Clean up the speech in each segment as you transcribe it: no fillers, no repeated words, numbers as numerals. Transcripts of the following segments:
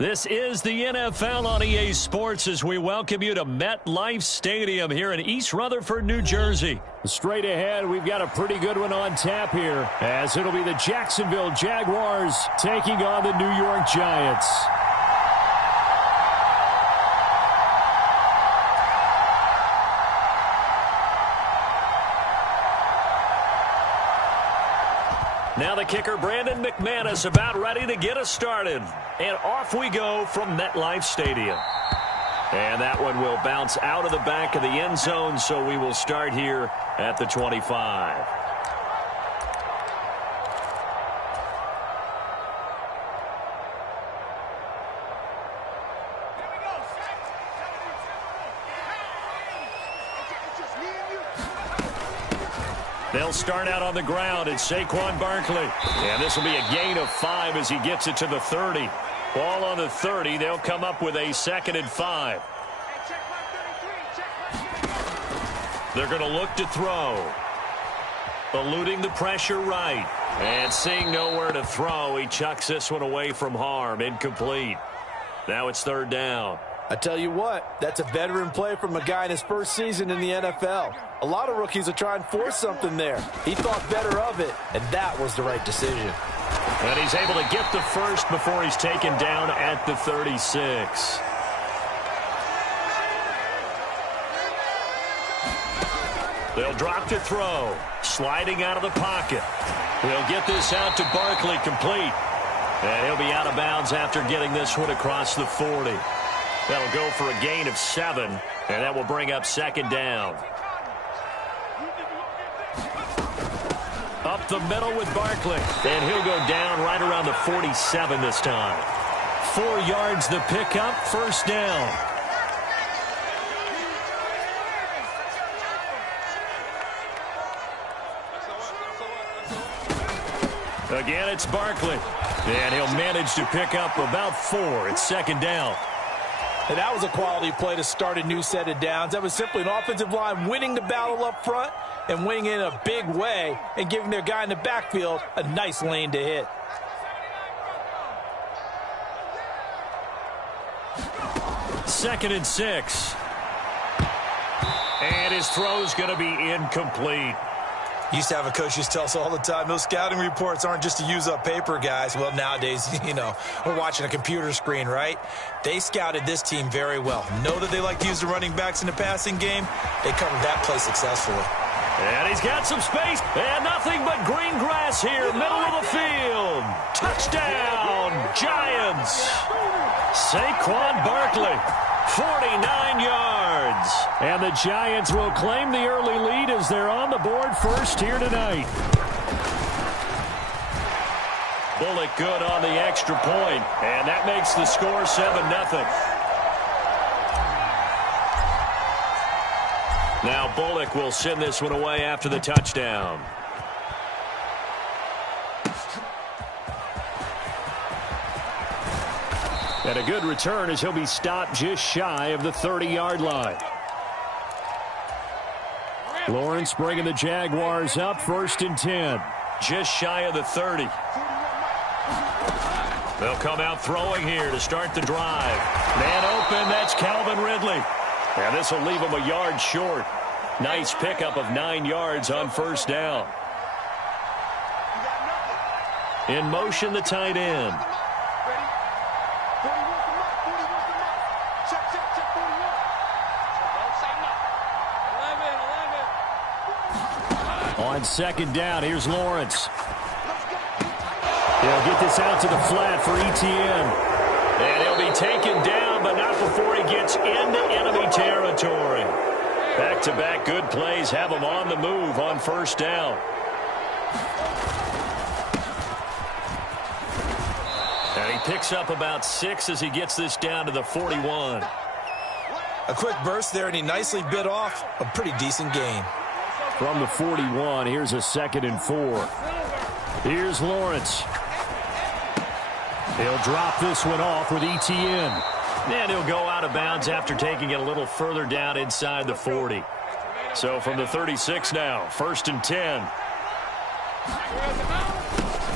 This is the NFL on EA Sports as we welcome you to MetLife Stadium here in East Rutherford, New Jersey. Straight ahead, we've got a pretty good one on tap here, as it'll be the Jacksonville Jaguars taking on the New York Giants. Now the kicker, Brandon McManus, about ready to get us started. And off we go from MetLife Stadium. And that one will bounce out of the back of the end zone, so we will start here at the 25. They'll start out on the ground. It's Saquon Barkley. And this will be a gain of 5 as he gets it to the 30. Ball on the 30. They'll come up with a 2nd and 5. They're going to look to throw. Eluding the pressure right. And seeing nowhere to throw, he chucks this one away from harm. Incomplete. Now it's 3rd down. I tell you what, that's a veteran play from a guy in his first season in the NFL. A lot of rookies will try and force something there. He thought better of it, and that was the right decision. And he's able to get the first before he's taken down at the 36. They'll drop to throw. Sliding out of the pocket. He'll get this out to Barkley, complete. And he'll be out of bounds after getting this one across the 40. That'll go for a gain of 7, and that will bring up 2nd down. Up the middle with Barkley, and he'll go down right around the 47 this time. 4 yards the pickup, 1st down. Again, it's Barkley, and he'll manage to pick up about 4. It's 2nd down. And that was a quality play to start a new set of downs. That was simply an offensive line winning the battle up front and winning in a big way and giving their guy in the backfield a nice lane to hit. Second and 6. And his throw's going to be incomplete. Used to have a coach used to tell us all the time, those scouting reports aren't just to use up paper, guys. Well, nowadays, we're watching a computer screen, right? They scouted this team very well. Know that they like to use the running backs in the passing game. They covered that play successfully. And he's got some space. And nothing but green grass here, middle of the field. Touchdown, Giants. Saquon Barkley. 49 yards. And the Giants will claim the early lead as they're on the board first here tonight. Bullock good on the extra point, and that makes the score 7-0. Now Bullock will send this one away after the touchdown. And a good return as he'll be stopped just shy of the 30-yard line. Lawrence bringing the Jaguars up, 1st and 10. Just shy of the 30. They'll come out throwing here to start the drive. Man open, that's Calvin Ridley. And this will leave him a yard short. Nice pickup of 9 yards on 1st down. In motion, the tight end. On 2nd down, here's Lawrence. He'll get this out to the flat for Etienne. And he'll be taken down, but not before he gets into enemy territory. Back-to-back good plays have him on the move on 1st down. And he picks up about 6 as he gets this down to the 41. A quick burst there, and he nicely bit off a pretty decent gain. From the 41, here's a 2nd and 4. Here's Lawrence. He'll drop this one off with Etienne. And he'll go out of bounds after taking it a little further down inside the 40. So from the 36 now, 1st and 10.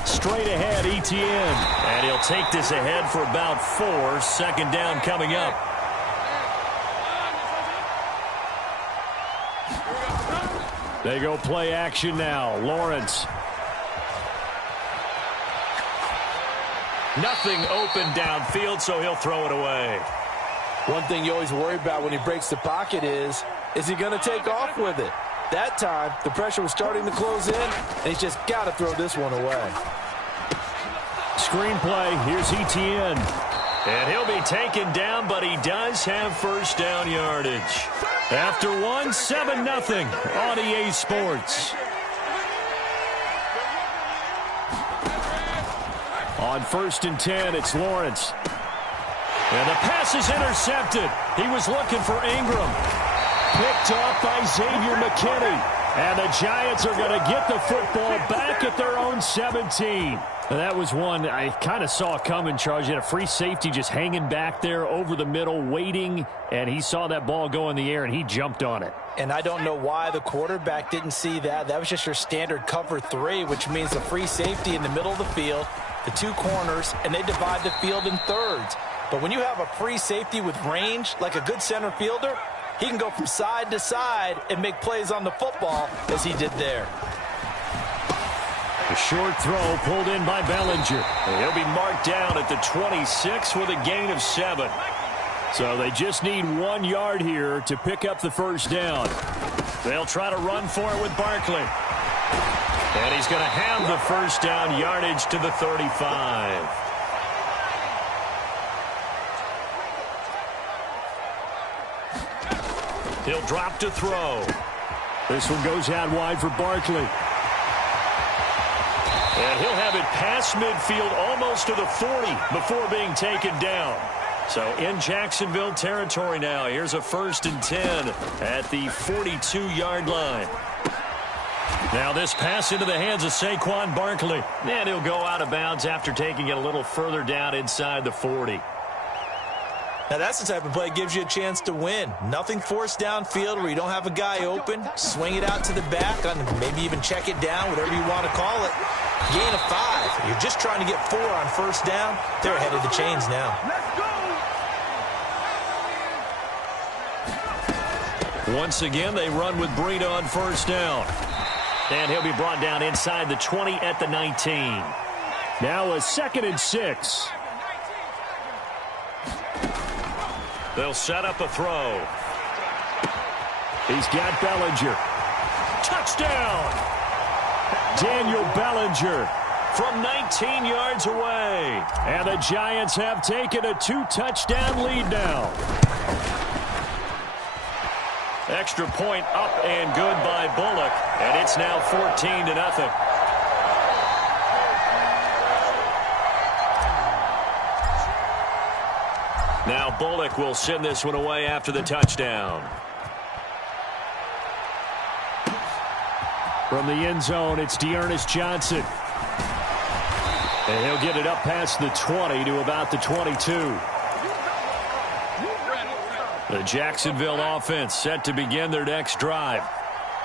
Straight ahead, Etienne. And he'll take this ahead for about 4. Second down coming up. They go play action now. Lawrence. Nothing open downfield, so he'll throw it away. One thing you always worry about when he breaks the pocket is he going to take off with it? That time, the pressure was starting to close in, and he's just got to throw this one away. Screenplay. Here's Etienne. And he'll be taken down, but he does have first down yardage. After one, 7-0 on EA Sports. On 1st and 10, it's Lawrence. And the pass is intercepted. He was looking for Ingram. Picked off by Xavier McKinney. And the Giants are going to get the football back at their own 17. And that was one I kind of saw coming, Charles. You had a free safety just hanging back there over the middle, waiting, and he saw that ball go in the air, and he jumped on it. And I don't know why the quarterback didn't see that. That was just your standard cover 3, which means a free safety in the middle of the field, the 2 corners, and they divide the field in thirds. But when you have a free safety with range, like a good center fielder, he can go from side to side and make plays on the football as he did there. A short throw pulled in by Bellinger. And he'll be marked down at the 26 with a gain of 7. So they just need 1 yard here to pick up the first down. They'll try to run for it with Barkley. And he's going to have the first down yardage to the 35. He'll drop to throw. This one goes out wide for Barkley. And he'll have it past midfield almost to the 40 before being taken down. So in Jacksonville territory now. Here's a 1st and 10 at the 42-yard line. Now this pass into the hands of Saquon Barkley. And he'll go out of bounds after taking it a little further down inside the 40. Now, that's the type of play that gives you a chance to win. Nothing forced downfield where you don't have a guy open. Swing it out to the back, maybe even check it down, whatever you want to call it. Gain of 5. You're just trying to get 4 on first down. They're ahead of the chains now. Once again, they run with Breida on first down. And he'll be brought down inside the 20 at the 19. Now a 2nd and 6. They'll set up a throw. He's got Bellinger. Touchdown! Daniel Bellinger from 19 yards away. And the Giants have taken a 2-touchdown lead now. Extra point up and good by Bullock. And it's now 14-0. Now Bullock will send this one away after the touchdown. From the end zone, it's Dearness Johnson. And he'll get it up past the 20 to about the 22. The Jacksonville offense set to begin their next drive.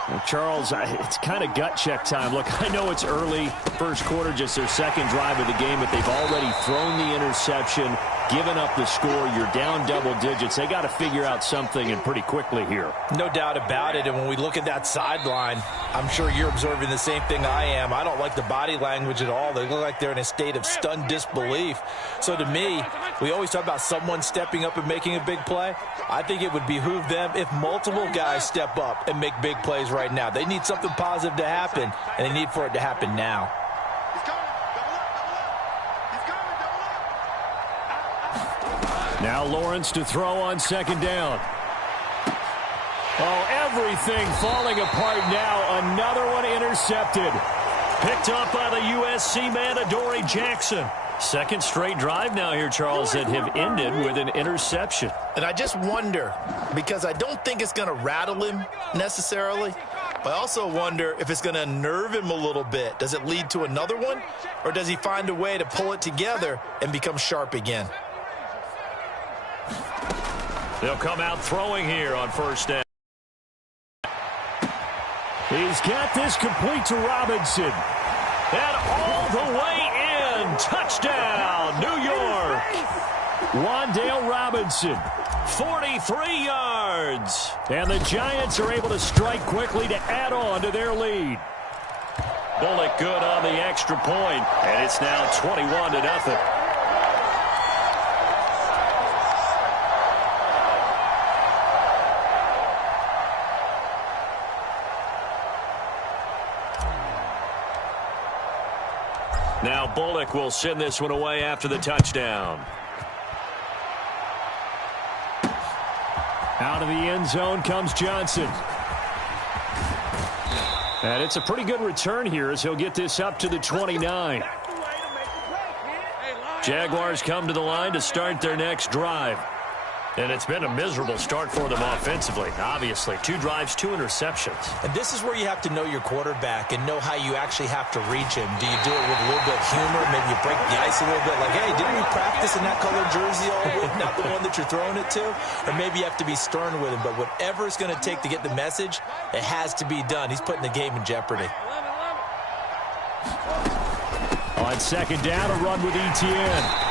Well, Charles, it's kind of gut check time. Look, I know it's early, first quarter, just their second drive of the game, but they've already thrown the interception, given up the score. You're down double digits. They got to figure out something, and pretty quickly here. No doubt about it. And when we look at that sideline, I'm sure you're observing the same thing I am. I don't like the body language at all. They look like they're in a state of stunned disbelief. So to me, we always talk about someone stepping up and making a big play. I think it would behoove them if multiple guys step up and make big plays right now. They need something positive to happen, and they need for it to happen now. Now Lawrence to throw on second down. Oh, everything falling apart now. Another one intercepted. Picked up by the USC man, Adoree Jackson. Second straight drive now here, Charles, that have ended with an interception. And I just wonder, because I don't think it's going to rattle him necessarily, but I also wonder if it's going to unnerve him a little bit. Does it lead to another one, or does he find a way to pull it together and become sharp again? They'll come out throwing here on first down. He's got this complete to Robinson. And all the way in. Touchdown, New York. Wan'Dale Robinson, 43 yards. And the Giants are able to strike quickly to add on to their lead. Bullock good on the extra point, and it's now 21-0. Now Bullock will send this one away after the touchdown. Out of the end zone comes Johnson. And it's a pretty good return here as he'll get this up to the 29. Jaguars come to the line to start their next drive. And it's been a miserable start for them offensively, obviously. 2 drives, 2 interceptions. And this is where you have to know your quarterback and know how you actually have to reach him. Do you do it with a little bit of humor? Maybe you break the ice a little bit. Like, hey, didn't we practice in that color jersey all week? Not the one that you're throwing it to? Or maybe you have to be stern with him. But whatever it's going to take to get the message, it has to be done. He's putting the game in jeopardy. On second down, a run with Etienne.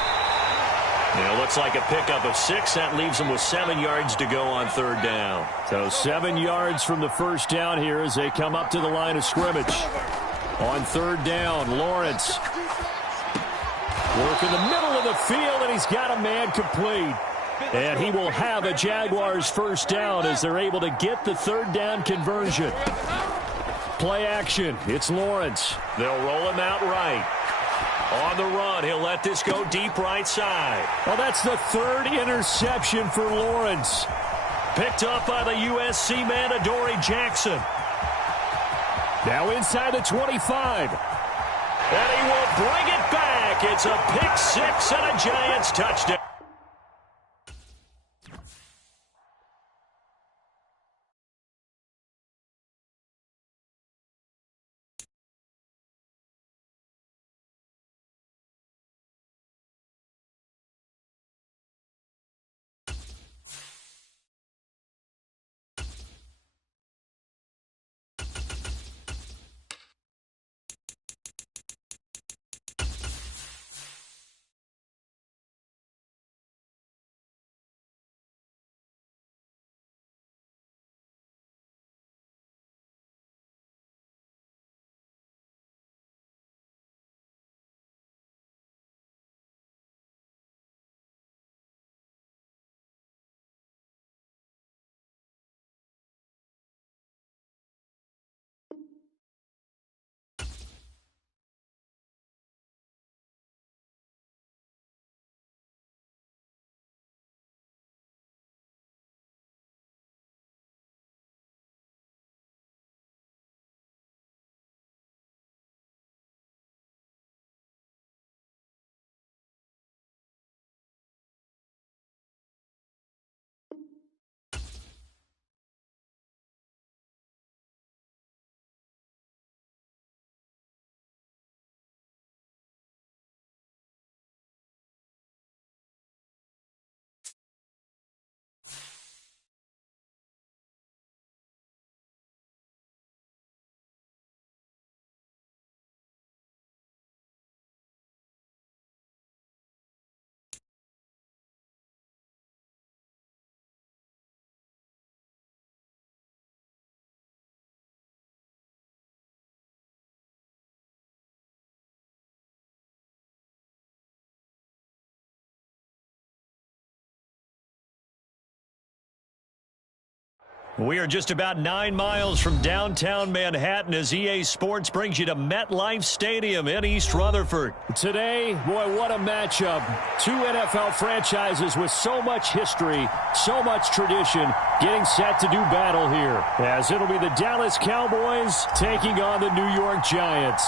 And it looks like a pickup of 6. That leaves them with 7 yards to go on third down. So 7 yards from the first down here as they come up to the line of scrimmage. On third down, Lawrence. Work in the middle of the field, and he's got a man complete. And he will have a Jaguars first down as they're able to get the third down conversion. Play action. It's Lawrence. They'll roll him out right. On the run, he'll let this go deep right side. Well, that's the 3rd interception for Lawrence. Picked up by the USC man, Adoree Jackson. Now inside the 25. And he will bring it back. It's a pick 6 and a Giants touchdown. We are just about 9 miles from downtown Manhattan as EA Sports brings you to MetLife Stadium in East Rutherford. Today, boy, what a matchup. 2 NFL franchises with so much history, so much tradition, getting set to do battle here. As it'll be the Dallas Cowboys taking on the New York Giants.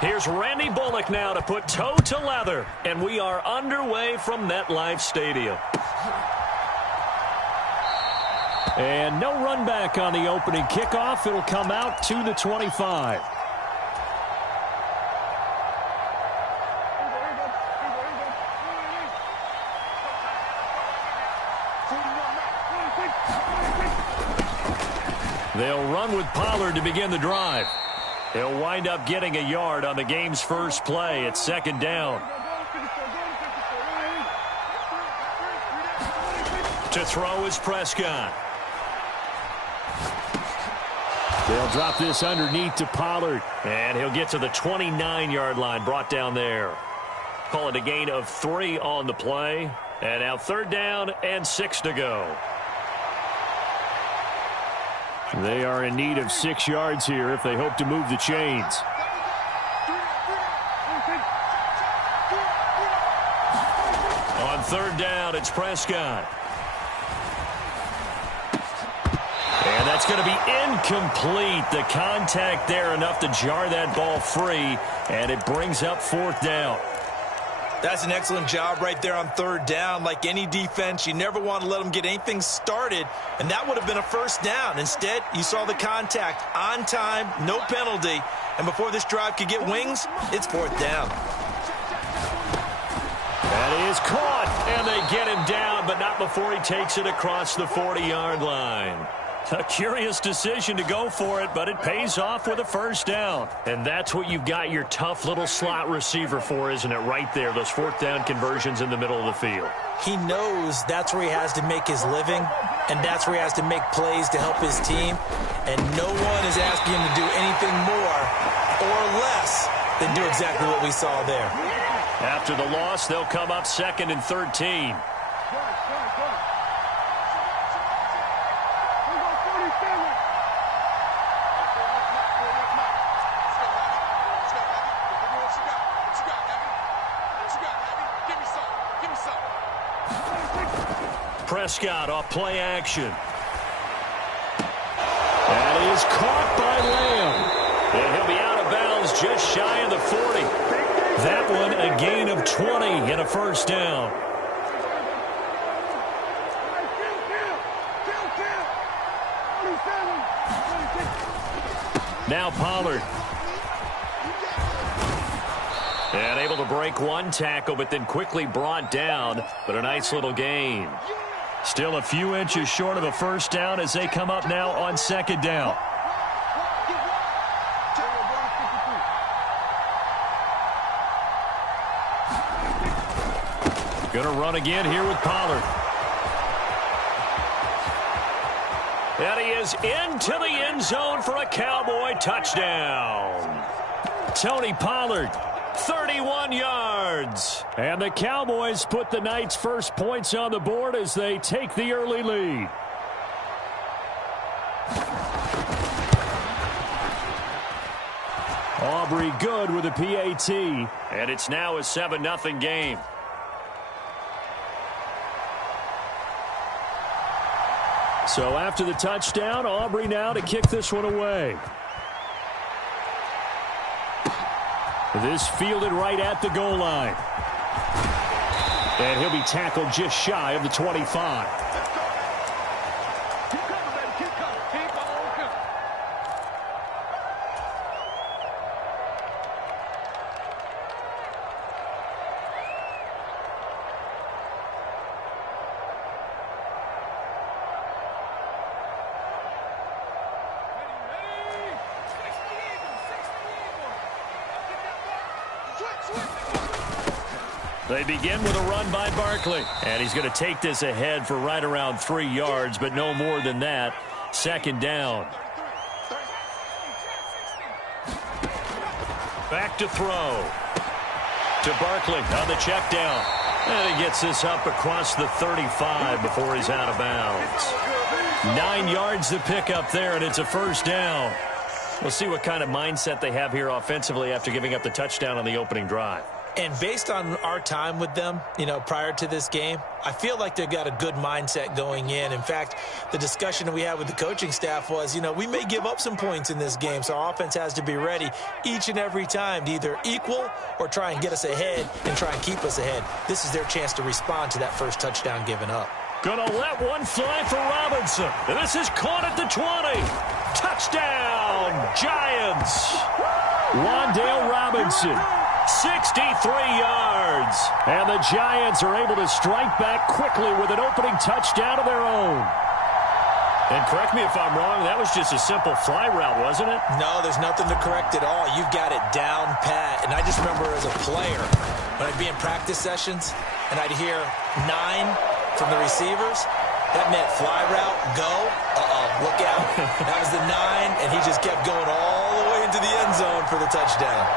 Here's Randy Bullock now to put toe to leather. And we are underway from MetLife Stadium. And no run back on the opening kickoff. It'll come out to the 25. They'll run with Pollard to begin the drive. He'll wind up getting a yard on the game's first play. It's second down. To throw is Prescott. They'll drop this underneath to Pollard. And he'll get to the 29-yard line, brought down there. Call it a gain of 3 on the play. And now third down and 6 to go. They are in need of 6 yards here if they hope to move the chains. On third down, it's Prescott. And that's going to be incomplete. The contact there enough to jar that ball free, and it brings up fourth down. That's an excellent job right there on third down. Like any defense, you never want to let them get anything started, and that would have been a first down. Instead, you saw the contact on time, no penalty, and before this drive could get wings, it's fourth down. That is caught, and they get him down, but not before he takes it across the 40-yard line. A curious decision to go for it, but it pays off with a first down. And that's what you've got your tough little slot receiver for, isn't it? Right there, those fourth down conversions in the middle of the field. He knows that's where he has to make his living, and that's where he has to make plays to help his team. And no one is asking him to do anything more or less than do exactly what we saw there. After the loss, they'll come up 2nd and 13. Prescott off play action. That is caught by Lamb. And he'll be out of bounds just shy of the 40. That one a gain of 20 and a first down. Now Pollard. And able to break one tackle, but then quickly brought down. But a nice little gain. Still a few inches short of a first down as they come up now on second down. Going to run again here with Pollard. And he is into the end zone for a Cowboy touchdown. Tony Pollard. 31 yards. And the Cowboys put the Knights' first points on the board as they take the early lead. Aubrey good with a PAT. And it's now a 7-0 game. So after the touchdown, Aubrey now to kick this one away. This fielded right at the goal line. And he'll be tackled just shy of the 25. They begin with a run by Barkley. And he's going to take this ahead for right around 3 yards, but no more than that. Second down. Back to throw. To Barkley on the check down. And he gets this up across the 35 before he's out of bounds. 9 yards to pick up there, and it's a first down. We'll see what kind of mindset they have here offensively after giving up the touchdown on the opening drive. And based on our time with them, prior to this game, I feel like they've got a good mindset going in. In fact, the discussion that we had with the coaching staff was, we may give up some points in this game, so our offense has to be ready each and every time to either equal or try and get us ahead and try and keep us ahead. This is their chance to respond to that first touchdown given up. Gonna let one fly for Robinson. And this is caught at the 20. Touchdown, Giants. Wan'Dale Robinson. 63 yards. And the Giants are able to strike back quickly with an opening touchdown of their own. And correct me if I'm wrong, that was just a simple fly route, wasn't it? No, there's nothing to correct at all. You've got it down pat. And I just remember as a player, when I'd be in practice sessions, and I'd hear 9 from the receivers, that meant fly route, go, look out. That was the 9, and he just kept going all the way into the end zone for the touchdown.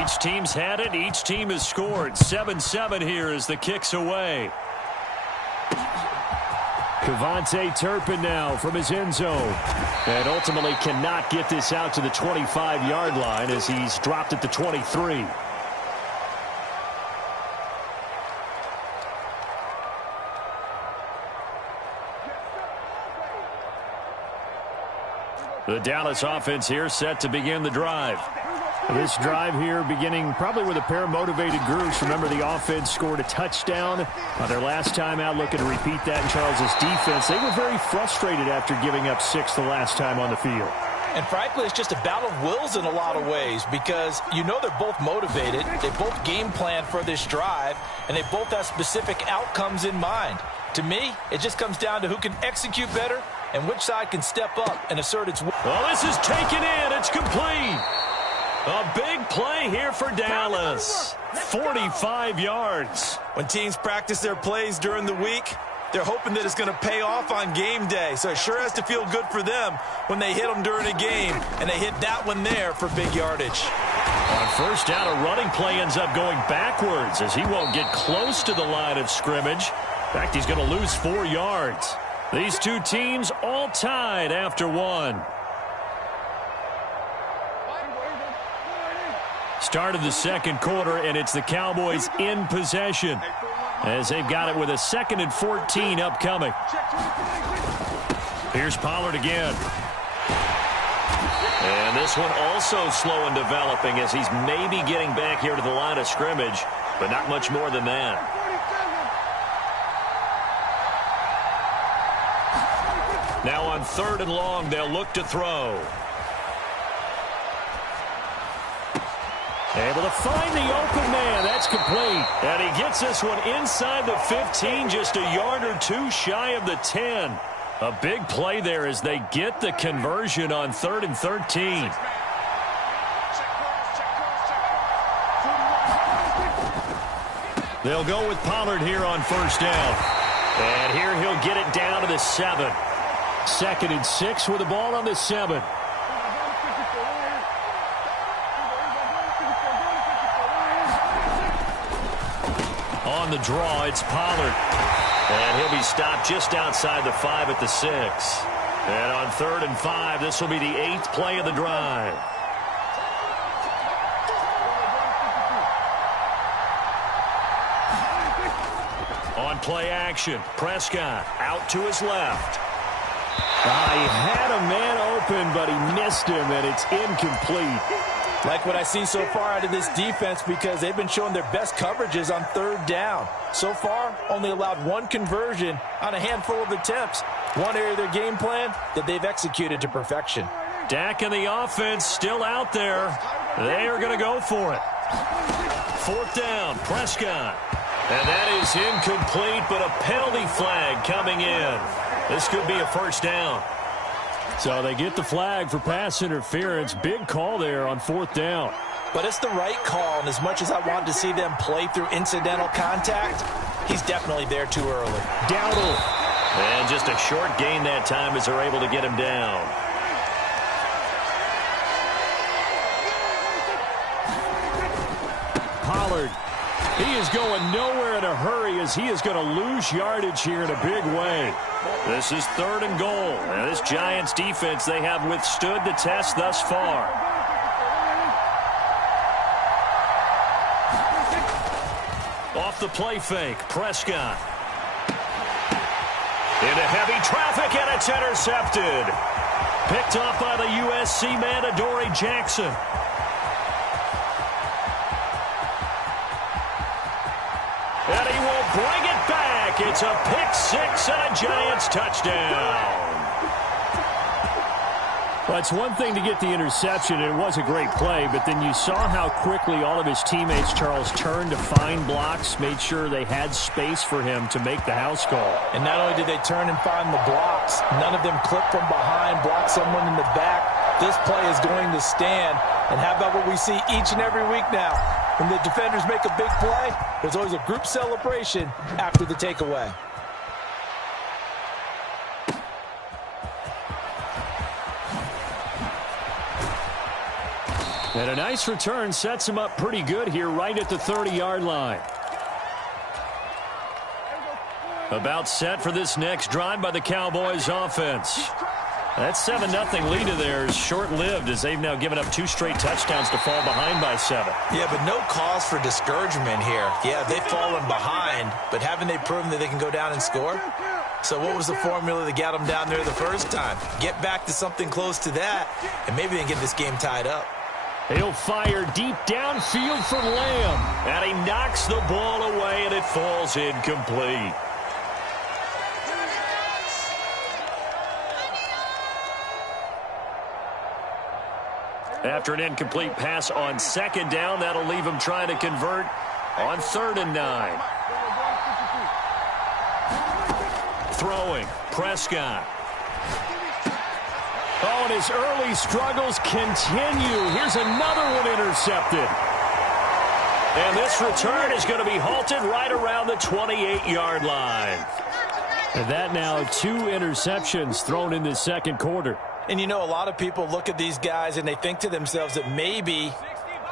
Each team's had it. Each team has scored. 7-7 here as the kick's away. Kevontae Turpin now from his end zone. And ultimately cannot get this out to the 25-yard line as he's dropped at the 23. The Dallas offense here set to begin the drive. This drive here beginning probably with a pair of motivated groups. Remember, the offense scored a touchdown on their last time out, looking to repeat that in Charles's defense. They were very frustrated after giving up 6 the last time on the field. And frankly, it's just a battle of wills in a lot of ways because you know they're both motivated. They both game plan for this drive, and they both have specific outcomes in mind. To me, it just comes down to who can execute better and which side can step up and assert its will. Well, this is taken in. It's complete. A big play here for Dallas. 45 yards. When teams practice their plays during the week, they're hoping that it's going to pay off on game day. So it sure has to feel good for them when they hit them during a game, and they hit that one there for big yardage. On first down, a running play ends up going backwards as he won't get close to the line of scrimmage. In fact, he's going to lose 4 yards. These two teams all tied after 1. Start of the second quarter, and it's the Cowboys in possession as they've got it with a 2nd and 14 upcoming. Here's Pollard again. And this one also slow in developing as he's maybe getting back here to the line of scrimmage, but not much more than that. Now on 3rd and long, they'll look to throw. Able to find the open man. That's complete. And he gets this one inside the 15, just a yard or 2 shy of the 10. A big play there as they get the conversion on 3rd and 13. They'll go with Pollard here on first down. And here he'll get it down to the 7. 2nd and 6 with the ball on the 7. On the draw, it's Pollard. And he'll be stopped just outside the 5 at the 6. And on 3rd and 5, this will be the 8th play of the drive. On play action, Prescott out to his left. He had a man open, but he missed him, and it's incomplete. Like what I see so far out of this defense because they've been showing their best coverages on 3rd down. So far, only allowed 1 conversion on a handful of attempts. One area of their game plan that they've executed to perfection. Dak and the offense still out there. They are going to go for it. 4th down, Prescott. And that is incomplete, but a penalty flag coming in. This could be a first down. So they get the flag for pass interference. Big call there on 4th down. But it's the right call, and as much as I wanted to see them play through incidental contact, he's definitely there too early. Dowdle. And just a short gain that time as they're able to get him down. Pollard. He is going nowhere in a hurry as he is going to lose yardage here in a big way. This is 3rd and goal. Now this Giants defense, they have withstood the test thus far. Off the play fake, Prescott. Into heavy traffic, and it's intercepted. Picked off by the USC man, Adoree Jackson. And he will bring it back. It's a pick 6 and a Giants touchdown. Well, it's one thing to get the interception, and it was a great play, but then you saw how quickly all of his teammates, Charles, turned to find blocks, made sure they had space for him to make the house call. And not only did they turn and find the blocks, none of them clipped from behind, blocked someone in the back. This play is going to stand. And how about what we see each and every week now? When the defenders make a big play, there's always a group celebration after the takeaway. And a nice return sets him up pretty good here right at the 30-yard line. About set for this next drive by the Cowboys offense. That 7-0 lead of theirs short-lived as they've now given up 2 straight touchdowns to fall behind by 7. Yeah, but no cause for discouragement here. Yeah, they've fallen behind, but haven't they proven that they can go down and score? So what was the formula that got them down there the first time? Get back to something close to that, and maybe they can get this game tied up. He'll fire deep downfield for Lamb. And he knocks the ball away, and it falls incomplete. After an incomplete pass on 2nd down, that'll leave him trying to convert on 3rd and 9. Throwing, Prescott. Oh, and his early struggles continue. Here's another one intercepted. And this return is going to be halted right around the 28-yard line. And that now 2 interceptions thrown in the 2nd quarter. And you know, a lot of people look at these guys and they think to themselves that maybe,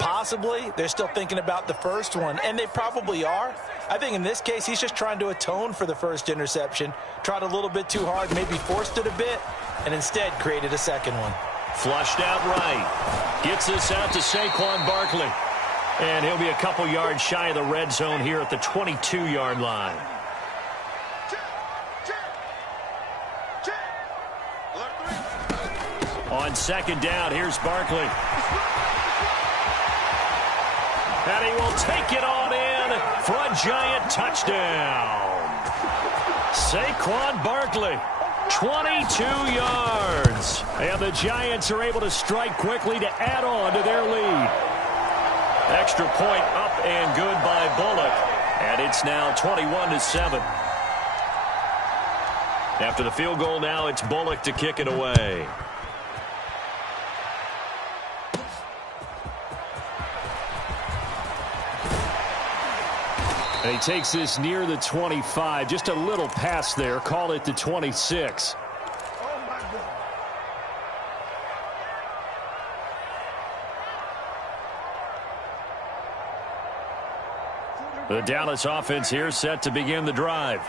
possibly, they're still thinking about the first one. And they probably are. I think in this case, he's just trying to atone for the first interception. Tried a little bit too hard, maybe forced it a bit, and instead created a second one. Flushed out right. Gets this out to Saquon Barkley. And he'll be a couple yards shy of the red zone here at the 22-yard line. On 2nd down, here's Barkley. And he will take it on in for a giant touchdown. Saquon Barkley, 22 yards. And the Giants are able to strike quickly to add on to their lead. Extra point up and good by Bullock. And it's now 21-7. After the field goal now, it's Bullock to kick it away. And he takes this near the 25. Just a little pass there. Call it the 26. The Dallas offense here set to begin the drive.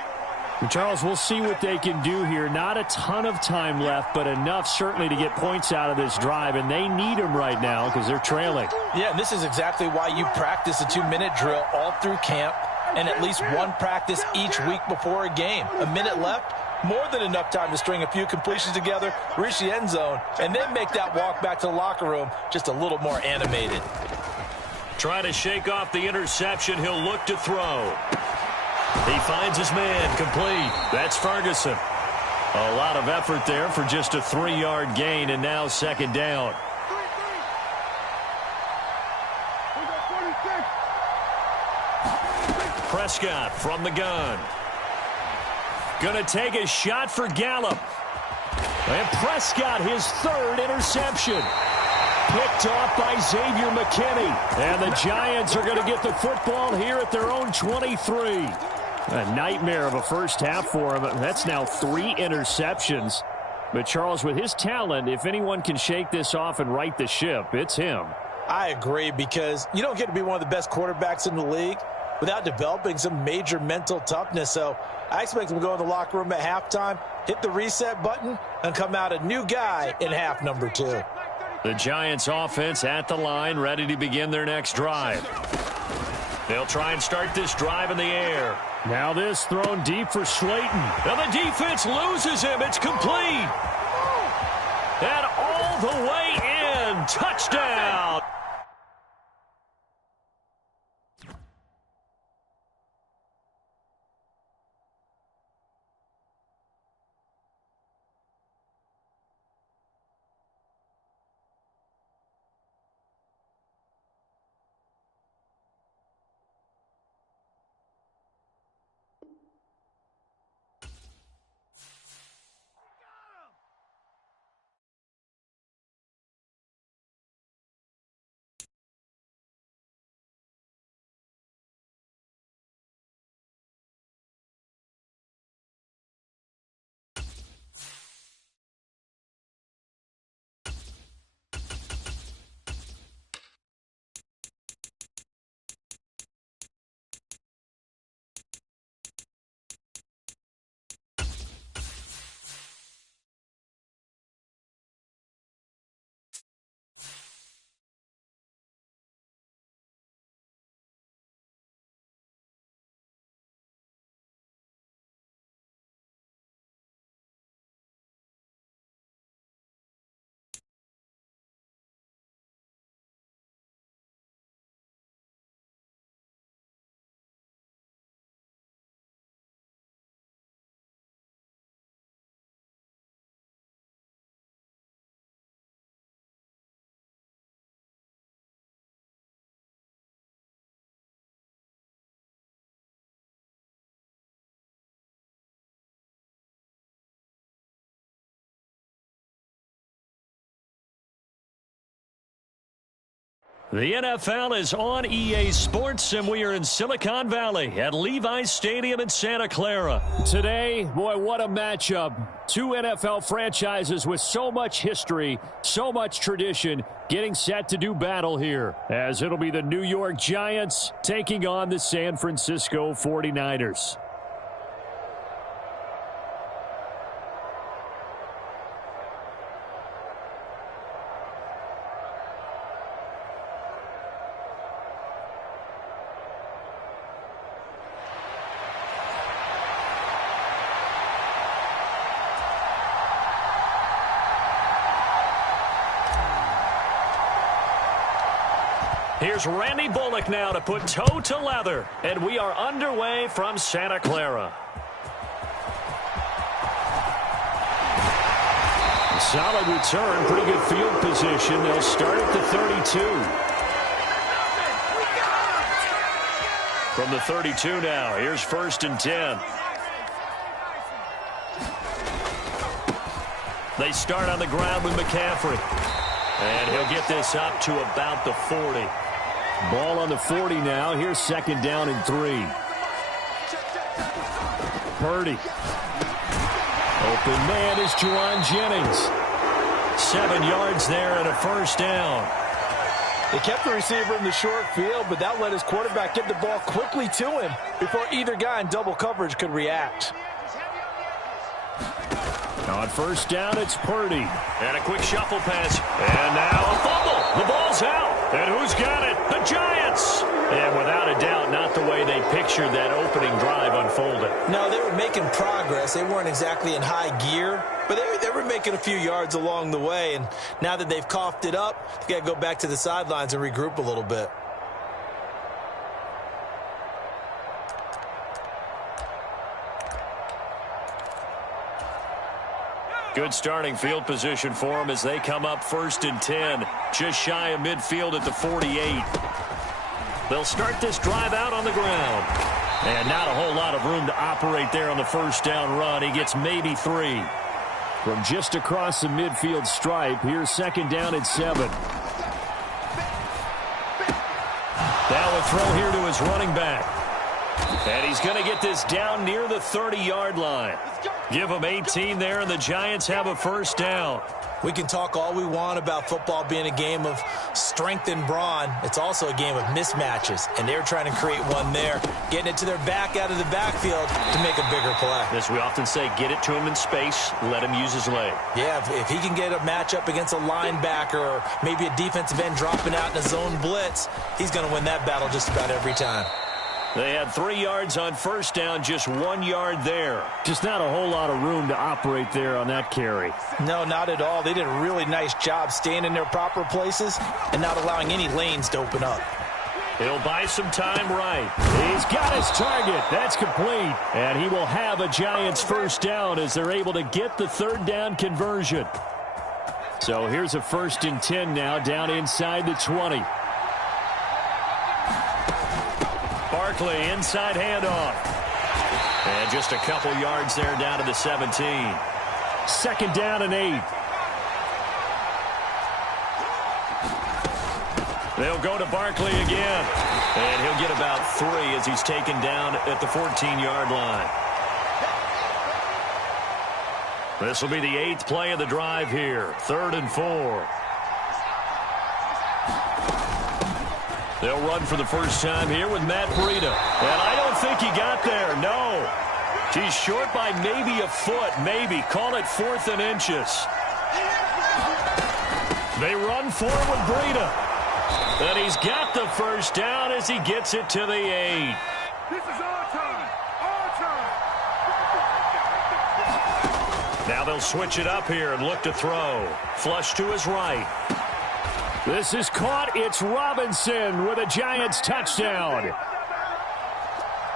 Charles, we'll see what they can do here. Not a ton of time left, but enough certainly to get points out of this drive, and they need them right now because they're trailing. Yeah, and this is exactly why you practice a 2-minute drill all through camp and at least one practice each week before a game. A minute left, more than enough time to string a few completions together, reach the end zone, and then make that walk back to the locker room just a little more animated. Try to shake off the interception. He'll look to throw. He finds his man, complete. That's Ferguson. A lot of effort there for just a 3-yard gain, and now 2nd down. Prescott from the gun. Gonna take a shot for Gallup. And Prescott, his 3rd interception. Picked off by Xavier McKinney. And the Giants are going to get the football here at their own 23. A nightmare of a first half for him. That's now 3 interceptions. But Charles, with his talent, if anyone can shake this off and right the ship, it's him. I agree, because you don't get to be one of the best quarterbacks in the league without developing some major mental toughness. So I expect him to go in the locker room at halftime, hit the reset button, and come out a new guy in half number 2. The Giants offense at the line, ready to begin their next drive. They'll try and start this drive in the air. Now this thrown deep for Slayton. Now the defense loses him. It's complete. And all the way in. Touchdown. The NFL is on EA Sports, and we are in Silicon Valley at Levi's Stadium in Santa Clara. Today, boy, what a matchup. Two NFL franchises with so much history, so much tradition, getting set to do battle here, as it'll be the New York Giants taking on the San Francisco 49ers. Here's Randy Bullock now to put toe to leather, and we are underway from Santa Clara. Solid return, pretty good field position. They'll start at the 32. From the 32 now, here's 1st and 10. They start on the ground with McCaffrey. And he'll get this up to about the 40. Ball on the 40 now. Here's 2nd down and 3. Purdy. Open man is Juwan Jennings. 7 yards there and a 1st down. They kept the receiver in the short field, but that let his quarterback get the ball quickly to him before either guy in double coverage could react. On 1st down, it's Purdy. And a quick shuffle pass. And now a fumble. The ball's out. And who's got it? The Giants. And without a doubt, not the way they pictured that opening drive unfolded. No, they were making progress. They weren't exactly in high gear, but they were making a few yards along the way. And now that they've coughed it up, you got to go back to the sidelines and regroup a little bit. Good starting field position for them as they come up 1st and 10. Just shy of midfield at the 48. They'll start this drive out on the ground. And not a whole lot of room to operate there on the 1st down run. He gets maybe 3. From just across the midfield stripe, here's 2nd down and 7. Now a throw here to his running back. And he's going to get this down near the 30-yard line. Give them 18 there, and the Giants have a 1st down. We can talk all we want about football being a game of strength and brawn. It's also a game of mismatches, and they're trying to create one there, getting it to their back out of the backfield to make a bigger play. As we often say, get it to him in space, let him use his leg. Yeah, if he can get a matchup against a linebacker or maybe a defensive end dropping out in a zone blitz, he's going to win that battle just about every time. They had 3 yards on 1st down, just 1 yard there. Just not a whole lot of room to operate there on that carry. No, not at all. They did a really nice job staying in their proper places and not allowing any lanes to open up. He'll buy some time right. He's got his target. That's complete. And he will have a Giants 1st down as they're able to get the 3rd down conversion. So here's a 1st and 10 now down inside the 20. Barkley, inside handoff. And just a couple yards there down to the 17. 2nd down and 8. They'll go to Barkley again. And he'll get about 3 as he's taken down at the 14-yard line. This will be the 8th play of the drive here. 3rd and 4. They'll run for the first time here with Matt Breida. And I don't think he got there, no. He's short by maybe a foot, maybe. Call it 4th and inches. They run forward with Breida. And he's got the 1st down as he gets it to the 8. This is our time. Our time. Now they'll switch it up here and look to throw. Flush to his right. This is caught. It's Robinson with a Giants touchdown.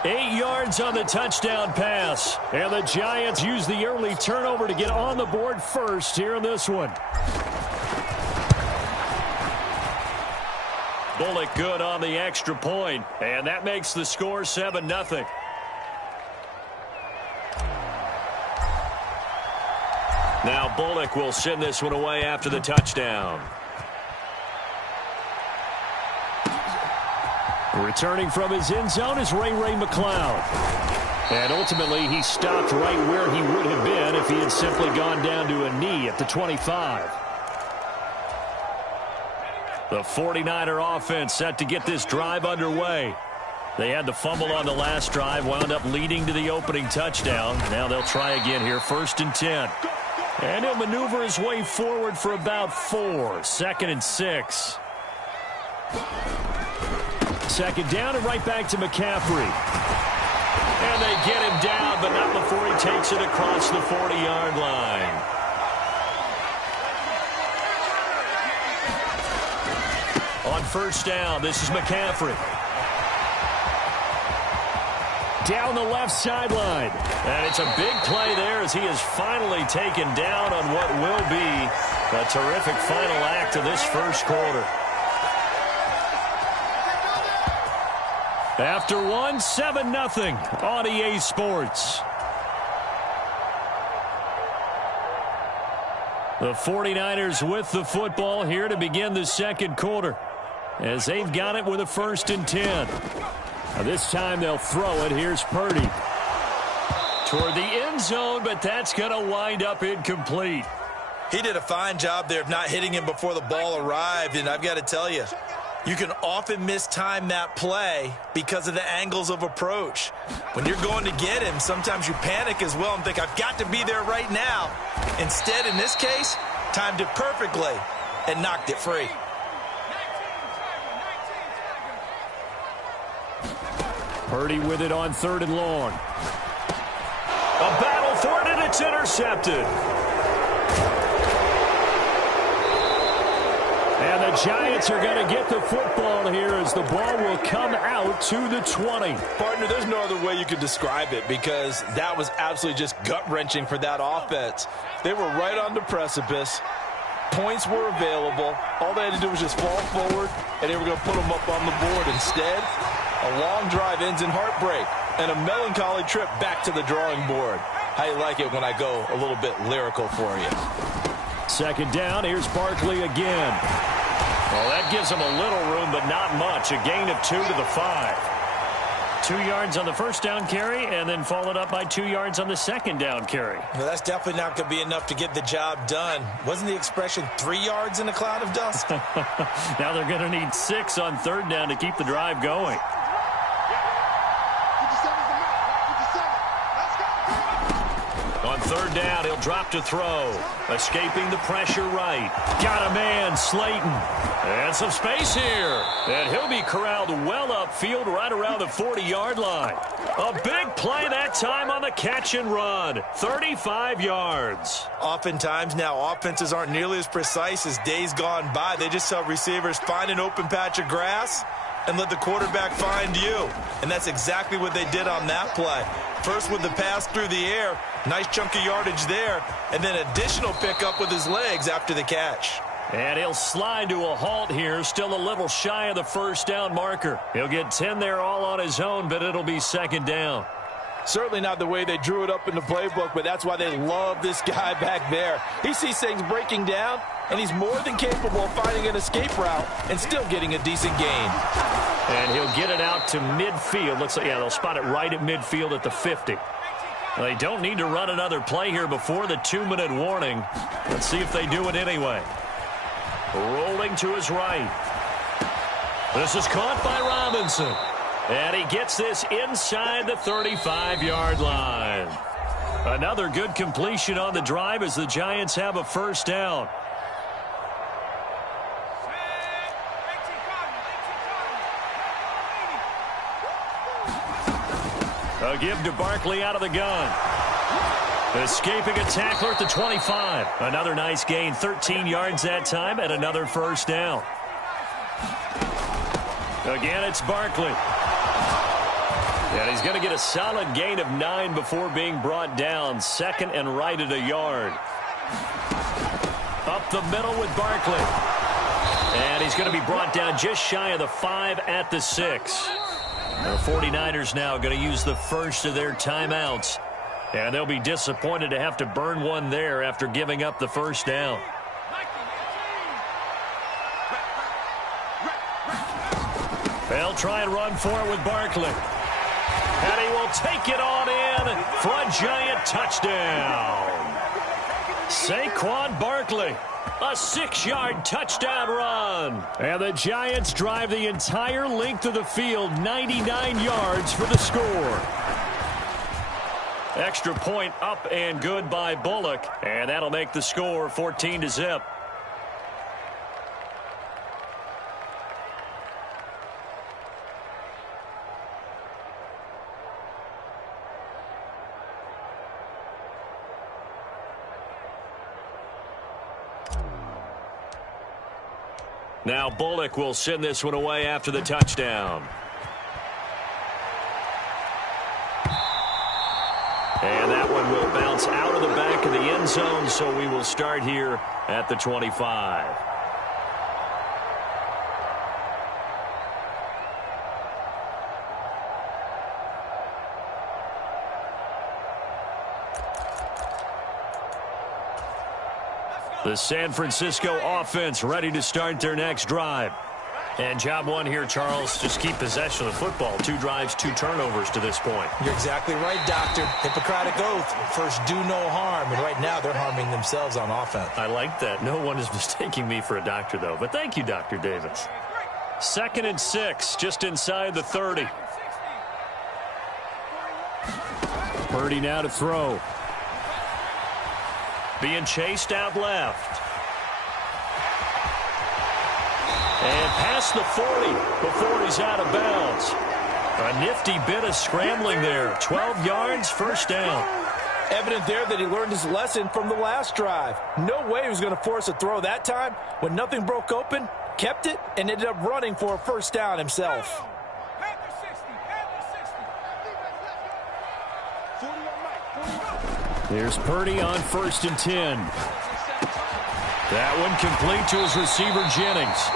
8 yards on the touchdown pass. And the Giants use the early turnover to get on the board first here in this one. Bullock good on the extra point. And that makes the score 7-0. Now Bullock will send this one away after the touchdown. Returning from his end zone is Ray McCloud. And ultimately, he stopped right where he would have been if he had simply gone down to a knee at the 25. The 49er offense set to get this drive underway. They had the fumble on the last drive, wound up leading to the opening touchdown. Now they'll try again here, 1st and 10. And he'll maneuver his way forward for about 4. 2nd and 6. 2nd down and right back to McCaffrey. And they get him down, but not before he takes it across the 40-yard line. On 1st down, this is McCaffrey. Down the left sideline. And it's a big play there as he is finally taken down on what will be a terrific final act of this first quarter. After 1, 7-0 on EA Sports. The 49ers with the football here to begin the second quarter, as they've got it with a 1st and 10. Now this time they'll throw it. Here's Purdy. Toward the end zone, but that's going to wind up incomplete. He did a fine job there of not hitting him before the ball arrived, and I've got to tell you, you can often mistime that play because of the angles of approach. When you're going to get him, sometimes you panic as well and think, I've got to be there right now. Instead, in this case, timed it perfectly and knocked it free. Purdy with it on 3rd and long. A battle for it, and it's intercepted. And the Giants are going to get the football here as the ball will come out to the 20. Partner, there's no other way you could describe it because that was absolutely just gut-wrenching for that offense. They were right on the precipice. Points were available. All they had to do was just fall forward, and they were going to put them up on the board. Instead, a long drive ends in heartbreak and a melancholy trip back to the drawing board. How you like it when I go a little bit lyrical for you? 2nd down, here's Barkley again. Well, that gives them a little room, but not much. A gain of 2 to the 5. 2 yards on the 1st down carry, and then followed up by 2 yards on the 2nd down carry. Well, that's definitely not going to be enough to get the job done. Wasn't the expression 3 yards in a cloud of dust? Now they're going to need 6 on 3rd down to keep the drive going. On 3rd down, he'll drop to throw. Escaping the pressure right. Got a man, Slayton. And some space here. And he'll be corralled well upfield right around the 40-yard line. A big play that time on the catch and run. 35 yards. Oftentimes now, offenses aren't nearly as precise as days gone by. They just saw receivers find an open patch of grass and let the quarterback find you. And that's exactly what they did on that play. First with the pass through the air, nice chunk of yardage there, and then additional pickup with his legs after the catch. And he'll slide to a halt here, still a little shy of the 1st down marker. He'll get 10 there all on his own, but it'll be 2nd down. Certainly not the way they drew it up in the playbook, but that's why they love this guy back there. He sees things breaking down, and he's more than capable of finding an escape route and still getting a decent gain. And he'll get it out to midfield. Looks like, yeah, they'll spot it right at midfield at the 50. Well, they don't need to run another play here before the 2-minute warning. Let's see if they do it anyway. Rolling to his right. This is caught by Robinson. And he gets this inside the 35-yard line. Another good completion on the drive as the Giants have a 1st down. A give to Barkley out of the gun. Escaping a tackler at the 25. Another nice gain, 13 yards that time, and another 1st down. Again, it's Barkley. And he's going to get a solid gain of 9 before being brought down. 2nd and right at a yard. Up the middle with Barkley. And he's going to be brought down just shy of the 5 at the 6. The 49ers now going to use the first of their timeouts. And they'll be disappointed to have to burn one there after giving up the 1st down. They'll try and run for it with Barkley. And he will take it on in for a Giant touchdown. Saquon Barkley, a 6-yard touchdown run. And the Giants drive the entire length of the field, 99 yards for the score. Extra point up and good by Bullock. And that'll make the score 14-0. Now Bullock will send this one away after the touchdown. And that one will bounce out of the back of the end zone, so we will start here at the 25. The San Francisco offense ready to start their next drive. And job one here, Charles, just keep possession of the football. 2 drives, 2 turnovers to this point. You're exactly right, Doctor. Hippocratic oath. First, do no harm. And right now, they're harming themselves on offense. I like that. No one is mistaking me for a doctor, though. But thank you, Dr. Davis. 2nd and 6, just inside the 30. Purdy now to throw. Being chased out left. And past the 40 before he's out of bounds. A nifty bit of scrambling there. 12 yards, first down. Evident there that he learned his lesson from the last drive. No way he was going to force a throw that time. When nothing broke open, kept it, and ended up running for a first down himself. Here's Purdy on 1st and 10. That one complete to his receiver, Jennings.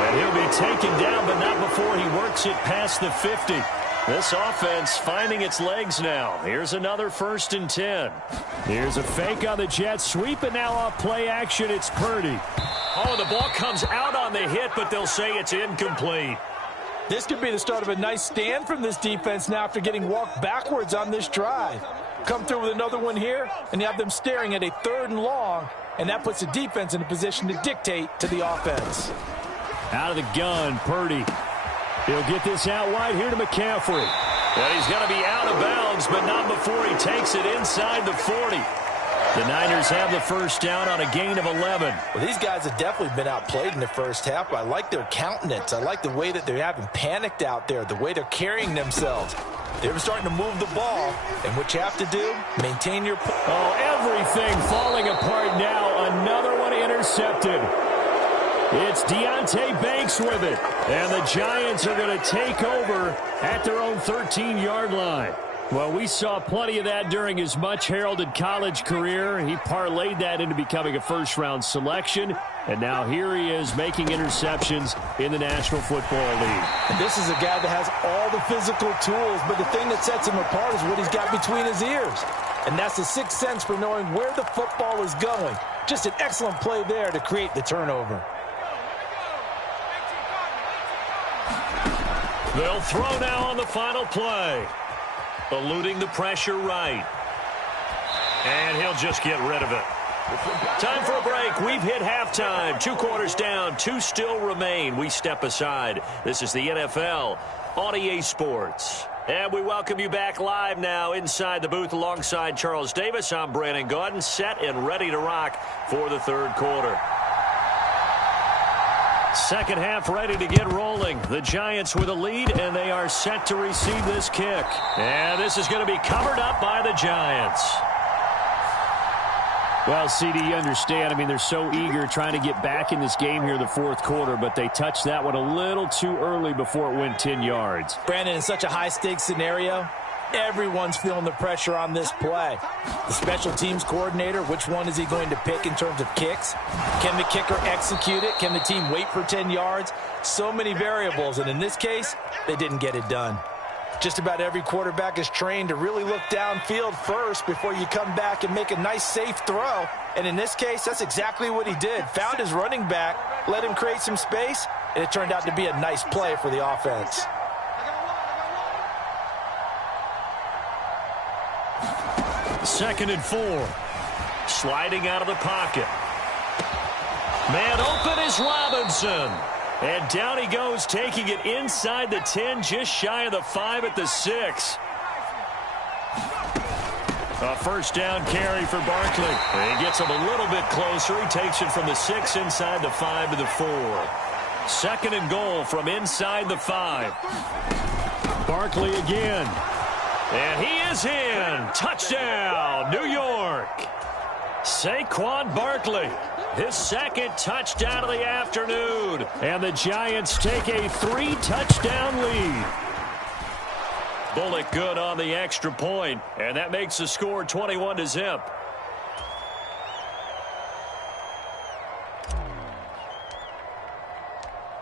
And he'll be taken down, but not before he works it past the 50. This offense finding its legs now. Here's another 1st and 10. Here's a fake on the jet sweep, and now off play action, it's Purdy. Oh, the ball comes out on the hit, but they'll say it's incomplete. This could be the start of a nice stand from this defense now after getting walked backwards on this drive. Come through with another one here, and you have them staring at a 3rd and long, and that puts the defense in a position to dictate to the offense. Out of the gun, Purdy. He'll get this out wide here to McCaffrey. And he's going to be out of bounds, but not before he takes it inside the 40. The Niners have the first down on a gain of 11. Well, these guys have definitely been outplayed in the first half, but I like their countenance. I like the way that they're having panicked out there, the way they're carrying themselves. They're starting to move the ball, and what you have to do, maintain your... Oh, everything falling apart now. Another one intercepted. It's Deonte Banks with it, and the Giants are going to take over at their own 13-yard line. Well, we saw plenty of that during his much-heralded college career. He parlayed that into becoming a first-round selection, and now here he is making interceptions in the National Football League. And this is a guy that has all the physical tools, but the thing that sets him apart is what he's got between his ears. And that's the sixth sense for knowing where the football is going. Just an excellent play there to create the turnover. They'll throw now on the final play. Eluding the pressure right. And he'll just get rid of it. Time for a break. We've hit halftime. 2 quarters down. 2 still remain. We step aside. This is the NFL on EA Sports. And we welcome you back live now inside the booth alongside Charles Davis. I'm Brandon Gaudin, set and ready to rock for the 3rd quarter. Second half ready to get rolling. The Giants with a lead, and they are set to receive this kick. And this is going to be covered up by the Giants. Well, CD, you understand. I mean, they're so eager trying to get back in this game here in the 4th quarter, but they touched that one a little too early before it went 10 yards. Brandon, in such a high-stakes scenario, everyone's feeling the pressure on this play. The special teams coordinator, which one is he going to pick in terms of kicks? Can the kicker execute it? Can the team wait for 10 yards? So many variables, and in this case, they didn't get it done. Just about every quarterback is trained to really look downfield first before you come back and make a nice, safe throw. And in this case, that's exactly what he did. Found his running back, let him create some space, and it turned out to be a nice play for the offense. Second and 4. Sliding out of the pocket. Man open is Robinson. And down he goes, taking it inside the 10, just shy of the 5 at the 6. A first down carry for Barkley. He gets him a little bit closer. He takes it from the 6 inside the 5 to the 4. Second and goal from inside the 5. Barkley again. And he is in. Touchdown, New York. Saquon Barkley, his second touchdown of the afternoon. And the Giants take a 3-touchdown lead. Bullock good on the extra point, and that makes the score 21-0.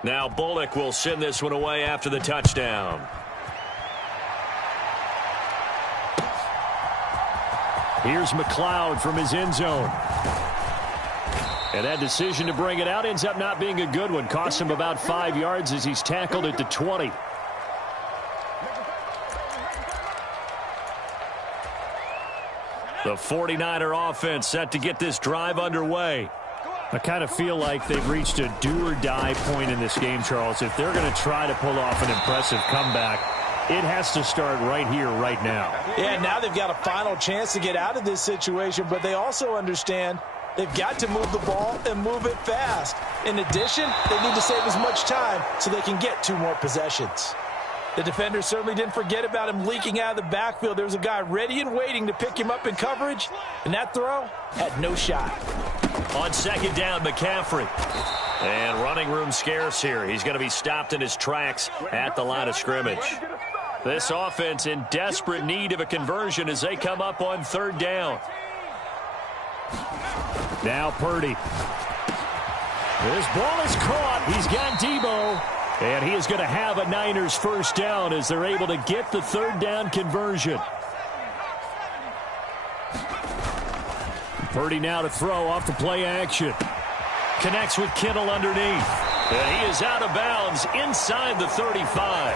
Now Bullock will send this one away after the touchdown. Here's McLeod from his end zone. And that decision to bring it out ends up not being a good one. Cost him about 5 yards as he's tackled at the 20. The 49er offense set to get this drive underway. I kind of feel like they've reached a do-or-die point in this game, Charles. If they're going to try to pull off an impressive comeback, it has to start right here, right now. Yeah, now they've got a final chance to get out of this situation, but they also understand they've got to move the ball and move it fast. In addition, they need to save as much time so they can get 2 more possessions. The defender certainly didn't forget about him leaking out of the backfield. There was a guy ready and waiting to pick him up in coverage, and that throw had no shot. On second down, McCaffrey. And running room scarce here. He's going to be stopped in his tracks at the line of scrimmage. This offense in desperate need of a conversion as they come up on third down. Now Purdy. This ball is caught. He's got Debo. And he is going to have a Niners first down as they're able to get the third down conversion. Purdy now to throw off the play action. Connects with Kittle underneath. And he is out of bounds inside the 35.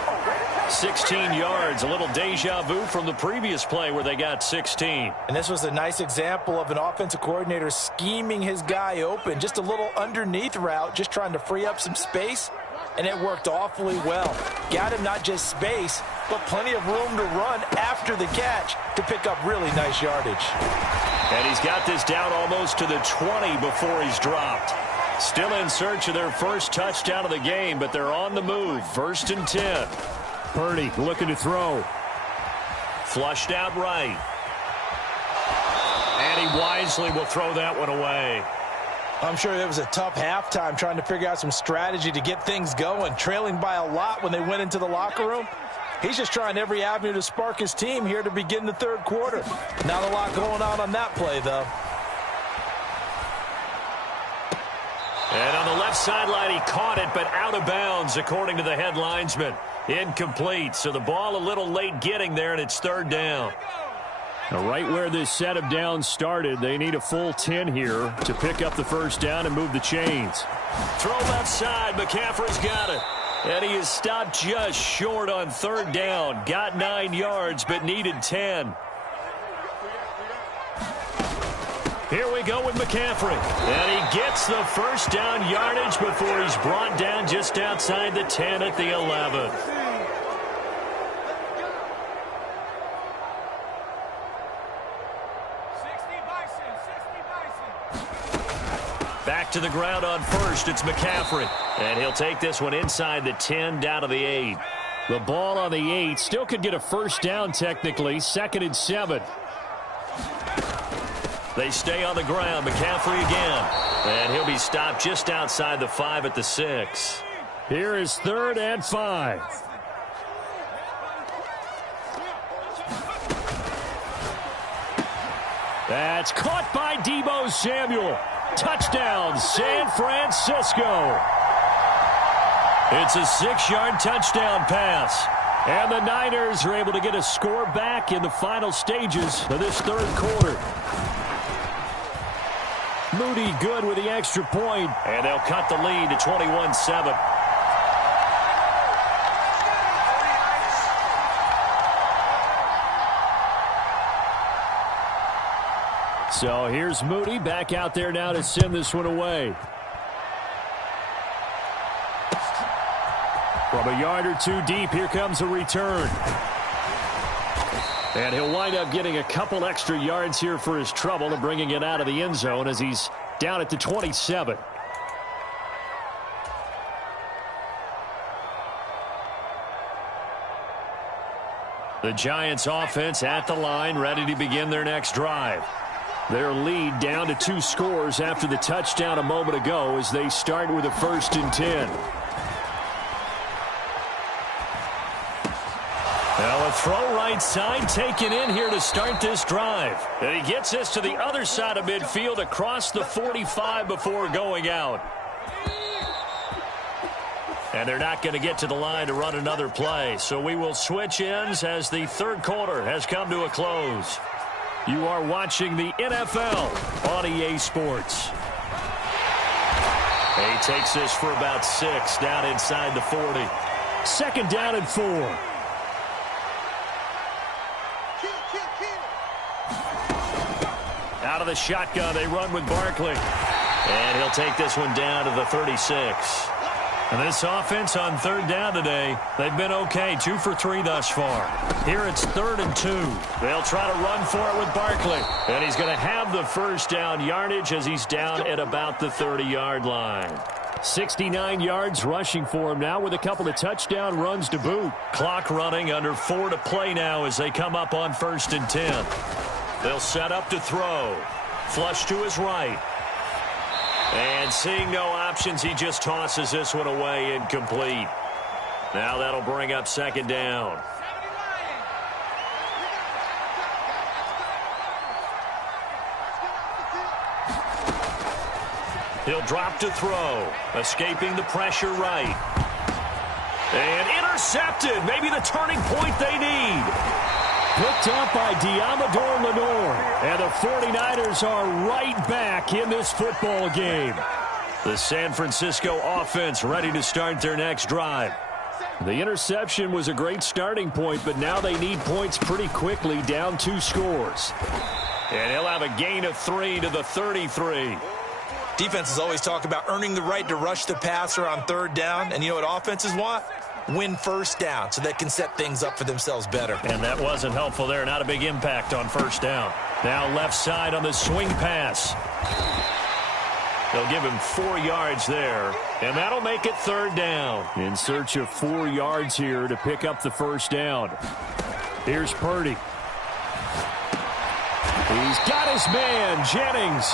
16 yards, a little deja vu from the previous play where they got 16. And this was a nice example of an offensive coordinator scheming his guy open. Just a little underneath route, just trying to free up some space. And it worked awfully well. Got him not just space, but plenty of room to run after the catch to pick up really nice yardage. And he's got this down almost to the 20 before he's dropped. Still in search of their first touchdown of the game, but they're on the move. First and 10. Purdy looking to throw. Flushed out right. And he wisely will throw that one away. I'm sure it was a tough halftime trying to figure out some strategy to get things going, trailing by a lot when they went into the locker room. He's just trying every avenue to spark his team here to begin the third quarter. Not a lot going on that play, though. And on the left sideline, he caught it, but out of bounds, according to the head linesman. Incomplete, so the ball a little late getting there, and it's third down. Now, right where this set of downs started, they need a full 10 here to pick up the first down and move the chains. Throw left side. McCaffrey's got it. And he is stopped just short on third down. Got 9 yards, but needed 10. Here we go with McCaffrey. And he gets the first down yardage before he's brought down just outside the 10 at the 11. Back to the ground on first. It's McCaffrey. And he'll take this one inside the 10 down to the 8. The ball on the 8 still could get a first down technically. Second and 7. They stay on the ground. McCaffrey again. And he'll be stopped just outside the 5 at the 6. Here is third and 5. That's caught by Debo Samuel. Touchdown, San Francisco. It's a 6-yard touchdown pass. And the Niners are able to get a score back in the final stages of this third quarter. Moody good with the extra point. And they'll cut the lead to 21-7. So here's Moody back out there now to send this one away. From a yard or two deep, here comes a return. And he'll wind up getting a couple extra yards here for his trouble and bringing it out of the end zone as he's down at the 27. The Giants offense at the line, ready to begin their next drive. Their lead down to 2 scores after the touchdown a moment ago as they start with a 1st and 10. Now a throw right side taken in here to start this drive. And he gets this to the other side of midfield across the 45 before going out. And they're not going to get to the line to run another play. So we will switch ends as the 3rd quarter has come to a close. You are watching the NFL on EA Sports. He takes this for about 6 down inside the 40. 2nd down and 4. Out of the shotgun, they run with Barkley. And he'll take this one down to the 36. And this offense on 3rd down today, they've been okay, 2 for 3 thus far. Here it's 3rd and 2. They'll try to run for it with Barkley. And he's going to have the 1st down yardage as he's down at about the 30-yard line. 69 yards rushing for him now with a couple of touchdown runs to boot. Clock running under 4 to play now as they come up on 1st and 10. They'll set up to throw. Flush to his right. And seeing no options, he just tosses this one away incomplete. Now that'll bring up 2nd down. He'll drop to throw. Escaping the pressure right. And intercepted. Maybe the turning point they need. Picked up by Diamador Lenore. And the 49ers are right back in this football game. The San Francisco offense ready to start their next drive. The interception was a great starting point, but now they need points pretty quickly, down 2 scores. And he'll have a gain of 3 to the 33. Defenses always talk about earning the right to rush the passer on 3rd down. And you know what offenses want? Win 1st down so they can set things up for themselves better. And that wasn't helpful there. Not a big impact on 1st down. Now left side on the swing pass. They'll give him 4 yards there. And that'll make it 3rd down. In search of 4 yards here to pick up the 1st down. Here's Purdy. He's got his man, Jennings.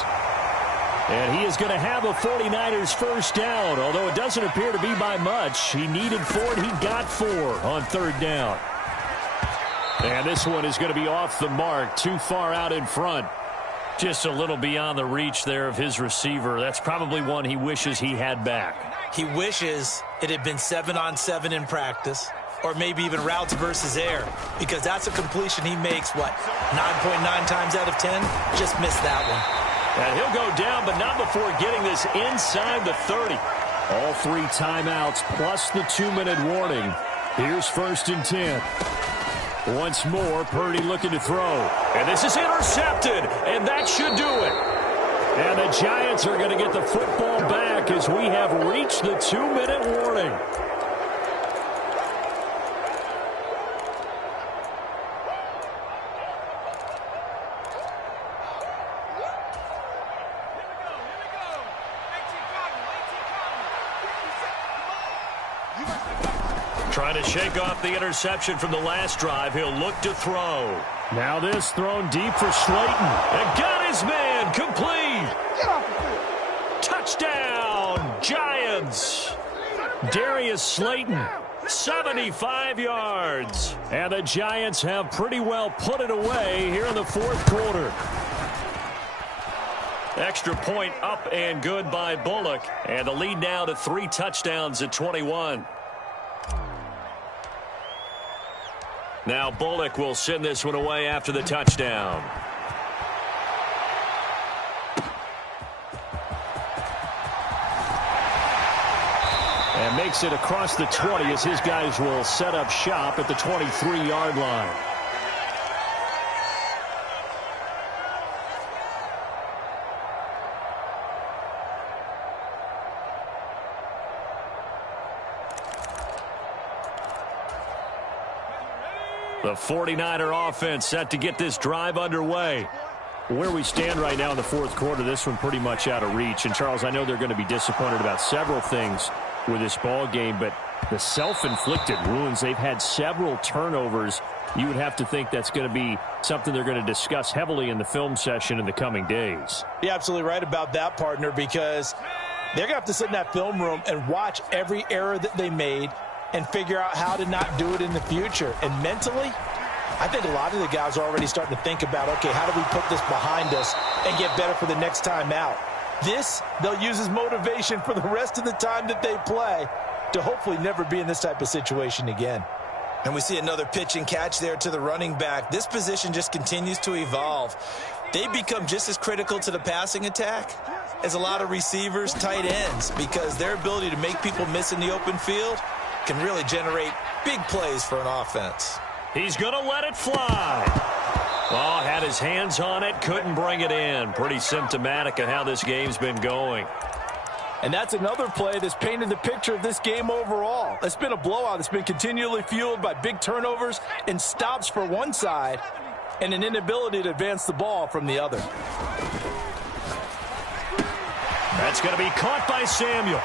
And he is going to have a 49ers 1st down, although it doesn't appear to be by much. He needed 4, and he got 4 on 3rd down. And this one is going to be off the mark, too far out in front. Just a little beyond the reach there of his receiver. That's probably one he wishes he had back. He wishes it had been 7-on-7 in practice, or maybe even routes versus air, because that's a completion he makes, 9.9 times out of 10? Just missed that one. And he'll go down, but not before getting this inside the 30. All 3 timeouts plus the 2-minute warning. Here's 1st and 10. Once more, Purdy looking to throw. And this is intercepted, and that should do it. And the Giants are going to get the football back as we have reached the 2-minute warning. Trying to shake off the interception from the last drive. He'll look to throw. Now this thrown deep for Slayton. And got his man complete. Touchdown, Giants. Darius Slayton, 75 yards. And the Giants have pretty well put it away here in the 4th quarter. Extra point up and good by Bullock. And the lead now to 3 touchdowns at 21. Now Bullock will send this one away after the touchdown. And makes it across the 20 as his guys will set up shop at the 23-yard line. The 49er offense set to get this drive underway. Where we stand right now in the fourth quarter, this one pretty much out of reach. And, Charles, I know they're going to be disappointed about several things with this ball game, but the self-inflicted wounds, they've had several turnovers. You would have to think that's going to be something they're going to discuss heavily in the film session in the coming days. You're absolutely right about that, partner, because they're going to have to sit in that film room and watch every error that they made and figure out how to not do it in the future. And mentally, I think a lot of the guys are already starting to think about, okay, how do we put this behind us and get better for the next time out? This, they'll use as motivation for the rest of the time that they play to hopefully never be in this type of situation again. And we see another pitch and catch there to the running back. This position just continues to evolve. They become just as critical to the passing attack as a lot of receivers, tight ends, because their ability to make people miss in the open field can really generate big plays for an offense. He's going to let it fly. Oh, had his hands on it, couldn't bring it in. Pretty symptomatic of how this game's been going. And that's another play that's painted the picture of this game overall. It's been a blowout. It's been continually fueled by big turnovers and stops for one side and an inability to advance the ball from the other. That's going to be caught by Samuel.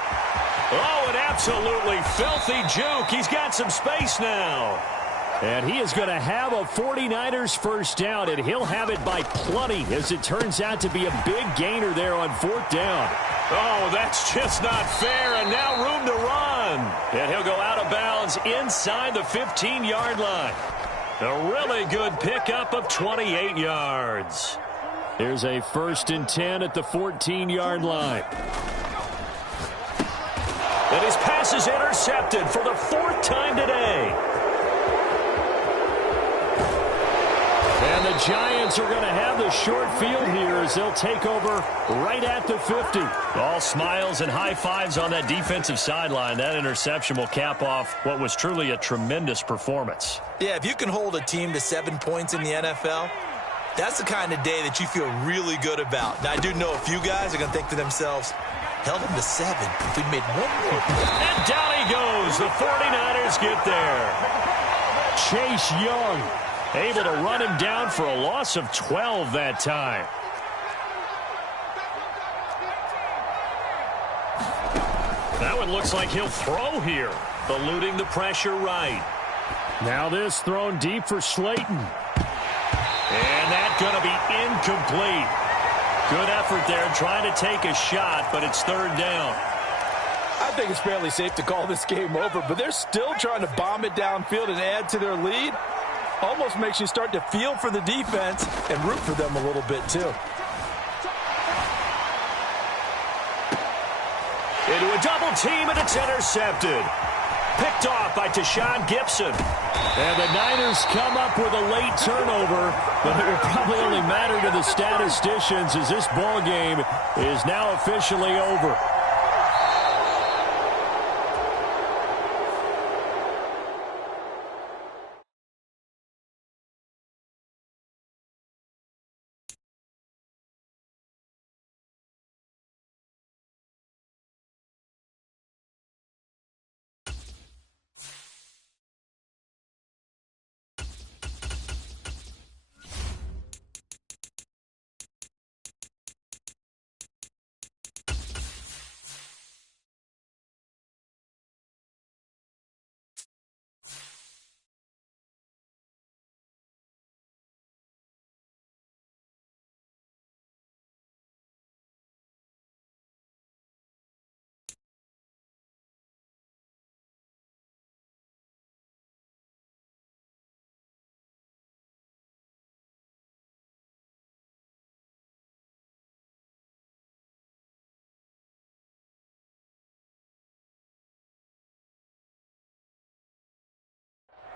Oh, an absolutely filthy juke. He's got some space now. And he is going to have a 49ers first down, and he'll have it by plenty, as it turns out to be a big gainer there on fourth down. Oh, that's just not fair, and now room to run. And he'll go out of bounds inside the 15-yard line. A really good pickup of 28 yards. Here's a 1st and 10 at the 14-yard line. And his pass is intercepted for the 4th time today. And the Giants are going to have the short field here as they'll take over right at the 50. All smiles and high fives on that defensive sideline. That interception will cap off what was truly a tremendous performance. Yeah, if you can hold a team to 7 points in the NFL, that's the kind of day that you feel really good about. Now, I do know a few guys are going to think to themselves, held them to 7. If we made one more. And down he goes. The 49ers get there. Chase Young able to run him down for a loss of 12 that time. That one looks like he'll throw here. Eluding the pressure right. Now this thrown deep for Slayton. And that's going to be incomplete. Good effort there trying to take a shot, but it's 3rd down. I think it's fairly safe to call this game over, but they're still trying to bomb it downfield and add to their lead. Almost makes you start to feel for the defense and root for them a little bit, too. Into a double team, and it's intercepted. Picked off by Tashawn Gibson. And the Niners come up with a late turnover, but it will probably only matter to the statisticians as this ball game is now officially over.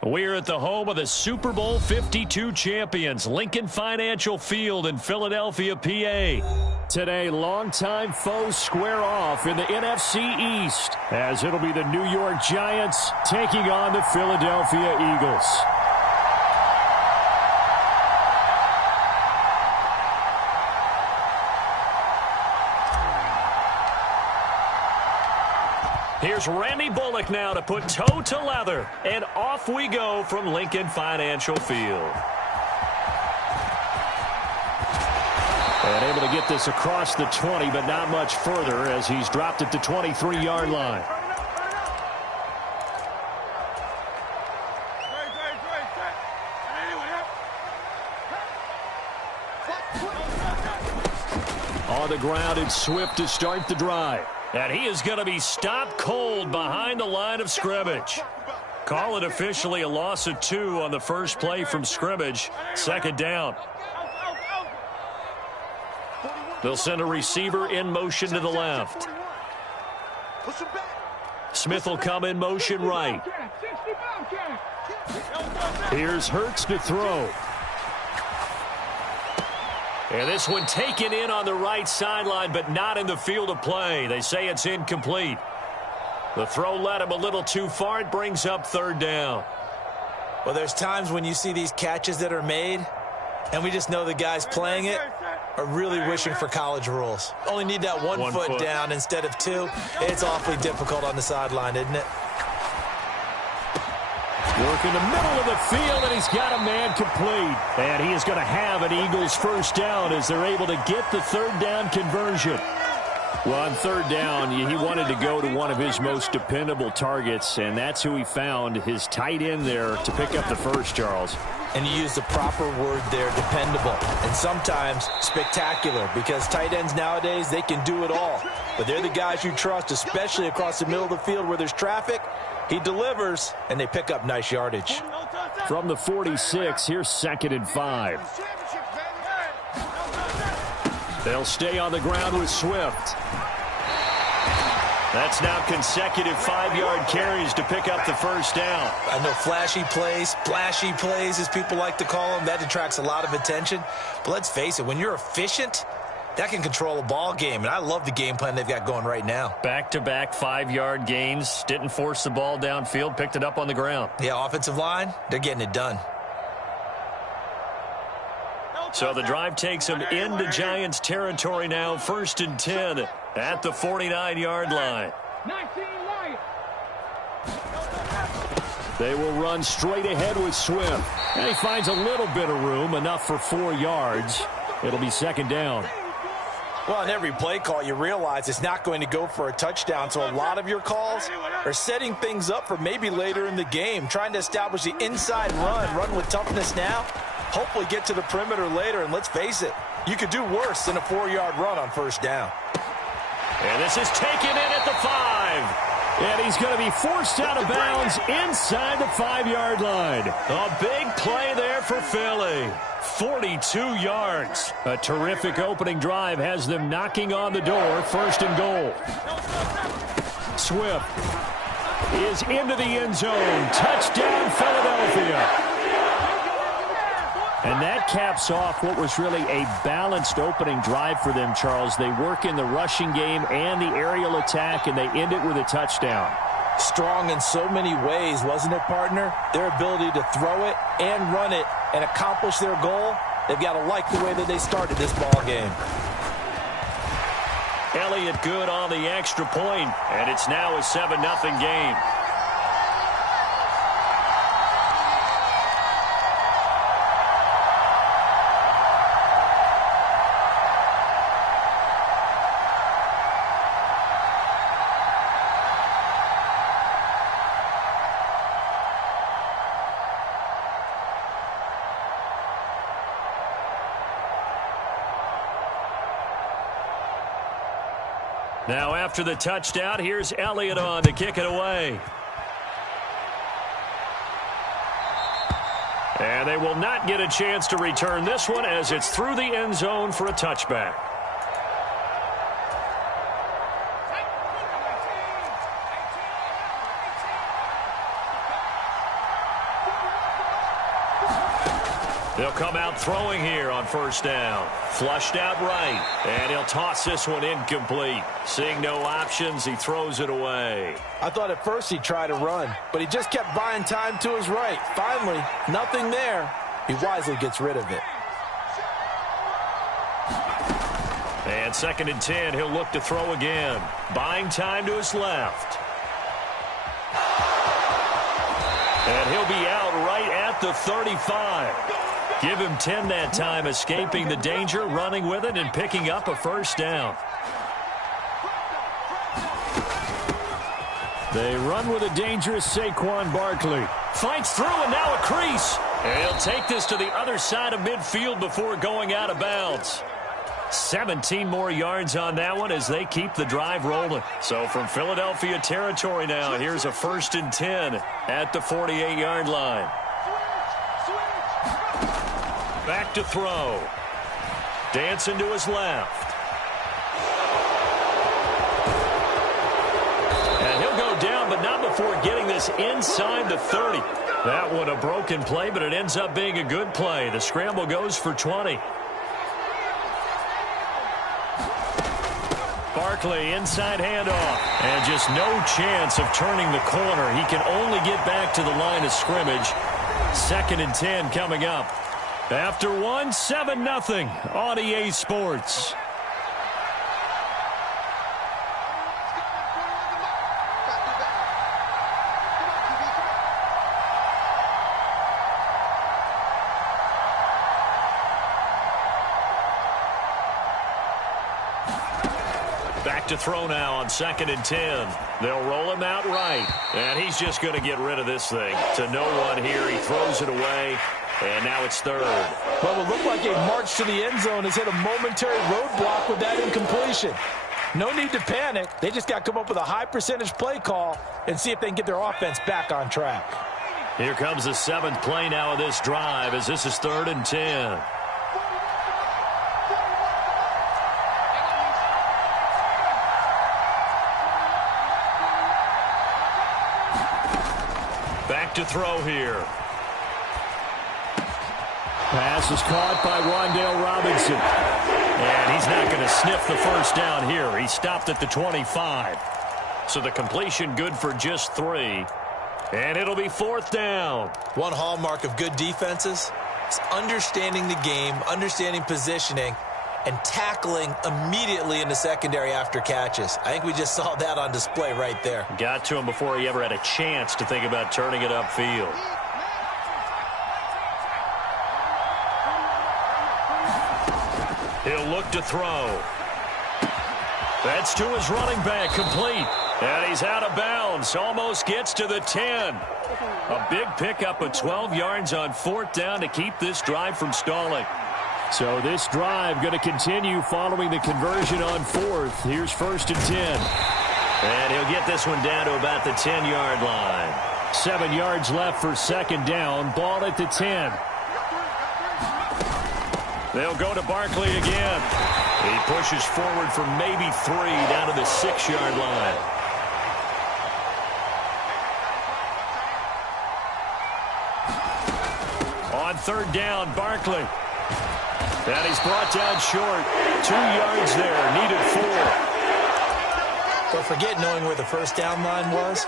We're at the home of the Super Bowl 52 champions, Lincoln Financial Field in Philadelphia, PA. Today, longtime foes square off in the NFC East, as it'll be the New York Giants taking on the Philadelphia Eagles. Here's Randy Bullock now to put toe to leather. And off we go from Lincoln Financial Field. And able to get this across the 20, but not much further as he's dropped it to 23-yard line. On the ground, it's Swift to start the drive. And he is going to be stopped cold behind the line of scrimmage. Call it officially a loss of 2 on the first play from scrimmage. Second down. They'll send a receiver in motion to the left. Smith will come in motion right. Here's Hurts to throw. And this one taken in on the right sideline, but not in the field of play. They say it's incomplete. The throw led him a little too far. It brings up third down. Well, there's times when you see these catches that are made, and we just know the guys playing it are really wishing for college rules. Only need that one foot down instead of 2. It's awfully difficult on the sideline, isn't it? Work in the middle of the field, and he's got a man complete. And he is going to have an Eagles first down as they're able to get the third down conversion. Well, on third down, he wanted to go to one of his most dependable targets, and that's who he found, his tight end there, to pick up the first, Charles. And you use the proper word there, dependable, and sometimes spectacular, because tight ends nowadays, they can do it all. But they're the guys you trust, especially across the middle of the field where there's traffic. He delivers, and they pick up nice yardage. From the 46, here's 2nd and 5. They'll stay on the ground with Swift. That's now consecutive 5-yard carries to pick up the first down. I know flashy plays, splashy plays, as people like to call them, that attracts a lot of attention. But let's face it, when you're efficient, that can control a ball game, and I love the game plan they've got going right now. Back-to-back 5-yard gains, didn't force the ball downfield, picked it up on the ground. Yeah, offensive line, they're getting it done. So the drive takes them into Giants territory now, 1st and 10 at the 49-yard line. They will run straight ahead with Swift. And he finds a little bit of room, enough for 4 yards. It'll be 2nd down. Well, in every play call, you realize it's not going to go for a touchdown, so a lot of your calls are setting things up for maybe later in the game, trying to establish the inside run with toughness now, hopefully get to the perimeter later, and let's face it, you could do worse than a 4-yard run on first down. And this is taken in at the 5. And he's going to be forced out of bounds inside the 5-yard line. A big play there for Philly. 42 yards. A terrific opening drive has them knocking on the door. 1st and goal. Swift is into the end zone. Touchdown, Philadelphia. And that caps off what was really a balanced opening drive for them, Charles. They work in the rushing game and the aerial attack, and they end it with a touchdown. Strong in so many ways, wasn't it, partner? Their ability to throw it and run it and accomplish their goal, they've got to like the way that they started this ball game. Elliott good on the extra point, and it's now a 7-0 game. Now after the touchdown, here's Elliott on to kick it away. And they will not get a chance to return this one as it's through the end zone for a touchback. They'll come out throwing here on first down. Flushed out right. And he'll toss this one incomplete. Seeing no options, he throws it away. I thought at first he'd try to run, but he just kept buying time to his right. Finally, nothing there. He wisely gets rid of it. And 2nd and 10, he'll look to throw again. Buying time to his left. And he'll be out right at the 35. Give him 10 that time, escaping the danger, running with it, and picking up a first down. They run with a dangerous Saquon Barkley. Fights through, and now a crease. And he'll take this to the other side of midfield before going out of bounds. 17 more yards on that one as they keep the drive rolling. So from Philadelphia territory now, here's a 1st and 10 at the 48-yard line. Back to throw. Dancing to his left. And he'll go down, but not before getting this inside the 30. That one a broken play, but it ends up being a good play. The scramble goes for 20. Barkley, inside handoff. And just no chance of turning the corner. He can only get back to the line of scrimmage. 2nd and 10 coming up. After 7-0 on EA Sports. Back to throw now on 2nd and 10. They'll roll him out right. And he's just going to get rid of this thing. To no one here. He throws it away. And now it's 3rd. Well, it looked like a march to the end zone has hit a momentary roadblock with that incompletion. No need to panic. They just got to come up with a high percentage play call and see if they can get their offense back on track. Here comes the 7th play now of this drive as this is 3rd and 10. Back to throw here. Pass is caught by Wan'Dale Robinson. And he's not going to sniff the first down here. He stopped at the 25. So the completion good for just 3. And it'll be 4th down. One hallmark of good defenses is understanding the game, understanding positioning, and tackling immediately in the secondary after catches. I think we just saw that on display right there. Got to him before he ever had a chance to think about turning it upfield. He'll look to throw. That's to his running back, complete. And he's out of bounds. Almost gets to the 10. A big pickup of 12 yards on 4th down to keep this drive from stalling. So this drive going to continue following the conversion on 4th. Here's 1st and 10. And he'll get this one down to about the 10-yard line. 7 yards left for 2nd down. Ball at the 10. They'll go to Barkley again. He pushes forward for maybe 3 down to the 6-yard line. On 3rd down, Barkley. And he's brought down short. 2 yards there, needed 4. Don't forget knowing where the first down line was.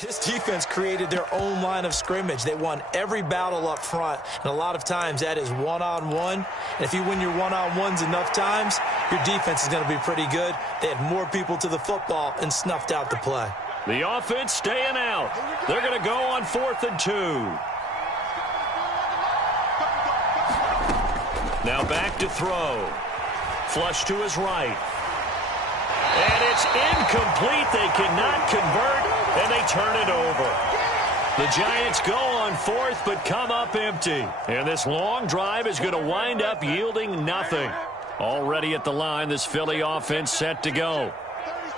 This defense created their own line of scrimmage. They won every battle up front, and a lot of times that is one-on-one. And if you win your one-on-ones enough times, your defense is going to be pretty good. They had more people to the football and snuffed out the play. The offense staying out. They're going to go on 4th and 2. Now back to throw. Flush to his right. And it's incomplete. They cannot convert, and they turn it over. The Giants go on 4th, but come up empty. And this long drive is going to wind up yielding nothing. Already at the line, this Philly offense set to go.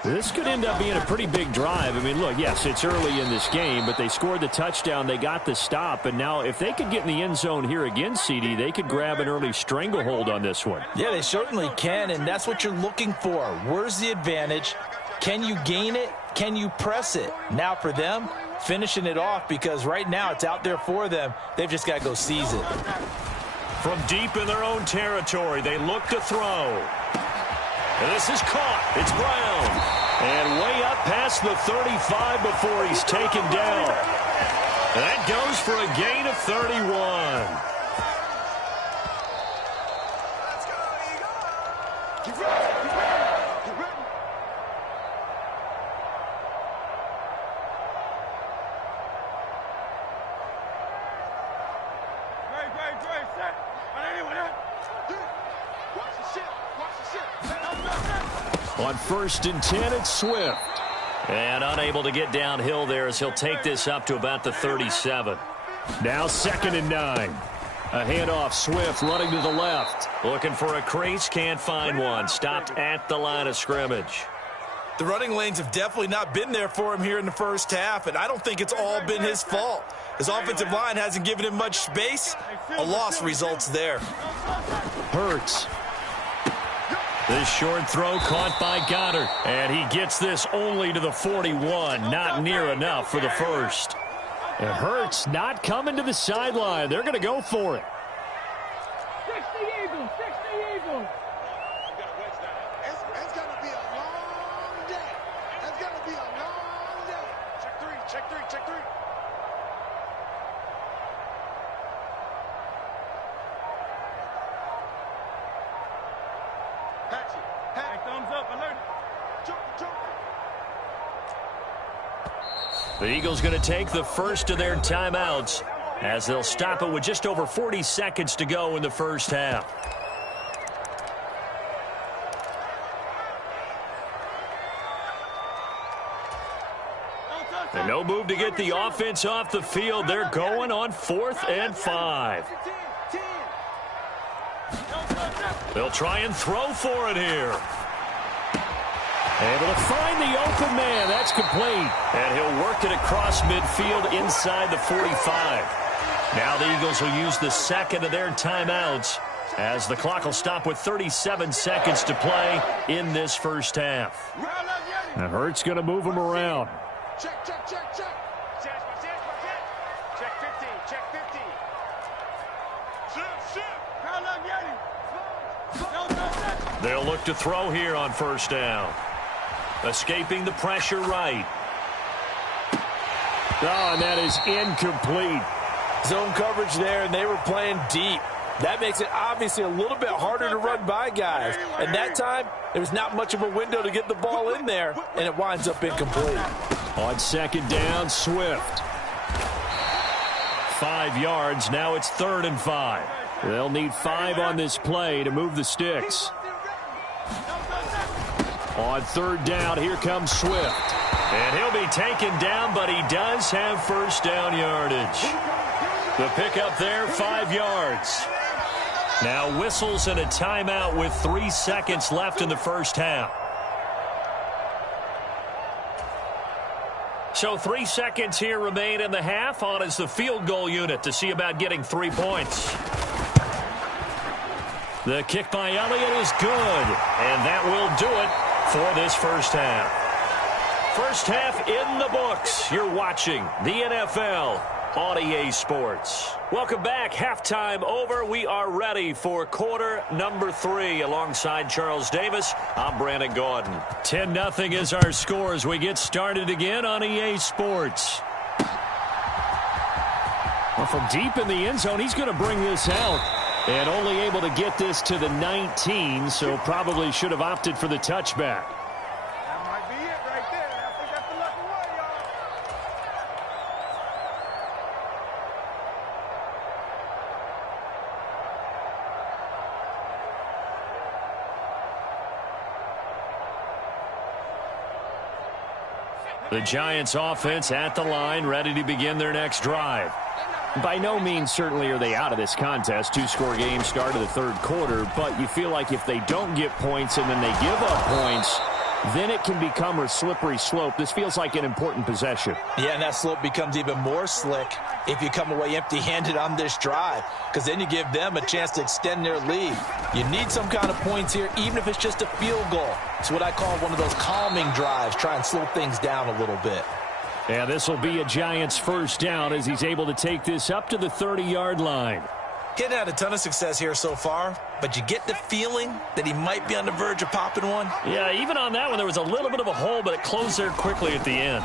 This could end up being a pretty big drive. I mean, look, yes, it's early in this game, but they scored the touchdown. They got the stop. And now if they could get in the end zone here again, CD, they could grab an early stranglehold on this one. Yeah, they certainly can, and that's what you're looking for. Where's the advantage? Can you gain it? Can you press it? Now for them, finishing it off, because right now it's out there for them. They've just got to go seize it. From deep in their own territory, they look to throw. And this is caught. It's Brown. And way up past the 35 before he's taken down. And that goes for a gain of 31. On 1st and 10, it's Swift. And unable to get downhill there as he'll take this up to about the 37. Now 2nd and 9. A handoff, Swift running to the left. Looking for a crease, can't find one. Stopped at the line of scrimmage. The running lanes have definitely not been there for him here in the first half, and I don't think it's all been his fault. His offensive line hasn't given him much space. A loss results there. Hurts. This short throw caught by Goddard. And he gets this only to the 41. Not near enough for the first. It hurts not coming to the sideline. They're going to go for it. 60 Eagles, 60 Eagles. It's going to be a long day. It's going to be a long day. Check three, check three, check three. Thumbs up, alert. The Eagles going to take the first of their timeouts as they'll stop it with just over 40 seconds to go in the first half. And no move to get the offense off the field. They're going on 4th and 5. They'll try and throw for it here. Able to find the open man. That's complete. And he'll work it across midfield inside the 45. Now the Eagles will use the second of their timeouts as the clock will stop with 37 seconds to play in this first half. Now Hurts going to move him around. Check, check, check, check. Check 50, check 50. Shoot. They'll look to throw here on first down. Escaping the pressure right. Oh, and that is incomplete. Zone coverage there, and they were playing deep. That makes it obviously a little bit harder to run by guys. And that time, there was not much of a window to get the ball in there, and it winds up incomplete. On 2nd down, Swift. 5 yards. Now it's 3rd and 5. They'll need 5 on this play to move the sticks. On 3rd down, here comes Swift. And he'll be taken down, but he does have first down yardage. The pickup there, 5 yards. Now whistles and a timeout with 3 seconds left in the first half. So 3 seconds here remain in the half. On is the field goal unit to see about getting 3 points. The kick by Elliott is good, and that will do it for this first half. First half in the books. You're watching the NFL on EA Sports. Welcome back. Halftime over. We are ready for quarter number 3. Alongside Charles Davis, I'm Brandon Gaudin. 10-0 is our score as we get started again on EA Sports. Well, from deep in the end zone, he's going to bring this out. And only able to get this to the 19, so probably should have opted for the touchback. That might be it right there. I think that's the lucky one, y'all. The Giants offense at the line, ready to begin their next drive. By no means certainly are they out of this contest. 2-score game start of the third quarter, but you feel like if they don't get points and then they give up points, then it can become a slippery slope. This feels like an important possession. Yeah, and that slope becomes even more slick if you come away empty-handed on this drive, because then you give them a chance to extend their lead. You need some kind of points here, even if it's just a field goal. It's what I call one of those calming drives, try and slow things down a little bit. And this will be a Giants first down as he's able to take this up to the 30-yard line. He hadn't had a ton of success here so far, but you get the feeling that he might be on the verge of popping one. Yeah, even on that one, there was a little bit of a hole, but it closed there quickly at the end.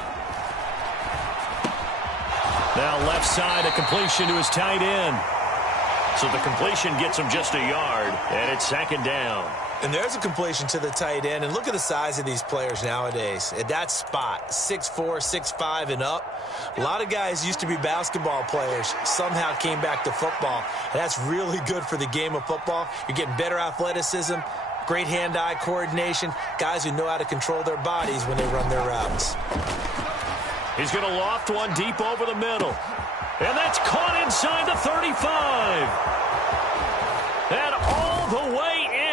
Now left side, a completion to his tight end. So the completion gets him just a yard, and it's second down. And there's a completion to the tight end. And look at the size of these players nowadays. At that spot, 6'4", 6'5", and up. A lot of guys used to be basketball players, somehow came back to football. And that's really good for the game of football. You're getting better athleticism, great hand-eye coordination, guys who know how to control their bodies when they run their routes. He's going to loft one deep over the middle. And that's caught inside the 35. And all the way in.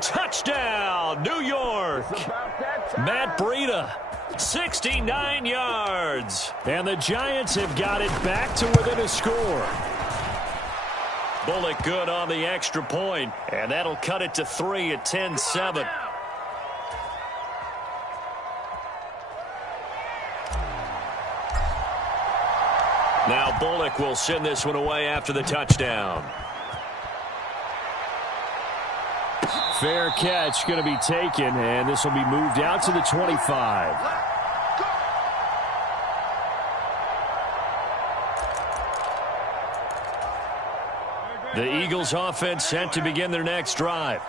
Touchdown, New York. Matt Breida, 69 yards. And the Giants have got it back to within a score. Bullock good on the extra point. And that'll cut it to 3 at 10-7. Now Bullock will send this one away after the touchdown. Fair catch going to be taken, and this will be moved out to the 25. The Eagles offense set to begin their next drive.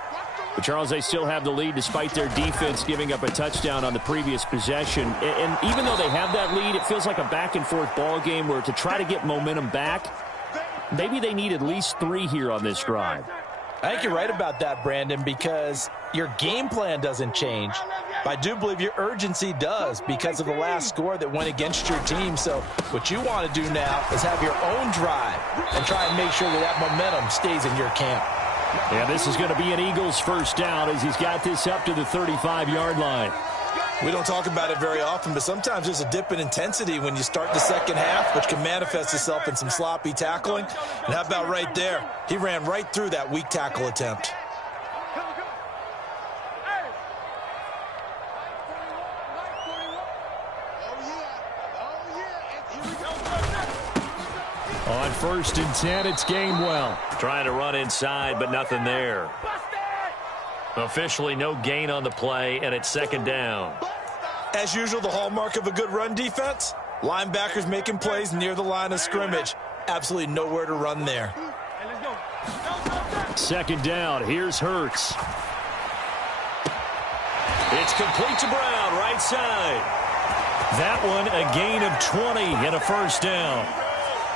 But Charles, they still have the lead despite their defense giving up a touchdown on the previous possession. And even though they have that lead, it feels like a back-and-forth ball game where to try to get momentum back, maybe they need at least 3 here on this drive. I think you're right about that, Brandon, because your game plan doesn't change. But I do believe your urgency does because of the last score that went against your team. So what you want to do now is have your own drive and try and make sure that momentum stays in your camp. And this is going to be an Eagles first down as he's got this up to the 35-yard line. We don't talk about it very often, but sometimes there's a dip in intensity when you start the second half, which can manifest itself in some sloppy tackling. And how about right there? He ran right through that weak tackle attempt. On 1st and 10, it's Gainwell. Trying to run inside, but nothing there. Officially no gain on the play, and it's second down. As usual, the hallmark of a good run defense, linebackers making plays near the line of scrimmage. Absolutely nowhere to run there. Second down, here's Hurts. It's complete to Brown, right side. That one a gain of 20 and a first down.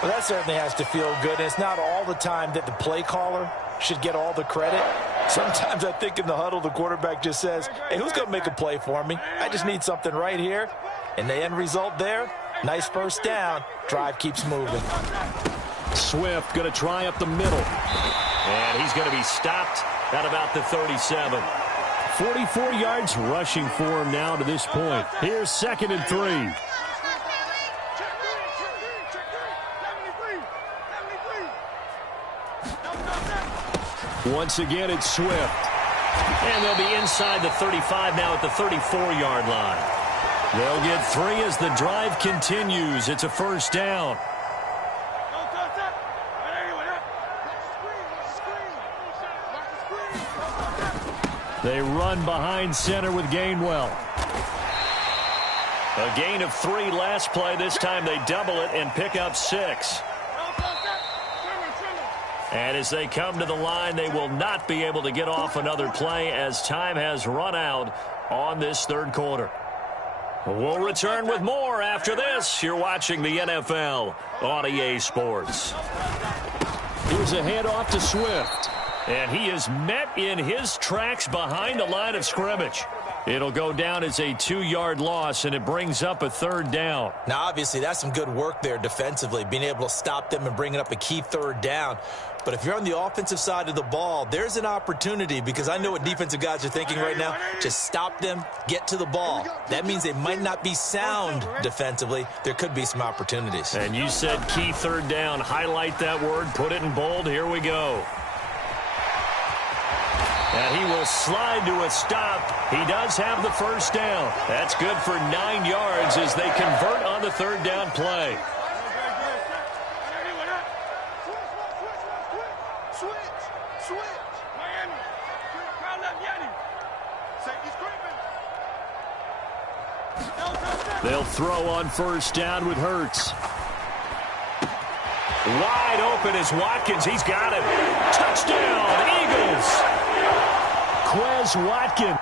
Well, that certainly has to feel good. And it's not all the time that the play caller should get all the credit. Sometimes I think in the huddle, the quarterback just says, hey, who's going to make a play for me? I just need something right here. And the end result there, nice first down. Drive keeps moving. Swift going to try up the middle. And he's going to be stopped at about the 37. 44 yards rushing for him now to this point. Here's 2nd and 3. Once again, it's Swift. And they'll be inside the 35 now at the 34-yard line. They'll get 3 as the drive continues. It's a first down. They run behind center with Gainwell. A gain of 3 last play. This time they double it and pick up 6. And as they come to the line, they will not be able to get off another play as time has run out on this third quarter. We'll return with more after this. You're watching the NFL on EA Sports. Here's a handoff to Swift. And he is met in his tracks behind the line of scrimmage. It'll go down as a 2-yard loss, and it brings up a third down. Now, obviously, that's some good work there defensively, being able to stop them and bringing up a key third down. But if you're on the offensive side of the ball, there's an opportunity, because I know what defensive guys are thinking right now. Just stop them, get to the ball. That means they might not be sound defensively. There could be some opportunities. And you said key third down. Highlight that word, put it in bold. Here we go. And he will slide to a stop. He does have the first down. That's good for 9 yards as they convert on the third down play. They'll throw on first down with Hurts. Wide open is Watkins. He's got him. Touchdown, Eagles. Quez Watkins.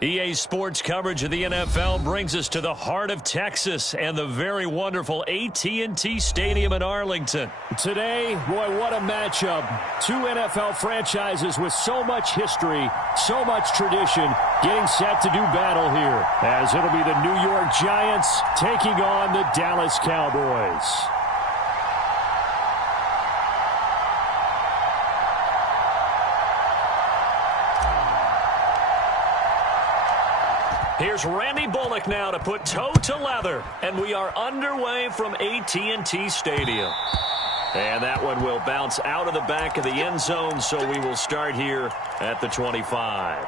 EA Sports coverage of the NFL brings us to the heart of Texas and the very wonderful AT&T Stadium in Arlington. Today, boy, what a matchup. 2 NFL franchises with so much history, so much tradition, getting set to do battle here, as it'll be the New York Giants taking on the Dallas Cowboys. Here's Randy Bullock now to put toe to leather, and we are underway from AT&T Stadium. And that one will bounce out of the back of the end zone, so we will start here at the 25.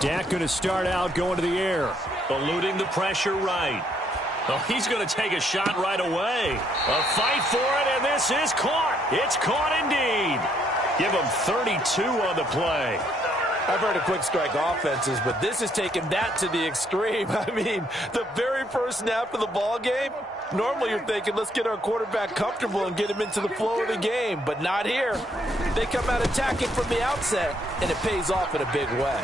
Dak going to start out going to the air. Eluding the pressure right. Oh, he's going to take a shot right away. A fight for it, and this is caught. It's caught indeed. Give him 32 on the play. I've heard of quick strike offenses, but this is taking that to the extreme. I mean, the very first snap of the ball game, normally you're thinking, let's get our quarterback comfortable and get him into the flow of the game, but not here. They come out attacking from the outset, and it pays off in a big way.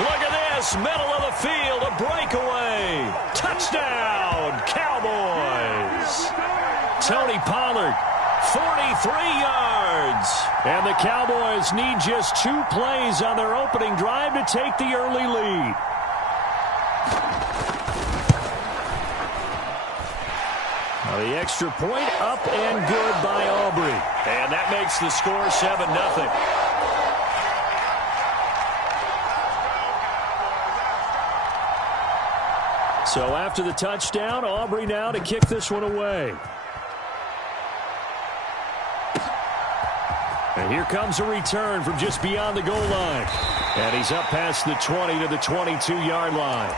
Look at this, middle of the field, a breakaway. Touchdown, Cowboys. Tony Pollard, 43 yards. And the Cowboys need just 2 plays on their opening drive to take the early lead. Now the extra point up and good by Aubrey. And that makes the score 7-0. So after the touchdown, Aubrey now to kick this one away. And here comes a return from just beyond the goal line. And he's up past the 20 to the 22-yard line.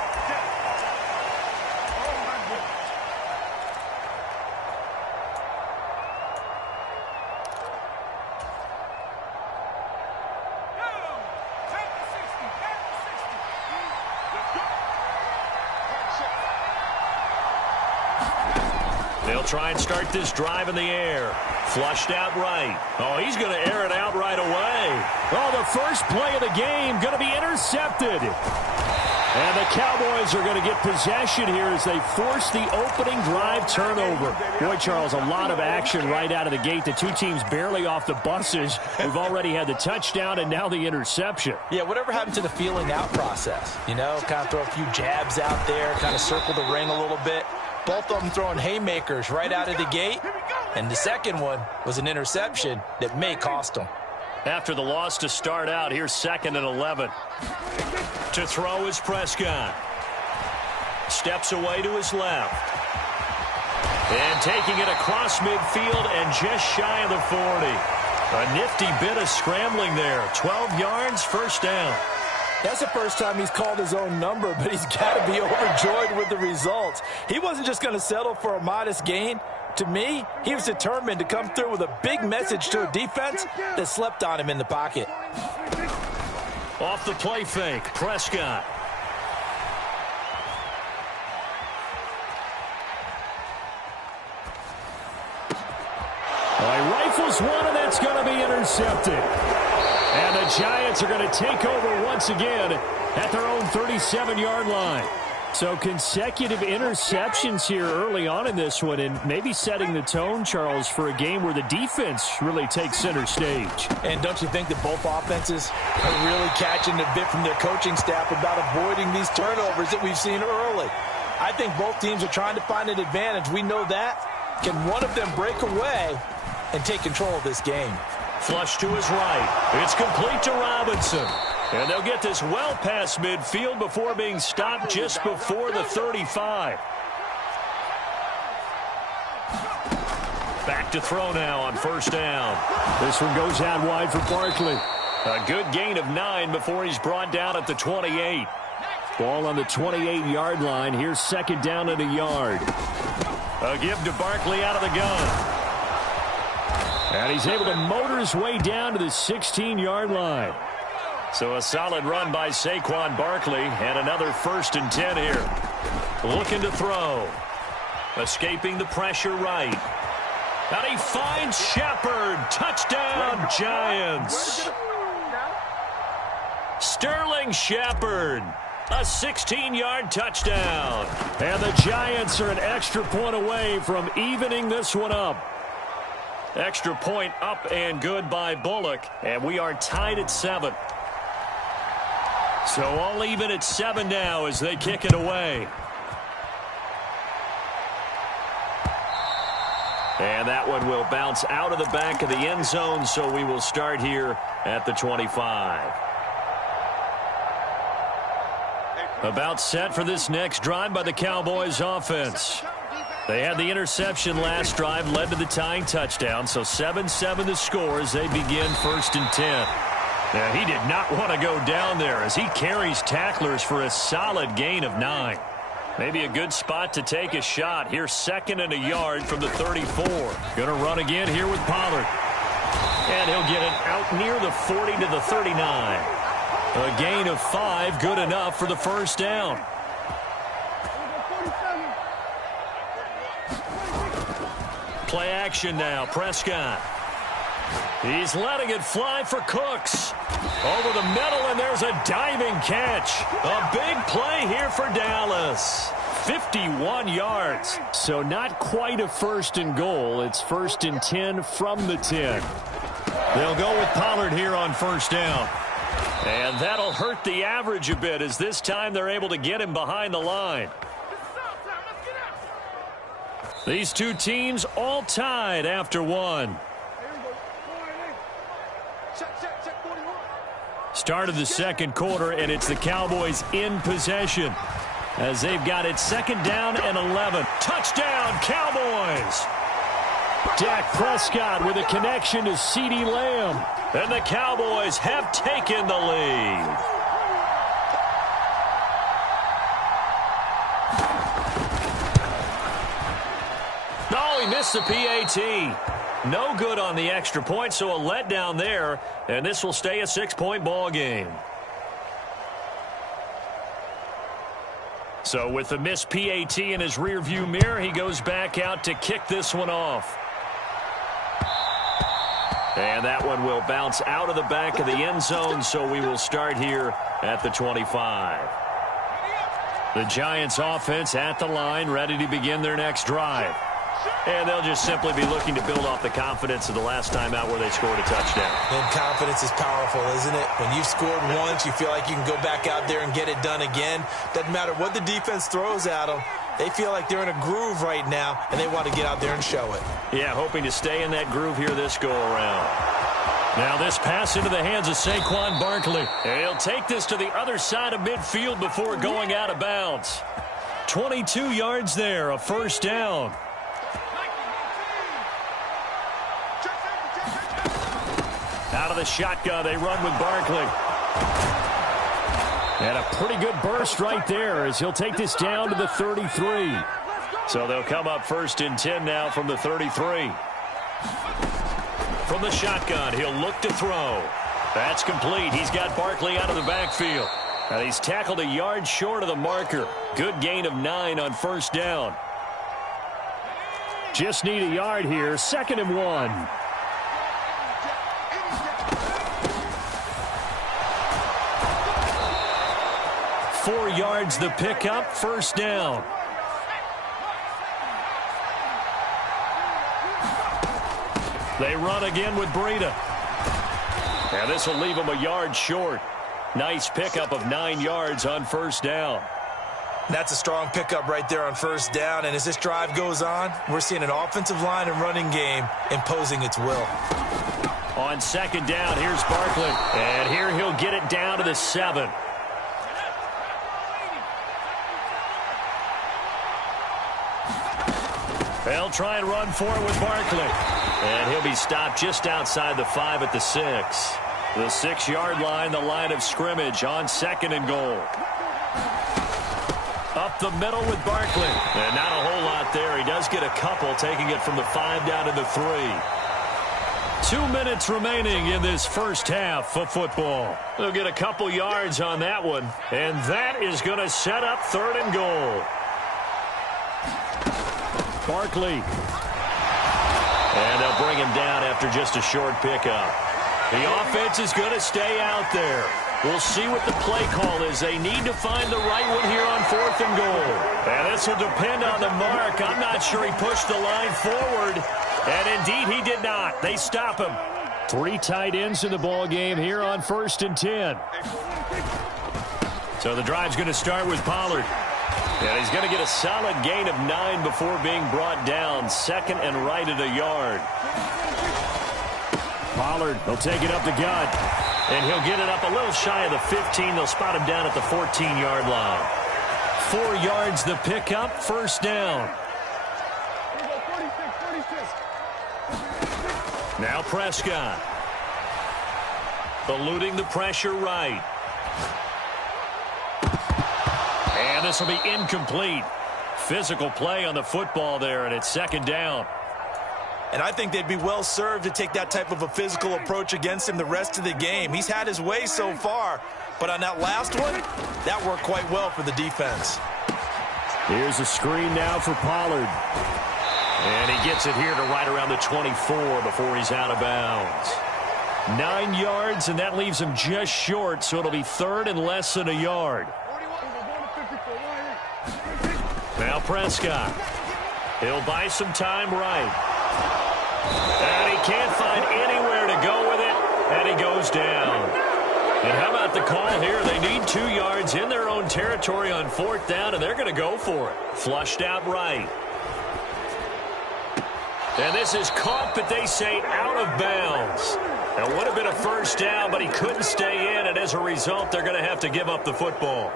They'll try and start this drive in the air. Flushed out right. Oh, he's going to air it out right away. Oh, the first play of the game going to be intercepted. And the Cowboys are going to get possession here as they force the opening drive turnover. Boy, Charles, a lot of action right out of the gate. The two teams barely off the buses. We've already had the touchdown and now the interception. Yeah, whatever happened to the feeling out process? You know, kind of throw a few jabs out there, kind of circle the ring a little bit. Both of them throwing haymakers right out of the gate. And the second one was an interception that may cost them. After the loss to start out, here's 2nd and 11. To throw is Prescott. Steps away to his left. And taking it across midfield and just shy of the 40. A nifty bit of scrambling there. 12 yards, first down. That's the first time he's called his own number, but he's got to be overjoyed with the results. He wasn't just going to settle for a modest gain. To me, he was determined to come through with a big message to a defense that slept on him in the pocket. Off the play fake, Prescott. He rifles one, and that's going to be intercepted. And the Giants are going to take over once again at their own 37-yard line. So consecutive interceptions here early on in this one, and maybe setting the tone, Charles, for a game where the defense really takes center stage. And don't you think that both offenses are really catching a bit from their coaching staff about avoiding these turnovers that we've seen early? I think both teams are trying to find an advantage. We know that. Can one of them break away and take control of this game? Flush to his right. It's complete to Robinson. And they'll get this well past midfield before being stopped just before the 35. Back to throw now on first down. This one goes out wide for Barkley. A good gain of 9 before he's brought down at the 28. Ball on the 28-yard line. Here's 2nd down and a yard. A give to Barkley out of the gun. And he's able to motor his way down to the 16-yard line. So a solid run by Saquon Barkley, and another 1st and 10 here. Looking to throw. Escaping the pressure right. And he finds Shepard. Touchdown, Giants. Sterling Shepard. A 16-yard touchdown. And the Giants are an extra point away from evening this one up. Extra point up and good by Bullock. And we are tied at 7. So all even at 7 now as they kick it away. And that one will bounce out of the back of the end zone, so we will start here at the 25. About set for this next drive by the Cowboys offense. They had the interception last drive, led to the tying touchdown, so 7-7 the score as they begin 1st and 10. Now, he did not want to go down there as he carries tacklers for a solid gain of 9. Maybe a good spot to take a shot. Here's 2nd and a yard from the 34. Going to run again here with Pollard. And he'll get it out near the 40 to the 39. A gain of 5, good enough for the first down. Play action now, Prescott. He's letting it fly for Cooks. Over the middle, and there's a diving catch. A big play here for Dallas. 51 yards. So not quite a 1st and goal. It's 1st and 10 from the 10. They'll go with Pollard here on first down. And that'll hurt the average a bit as this time they're able to get him behind the line. These two teams all tied after 1. Start of the 2nd quarter, and it's the Cowboys in possession as they've got it 2nd down and 11. Touchdown, Cowboys! Dak Prescott with a connection to CeeDee Lamb. And the Cowboys have taken the lead. Oh, he missed the PAT. No good on the extra point, so a letdown there, and this will stay a 6-point ball game. So with the missed PAT in his rearview mirror, he goes back out to kick this one off. And that one will bounce out of the back of the end zone, so we will start here at the 25. The Giants offense at the line, ready to begin their next drive. And they'll just simply be looking to build off the confidence of the last time out where they scored a touchdown. And confidence is powerful, isn't it? When you've scored once, you feel like you can go back out there and get it done again. Doesn't matter what the defense throws at them. They feel like they're in a groove right now, and they want to get out there and show it. Yeah, hoping to stay in that groove here this go-around. Now this pass into the hands of Saquon Barkley. And he'll take this to the other side of midfield before going out of bounds. 22 yards there, a first down. Out of the shotgun, they run with Barkley. And a pretty good burst right there as he'll take this down to the 33. So they'll come up 1st and 10 now from the 33. From the shotgun, he'll look to throw. That's complete. He's got Barkley out of the backfield. And he's tackled a yard short of the marker. Good gain of 9 on first down. Just need a yard here. 2nd and 1. Four yards the pickup, first down. They run again with Breida. And this will leave them a yard short. Nice pickup of 9 yards on first down. That's a strong pickup right there on first down. And as this drive goes on, we're seeing an offensive line and running game imposing its will. On 2nd down, here's Barkley. And here he'll get it down to the 7. They'll try and run for it with Barkley. And he'll be stopped just outside the 5 at the 6. The 6-yard line, the line of scrimmage on 2nd and goal. Up the middle with Barkley. And not a whole lot there. He does get a couple, taking it from the 5 down to the 3. 2 minutes remaining in this first half of football. They'll get a couple yards on that one. And that is going to set up 3rd and goal. Barkley. And they'll bring him down after just a short pickup. The offense is going to stay out there. We'll see what the play call is. They need to find the right one here on 4th and goal. And this will depend on the mark. I'm not sure he pushed the line forward. And indeed, he did not. They stop him. 3 tight ends in the ball game here on 1st and 10. So the drive's going to start with Pollard. And he's going to get a solid gain of 9 before being brought down. 2nd and right at a yard. Pollard will take it up the gut. And he'll get it up a little shy of the 15. They'll spot him down at the 14-yard line. 4 yards the pickup, first down. Now Prescott. Eluding the pressure right. And this will be incomplete. Physical play on the football there, and it's 2nd down. And I think they'd be well served to take that type of a physical approach against him the rest of the game. He's had his way so far, but on that last one, that worked quite well for the defense. Here's a screen now for Pollard. And he gets it here to right around the 24 before he's out of bounds. 9 yards, and that leaves him just short, so it'll be 3rd and less than a yard. Now Prescott. He'll buy some time right. And he can't find anywhere to go with it, and he goes down. And how about the call here? They need 2 yards in their own territory on 4th down, and they're going to go for it. Flushed out right. And this is caught, but they say out of bounds. That would have been a first down, but he couldn't stay in, and as a result, they're going to have to give up the football.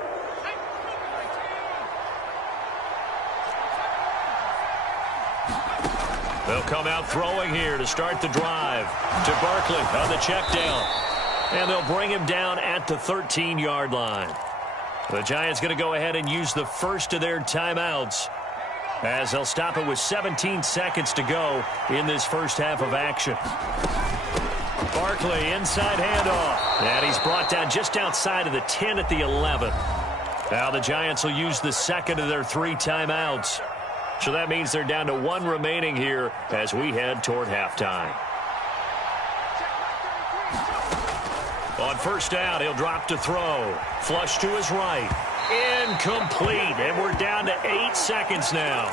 They'll come out throwing here to start the drive. To Barkley on the check down. And they'll bring him down at the 13-yard line. The Giants going to go ahead and use the first of their timeouts, as they'll stop it with 17 seconds to go in this first half of action. Barkley inside handoff. And he's brought down just outside of the 10 at the 11. Now the Giants will use the second of their 3 timeouts. So that means they're down to 1 remaining here as we head toward halftime. On first down, he'll drop to throw. Flush to his right. Incomplete. And we're down to 8 seconds now.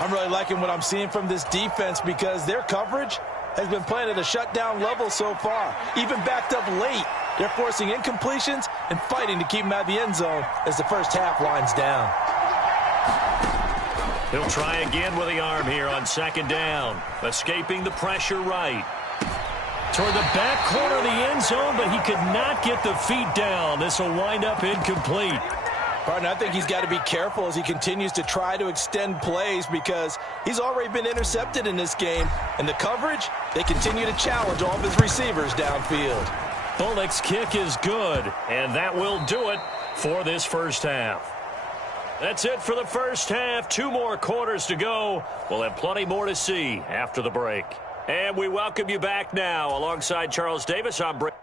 I'm really liking what I'm seeing from this defense because their coverage has been playing at a shutdown level so far. Even backed up late, they're forcing incompletions and fighting to keep them out of the end zone as the first half winds down. He'll try again with the arm here on second down. Escaping the pressure right. Toward the back corner of the end zone, but he could not get the feet down. This will wind up incomplete. Partner, I think he's got to be careful as he continues to try to extend plays because he's already been intercepted in this game. And the coverage, they continue to challenge all of his receivers downfield. Bullock's kick is good, and that will do it for this first half. That's it for the first half. 2 more quarters to go. We'll have plenty more to see after the break. And we welcome you back now. Alongside Charles Davis, I'm Brett.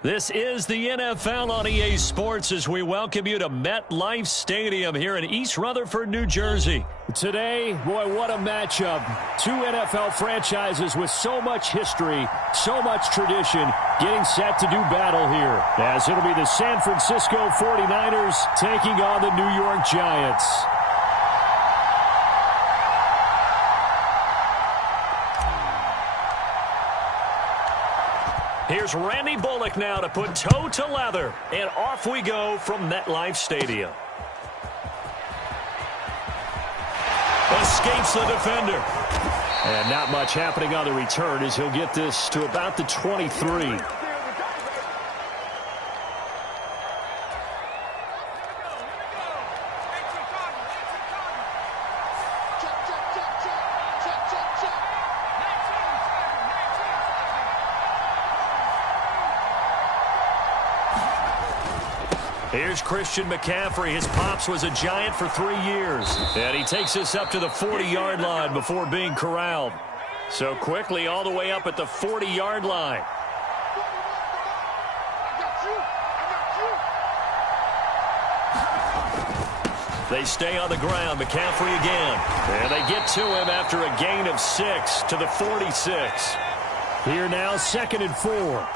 This is the NFL on EA Sports as we welcome you to MetLife Stadium here in East Rutherford, New Jersey. Today, boy, what a matchup. 2 NFL franchises with so much history, so much tradition, getting set to do battle here. As it'll be the San Francisco 49ers taking on the New York Giants. Here's Randy Bullock now to put toe to leather. And off we go from MetLife Stadium. Escapes the defender. And not much happening on the return as he'll get this to about the 23. Here's Christian McCaffrey. His pops was a Giant for 3 years. And he takes this up to the 40-yard line before being corralled. So quickly all the way up at the 40-yard line. They stay on the ground. McCaffrey again. And they get to him after a gain of 6 to the 46. Here now, 2nd and 4.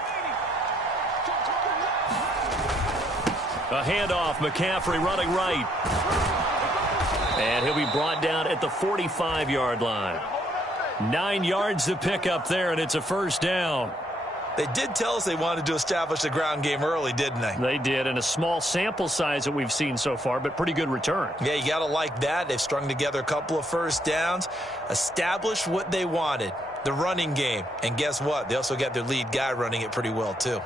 A handoff, McCaffrey running right. And he'll be brought down at the 45-yard line. 9 yards to pick up there, and it's a first down. They did tell us they wanted to establish the ground game early, didn't they? They did, and a small sample size that we've seen so far, but pretty good return. Yeah, you got to like that. They've strung together a couple of first downs, established what they wanted, the running game. And guess what? They also got their lead guy running it pretty well, too.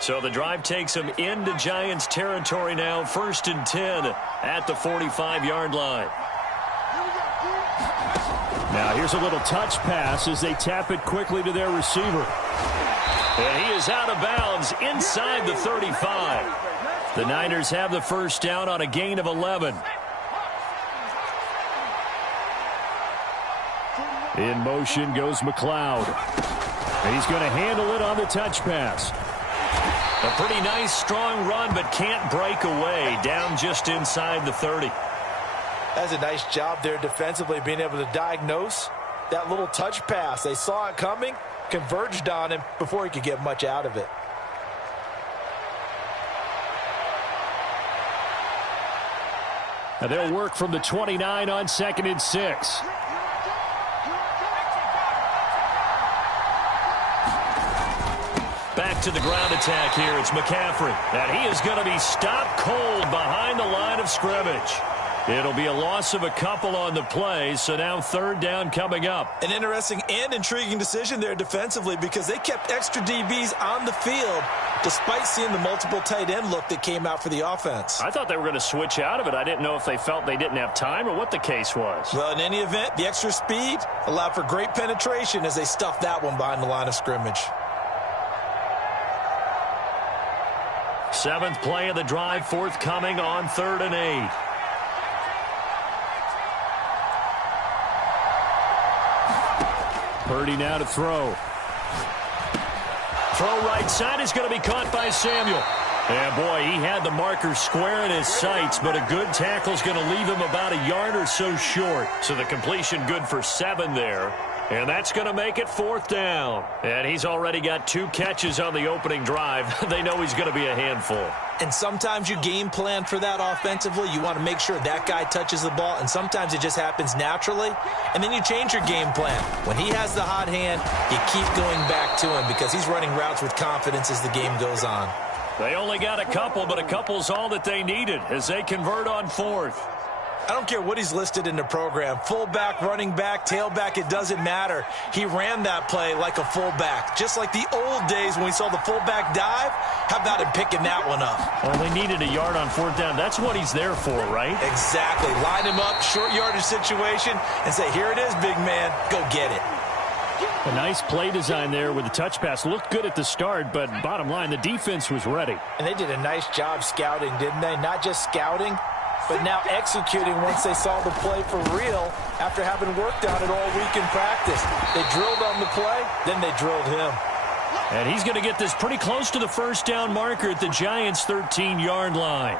So the drive takes them into Giants territory now, 1st and 10 at the 45-yard line. Now here's a little touch pass as they tap it quickly to their receiver. And he is out of bounds inside the 35. The Niners have the first down on a gain of 11. In motion goes McLeod. And he's going to handle it on the touch pass. A pretty nice, strong run, but can't break away. Down just inside the 30. That's a nice job there defensively, being able to diagnose that little touch pass. They saw it coming, converged on him before he could get much out of it. Now they'll work from the 29 on 2nd and 6. Back to the ground attack here. It's McCaffrey. And he is going to be stopped cold behind the line of scrimmage. It'll be a loss of a couple on the play, so now 3rd down coming up. An interesting and intriguing decision there defensively because they kept extra DBs on the field despite seeing the multiple tight end look that came out for the offense. I thought they were going to switch out of it. I didn't know if they felt they didn't have time or what the case was. Well, in any event, the extra speed allowed for great penetration as they stuffed that one behind the line of scrimmage. 7th play of the drive, forthcoming on 3rd and 8. Purdy now to throw. Throw right side is going to be caught by Samuel. Yeah, boy, he had the marker square in his sights, but a good tackle is going to leave him about a yard or so short. So the completion good for 7 there. And that's going to make it 4th down. And he's already got 2 catches on the opening drive. They know he's going to be a handful. And sometimes you game plan for that offensively. You want to make sure that guy touches the ball, and sometimes it just happens naturally. And then you change your game plan. When he has the hot hand, you keep going back to him because he's running routes with confidence as the game goes on. They only got a couple, but a couple's all that they needed as they convert on 4th. I don't care what he's listed in the program. Fullback, running back, tailback, it doesn't matter. He ran that play like a fullback. Just like the old days when we saw the fullback dive. How about him picking that one up? Well, they needed a yard on 4th down. That's what he's there for, right? Exactly. Line him up, short yardage situation, and say, here it is, big man. Go get it. A nice play design there with the touch pass. Looked good at the start, but bottom line, the defense was ready. And they did a nice job scouting, didn't they? Not just scouting, but now executing once they saw the play for real after having worked on it all week in practice. They drilled on the play, then they drilled him. And he's going to get this pretty close to the 1st down marker at the Giants' 13-yard line.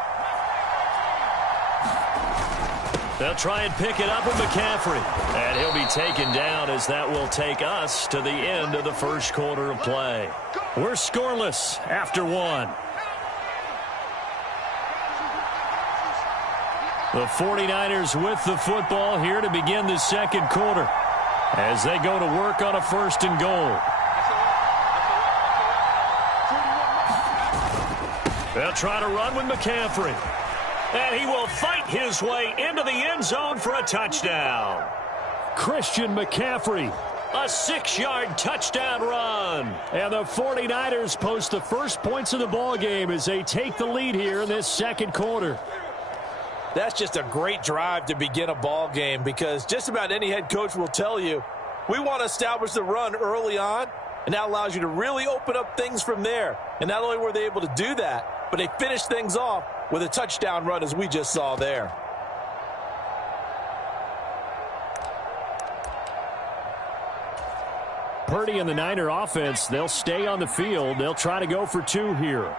They'll try and pick it up with McCaffrey. And he'll be taken down as that will take us to the end of the 1st quarter of play. We're scoreless after 1. The 49ers with the football here to begin the 2nd quarter as they go to work on a 1st and goal. They'll try to run with McCaffrey. And he will fight his way into the end zone for a touchdown. Christian McCaffrey. A 6-yard touchdown run. And the 49ers post the first points of the ball game as they take the lead here in this 2nd quarter. That's just a great drive to begin a ball game because just about any head coach will tell you, we want to establish the run early on, and that allows you to really open up things from there. And not only were they able to do that, but they finished things off with a touchdown run as we just saw there. Purdy and the Niner offense, they'll stay on the field. They'll try to go for 2 here.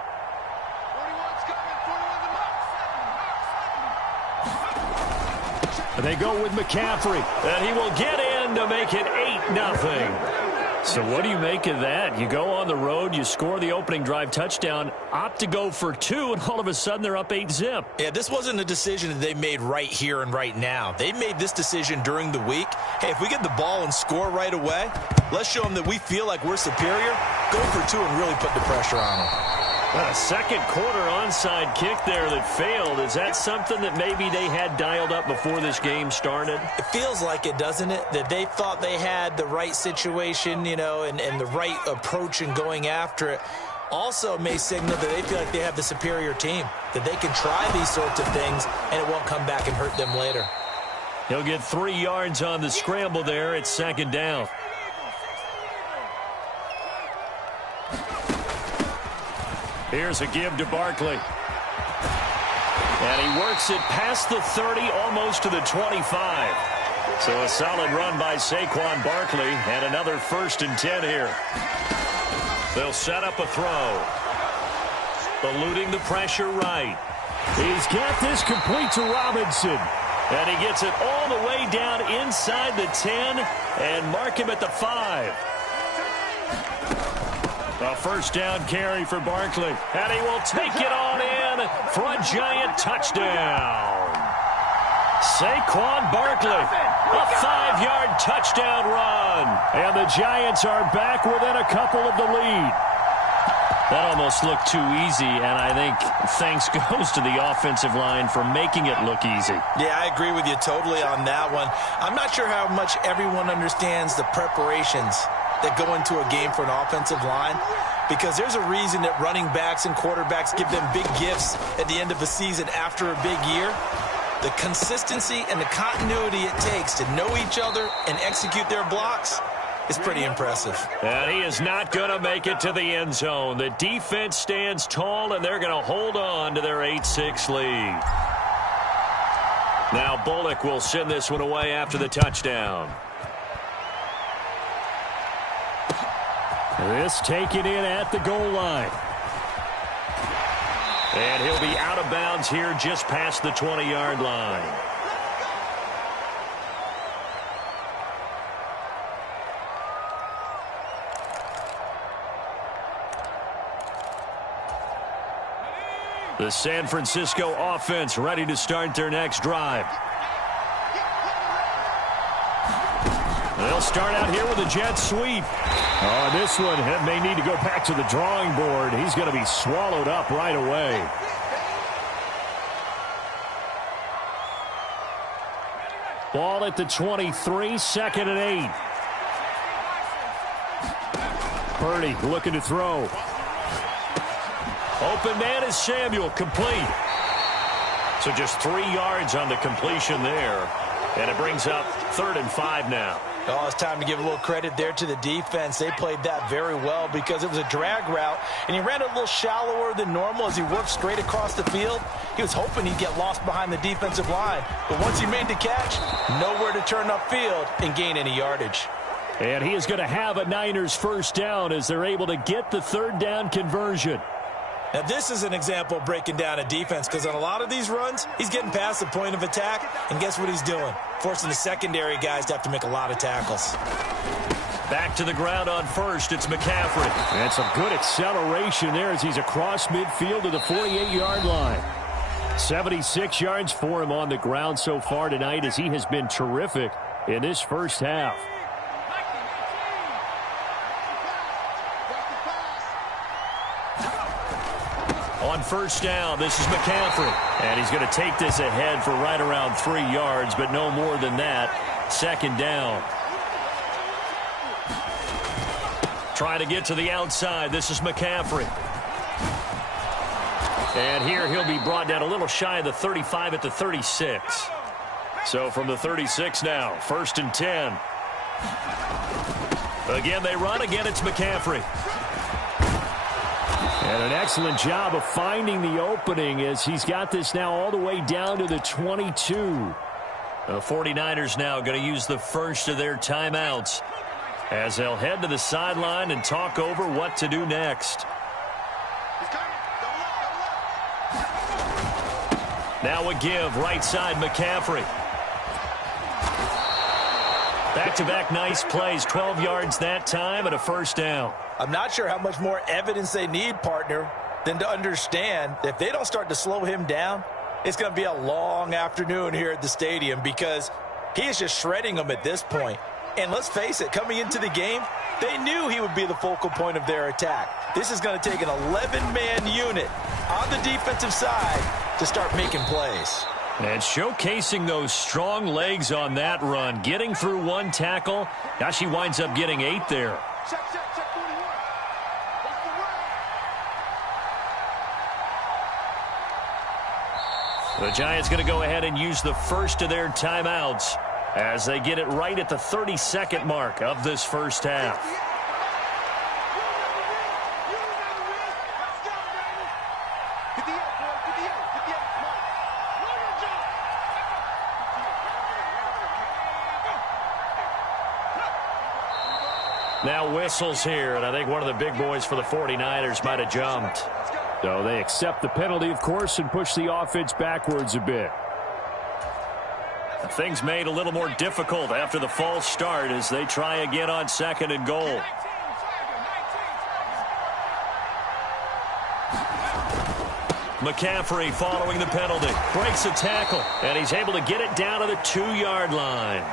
And they go with McCaffrey. And he will get in to make it 8-0. So what do you make of that? You go on the road, you score the opening drive touchdown, opt to go for 2, and all of a sudden they're up 8-zip. Yeah, this wasn't a decision that they made right here and right now. They made this decision during the week. Hey, if we get the ball and score right away, let's show them that we feel like we're superior. Go for 2 and really put the pressure on them. A 2nd quarter onside kick there that failed. Is that something that maybe they had dialed up before this game started? It feels like it, doesn't it? That they thought they had the right situation, you know, and the right approach in going after it. Also may signal that they feel like they have the superior team, that they can try these sorts of things and it won't come back and hurt them later. He'll get 3 yards on the scramble there. It's second down. Here's a give to Barkley. And he works it past the 30, almost to the 25. So a solid run by Saquon Barkley, and another 1st and 10 here. They'll set up a throw. Eluding the pressure right. He's got this complete to Robinson. And he gets it all the way down inside the 10 and mark him at the 5. A 1st down carry for Barkley. And he will take it on in for a giant touchdown. Saquon Barkley, a 5-yard touchdown run. And the Giants are back within a couple of the lead. That almost looked too easy, and I think thanks goes to the offensive line for making it look easy. Yeah, I agree with you totally on that one. I'm not sure how much everyone understands the preparations that go into a game for an offensive line, because there's a reason that running backs and quarterbacks give them big gifts at the end of the season after a big year. The consistency and the continuity it takes to know each other and execute their blocks is pretty impressive. And he is not going to make it to the end zone. The defense stands tall, and they're going to hold on to their 8-6 lead. Now Bullock will send this one away after the touchdown. This taken in at the goal line. And he'll be out of bounds here just past the 20-yard line. The San Francisco offense ready to start their next drive. They'll start out here with a jet sweep. Oh, this one may need to go back to the drawing board. He's going to be swallowed up right away. Ball at the 23, 2nd and 8. Purdy looking to throw. Open man is Samuel, complete. So just 3 yards on the completion there. And it brings up 3rd and 5 now. Oh, it's time to give a little credit there to the defense. They played that very well because it was a drag route, and he ran a little shallower than normal as he worked straight across the field. He was hoping he'd get lost behind the defensive line, but once he made the catch, nowhere to turn upfield and gain any yardage. And he is going to have a Niners 1st down as they're able to get the 3rd down conversion. Now, this is an example of breaking down a defense because on a lot of these runs, he's getting past the point of attack, and guess what he's doing? Forcing the secondary guys to have to make a lot of tackles. Back to the ground on 1st, it's McCaffrey. And some good acceleration there as he's across midfield to the 48-yard line. 76 yards for him on the ground so far tonight as he has been terrific in this first half. On 1st down, this is McCaffrey. And he's going to take this ahead for right around 3 yards, but no more than that. 2nd down. Trying to get to the outside. This is McCaffrey. And here he'll be brought down a little shy of the 35 at the 36. So from the 36 now, 1st and 10. Again, they run. Again, it's McCaffrey. And an excellent job of finding the opening as he's got this now all the way down to the 22. The 49ers now going to use the first of their timeouts as they'll head to the sideline and talk over what to do next. Now a give, right side, McCaffrey. Back-to-back nice plays, 12 yards that time and a 1st down. I'm not sure how much more evidence they need, partner, than to understand that if they don't start to slow him down, it's going to be a long afternoon here at the stadium because he is just shredding them at this point. And let's face it, coming into the game, they knew he would be the focal point of their attack. This is going to take an 11-man unit on the defensive side to start making plays. And showcasing those strong legs on that run, getting through 1 tackle. Now she winds up getting 8 there. The Giants going to go ahead and use the first of their timeouts as they get it right at the 30-second mark of this first half. Now whistles here, and I think one of the big boys for the 49ers might have jumped. So they accept the penalty, of course, and push the offense backwards a bit. Things made a little more difficult after the false start as they try again on 2nd and goal. McCaffrey following the penalty. Breaks a tackle, and he's able to get it down to the 2-yard line.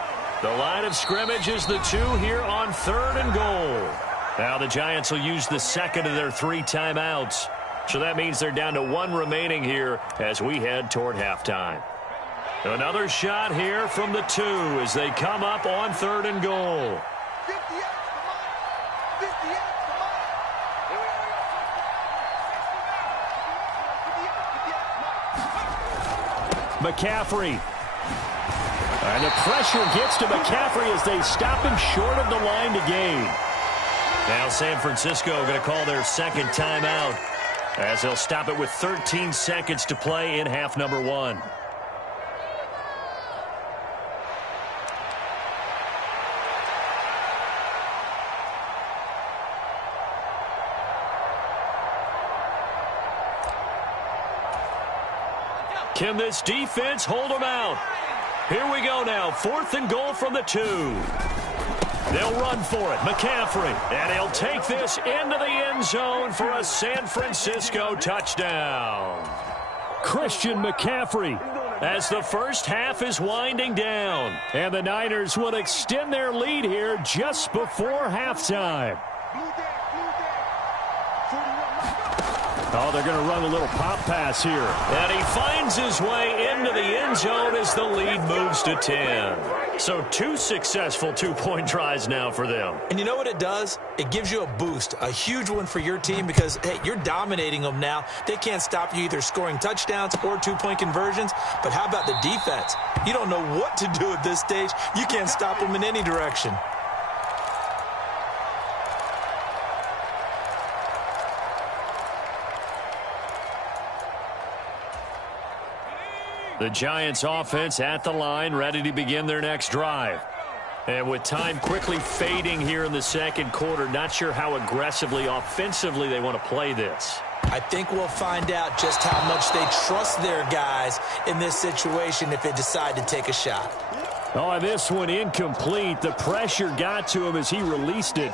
The line of scrimmage is the 2 here on 3rd and goal. Now the Giants will use the second of their 3 timeouts. So that means they're down to 1 remaining here as we head toward halftime. Another shot here from the 2 as they come up on 3rd and goal. McCaffrey. And the pressure gets to McCaffrey as they stop him short of the line to gain. Now San Francisco going to call their 2nd timeout as they'll stop it with 13 seconds to play in half number 1. Can this defense hold them out? Here we go now. 4th and goal from the 2. They'll run for it. McCaffrey. And he'll take this into the end zone for a San Francisco touchdown. Christian McCaffrey. As the first half is winding down. And the Niners will extend their lead here just before halftime. Oh, they're going to run a little pop pass here. And he finds his way into the end zone as the lead moves to 10. So 2 successful 2-point tries now for them. And you know what it does? It gives you a boost, a huge one for your team because, hey, you're dominating them now. They can't stop you either scoring touchdowns or 2-point conversions. But how about the defense? You don't know what to do at this stage. You can't stop them in any direction. The Giants offense at the line, ready to begin their next drive. And with time quickly fading here in the 2nd quarter, not sure how aggressively, offensively they want to play this. I think we'll find out just how much they trust their guys in this situation if they decide to take a shot. Oh, and this one incomplete. The pressure got to him as he released it.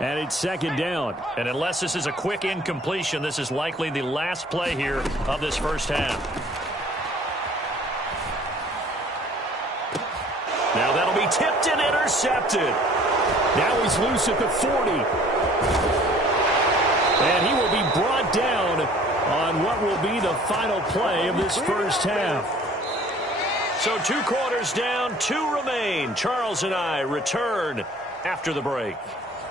And it's 2nd down. And unless this is a quick incompletion, this is likely the last play here of this first half. Now that'll be tipped and intercepted. Now he's loose at the 40. And he will be brought down on what will be the final play of this first half. So 2 quarters down, 2 remain. Charles and I return after the break.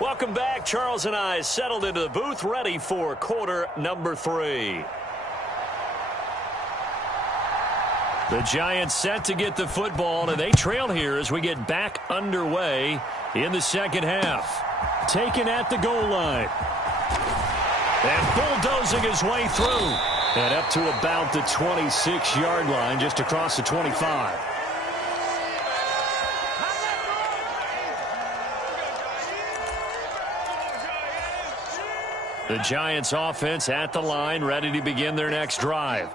Welcome back. Charles and I settled into the booth, ready for quarter number 3. The Giants set to get the football, and they trail here as we get back underway in the 2nd half. Taken at the goal line. And bulldozing his way through. And up to about the 26-yard line, just across the 25. The Giants offense at the line, ready to begin their next drive.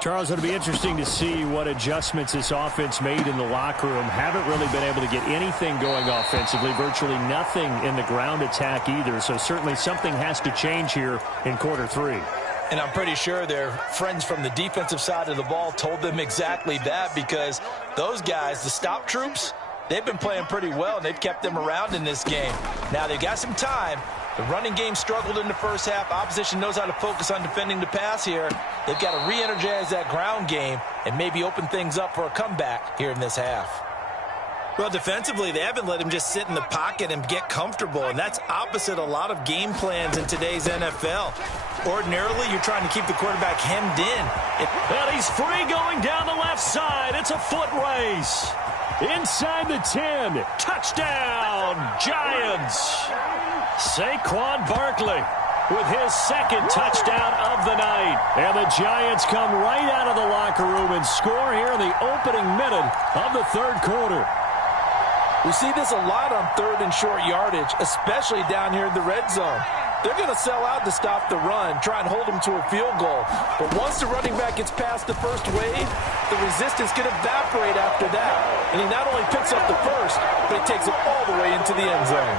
Charles, it'll be interesting to see what adjustments this offense made in the locker room. Haven't really been able to get anything going offensively, virtually nothing in the ground attack either. So certainly something has to change here in quarter 3. And I'm pretty sure their friends from the defensive side of the ball told them exactly that because those guys, the stop troops, they've been playing pretty well, and they've kept them around in this game. Now, they've got some time. The running game struggled in the first half. Opposition knows how to focus on defending the pass here. They've got to re-energize that ground game and maybe open things up for a comeback here in this half. Well, defensively, they haven't let him just sit in the pocket and get comfortable, and that's opposite a lot of game plans in today's NFL. Ordinarily, you're trying to keep the quarterback hemmed in. And he's free going down the left side. It's a foot race. Inside the 10. Touchdown, Giants. Saquon Barkley with his second touchdown of the night. And the Giants come right out of the locker room and score here in the opening minute of the third quarter. We see this a lot on third and short yardage, especially down here in the red zone. They're going to sell out to stop the run, try and hold them to a field goal. But once the running back gets past the first wave, the resistance can evaporate after that. And he not only picks up the first, but he takes it all the way into the end zone.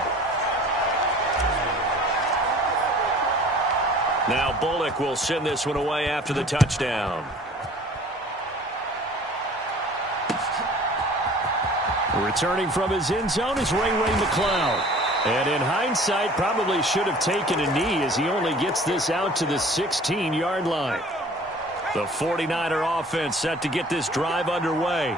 Now Bullock will send this one away after the touchdown. Returning from his end zone is Ray McCloud. And in hindsight, probably should have taken a knee as he only gets this out to the 16-yard line. The 49er offense set to get this drive underway.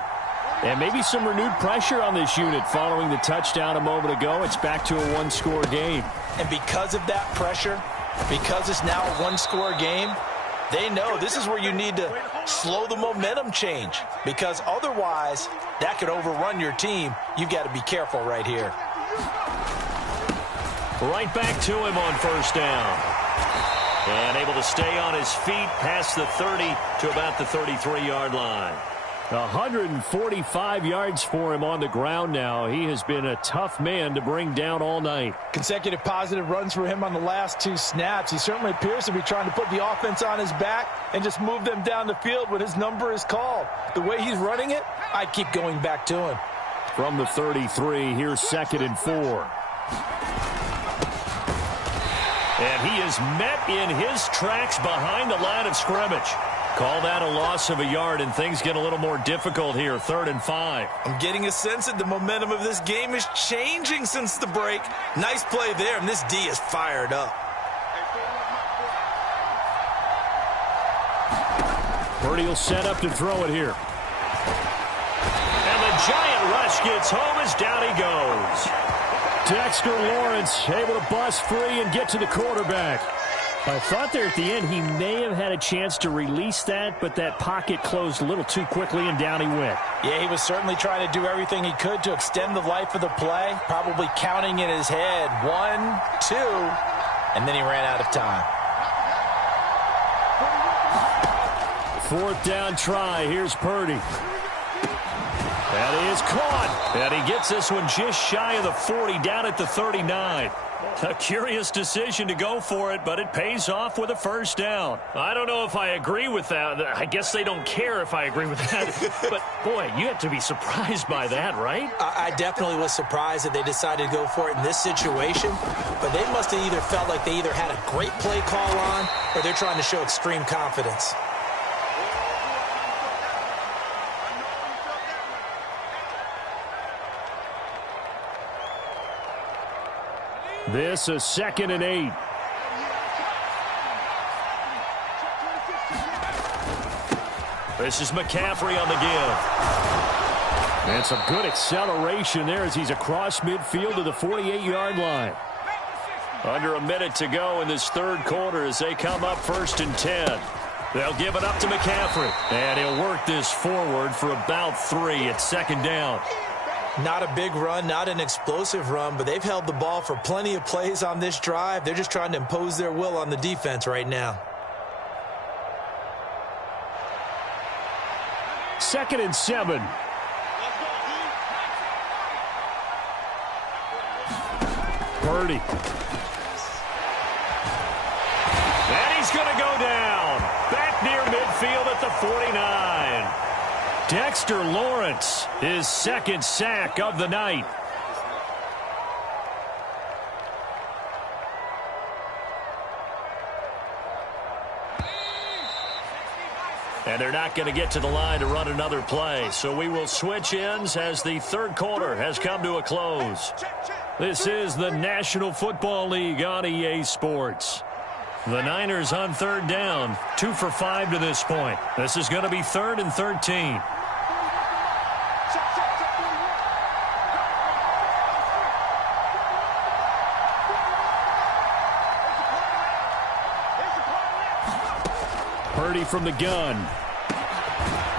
And maybe some renewed pressure on this unit following the touchdown a moment ago. It's back to a one-score game. And because of that pressure, because it's now a one-score game, they know this is where you need to slow the momentum change, because otherwise that could overrun your team. You've got to be careful right here. Right back to him on first down. And able to stay on his feet past the 30 to about the 33-yard line. 145 yards for him on the ground now. He has been a tough man to bring down all night. Consecutive positive runs for him on the last two snaps. He certainly appears to be trying to put the offense on his back and just move them down the field when his number is called. The way he's running it, I keep going back to him. From the 33, here's 2nd and 4. And he is met in his tracks behind the line of scrimmage. Call that a loss of a yard, and things get a little more difficult here. 3rd and 5. I'm getting a sense that the momentum of this game is changing since the break. Nice play there, and this D is fired up. Purdy will set up to throw it here. And the giant rush gets home as down he goes. Dexter Lawrence able to bust free and get to the quarterback. I thought there at the end he may have had a chance to release that, but that pocket closed a little too quickly and down he went. Yeah, he was certainly trying to do everything he could to extend the life of the play, probably counting in his head 1, 2, and then he ran out of time. 4th down try. Here's Purdy. That is caught. And he gets this one just shy of the 40, down at the 39. A curious decision to go for it, but it pays off with a first down. I don't know if I agree with that. I guess they don't care if I agree with that. But, boy, you have to be surprised by that, right? I definitely was surprised that they decided to go for it in this situation, but they must have either felt like they either had a great play call on or they're trying to show extreme confidence. This is 2nd and 8. This is McCaffrey on the give. And some good acceleration there as he's across midfield to the 48-yard line. Under a minute to go in this third quarter as they come up 1st and 10. They'll give it up to McCaffrey. And he'll work this forward for about 3 at 2nd down. Not a big run, not an explosive run, but they've held the ball for plenty of plays on this drive. They're just trying to impose their will on the defense right now. 2nd and 7. Purdy. And he's going to go down. Back near midfield at the 49. Dexter Lawrence, his 2nd sack of the night. And they're not going to get to the line to run another play. So we will switch ends as the third quarter has come to a close. This is the National Football League on EA Sports. The Niners on 3rd down, 2 for 5 to this point. This is going to be 3rd and 13. Purdy from the gun.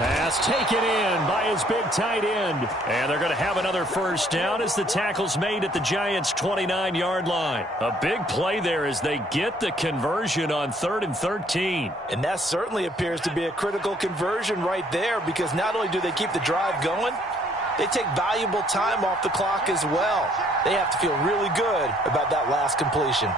Pass taken in by his big tight end. And they're going to have another first down as the tackle's made at the Giants' 29-yard line. A big play there as they get the conversion on 3rd and 13. And that certainly appears to be a critical conversion right there, because not only do they keep the drive going, they take valuable time off the clock as well. They have to feel really good about that last completion.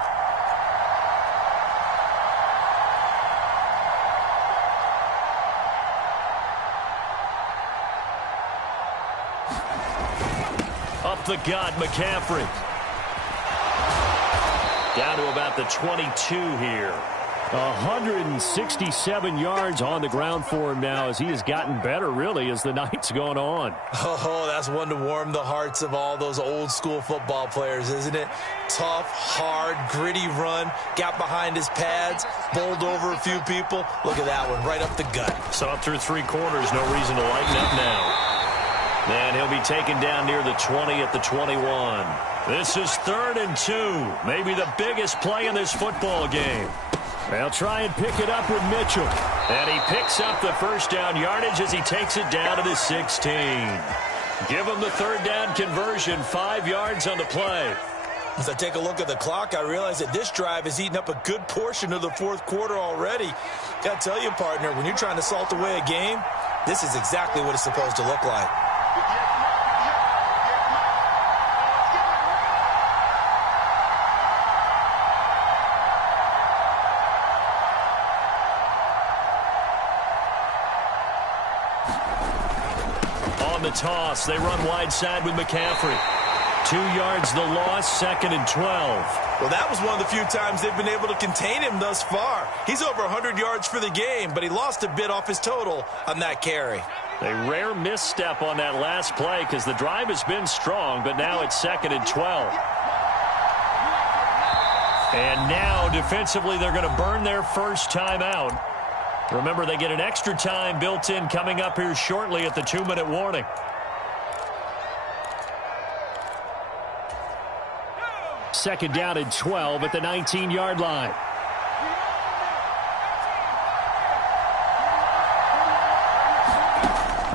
Up the gut, McCaffrey. Down to about the 22 here. 167 yards on the ground for him now as he has gotten better, really, as the night's gone on. Oh, that's one to warm the hearts of all those old-school football players, isn't it? Tough, hard, gritty run, got behind his pads, bowled over a few people. Look at that one, right up the gut. So up through 3 quarters, no reason to lighten up now. And he'll be taken down near the 20 at the 21. This is 3rd and 2. Maybe the biggest play in this football game. They'll try and pick it up with Mitchell. And he picks up the first down yardage as he takes it down to the 16. Give him the 3rd down conversion, 5 yards on the play. As I take a look at the clock, I realize that this drive has eaten up a good portion of the 4th quarter already. Got to tell you, partner, when you're trying to salt away a game, this is exactly what it's supposed to look like. The toss. They run wide side with McCaffrey. 2 yards the loss, 2nd and 12. Well, that was one of the few times they've been able to contain him thus far. He's over 100 yards for the game, but he lost a bit off his total on that carry. A rare misstep on that last play because the drive has been strong, but now it's 2nd and 12. And now defensively they're going to burn their first time out. Remember, they get an extra time built in coming up here shortly at the 2-minute warning. Second down and 12 at the 19-yard line.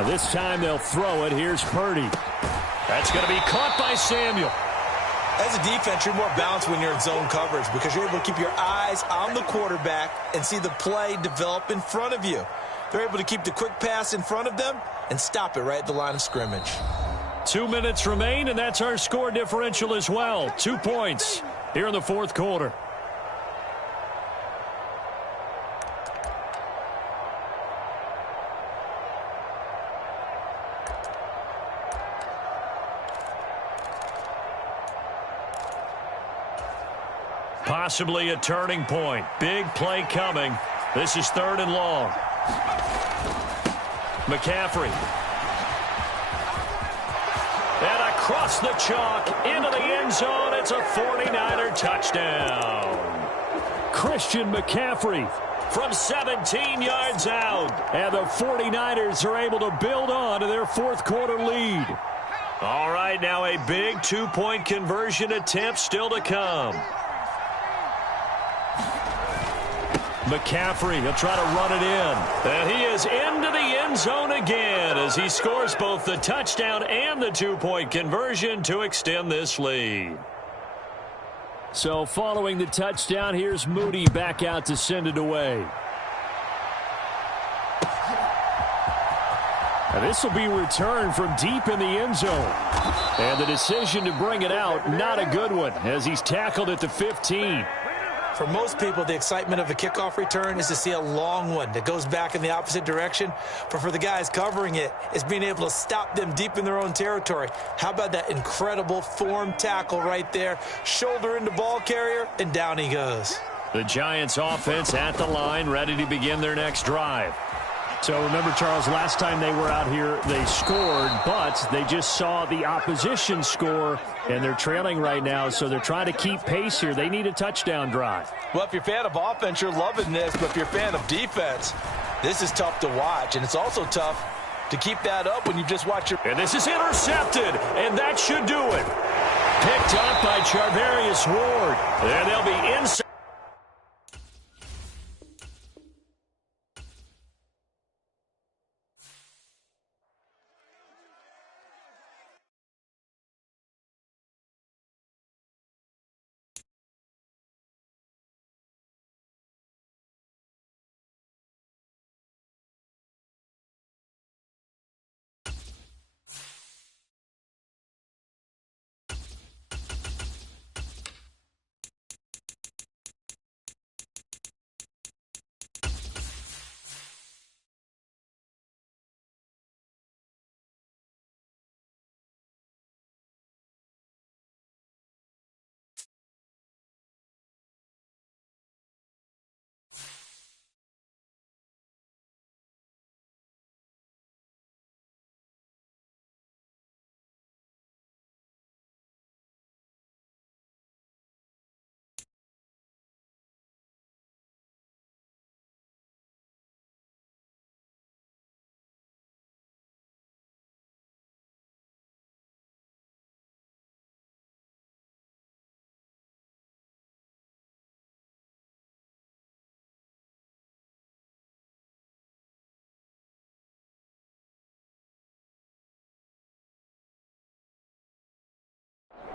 This time they'll throw it. Here's Purdy. That's going to be caught by Samuel. As a defense, you're more balanced when you're in zone coverage because you're able to keep your eyes on the quarterback and see the play develop in front of you. They're able to keep the quick pass in front of them and stop it right at the line of scrimmage. 2 minutes remain, and that's our score differential as well. 2 points here in the 4th quarter. Possibly a turning point. Big play coming. This is 3rd and long. McCaffrey. And across the chalk into the end zone. It's a 49er touchdown. Christian McCaffrey from 17 yards out. And the 49ers are able to build on to their 4th quarter lead. All right, now a big 2-point conversion attempt still to come. McCaffrey, he'll try to run it in. And he is into the end zone again as he scores both the touchdown and the 2-point conversion to extend this lead. So following the touchdown, here's Moody back out to send it away. And this will be returned from deep in the end zone. And the decision to bring it out, not a good one, as he's tackled at the 15. For most people, the excitement of a kickoff return is to see a long one that goes back in the opposite direction. But for the guys covering it, it's being able to stop them deep in their own territory. How about that incredible form tackle right there? Shoulder into ball carrier, and down he goes. The Giants offense at the line, ready to begin their next drive. So remember, Charles, last time they were out here, they scored, but they just saw the opposition score, and they're trailing right now, so they're trying to keep pace here. They need a touchdown drive. Well, if you're a fan of offense, you're loving this, but if you're a fan of defense, this is tough to watch, and it's also tough to keep that up when you just watch your... And this is intercepted, and that should do it. Picked up by Charvarius Ward, and they'll be inside.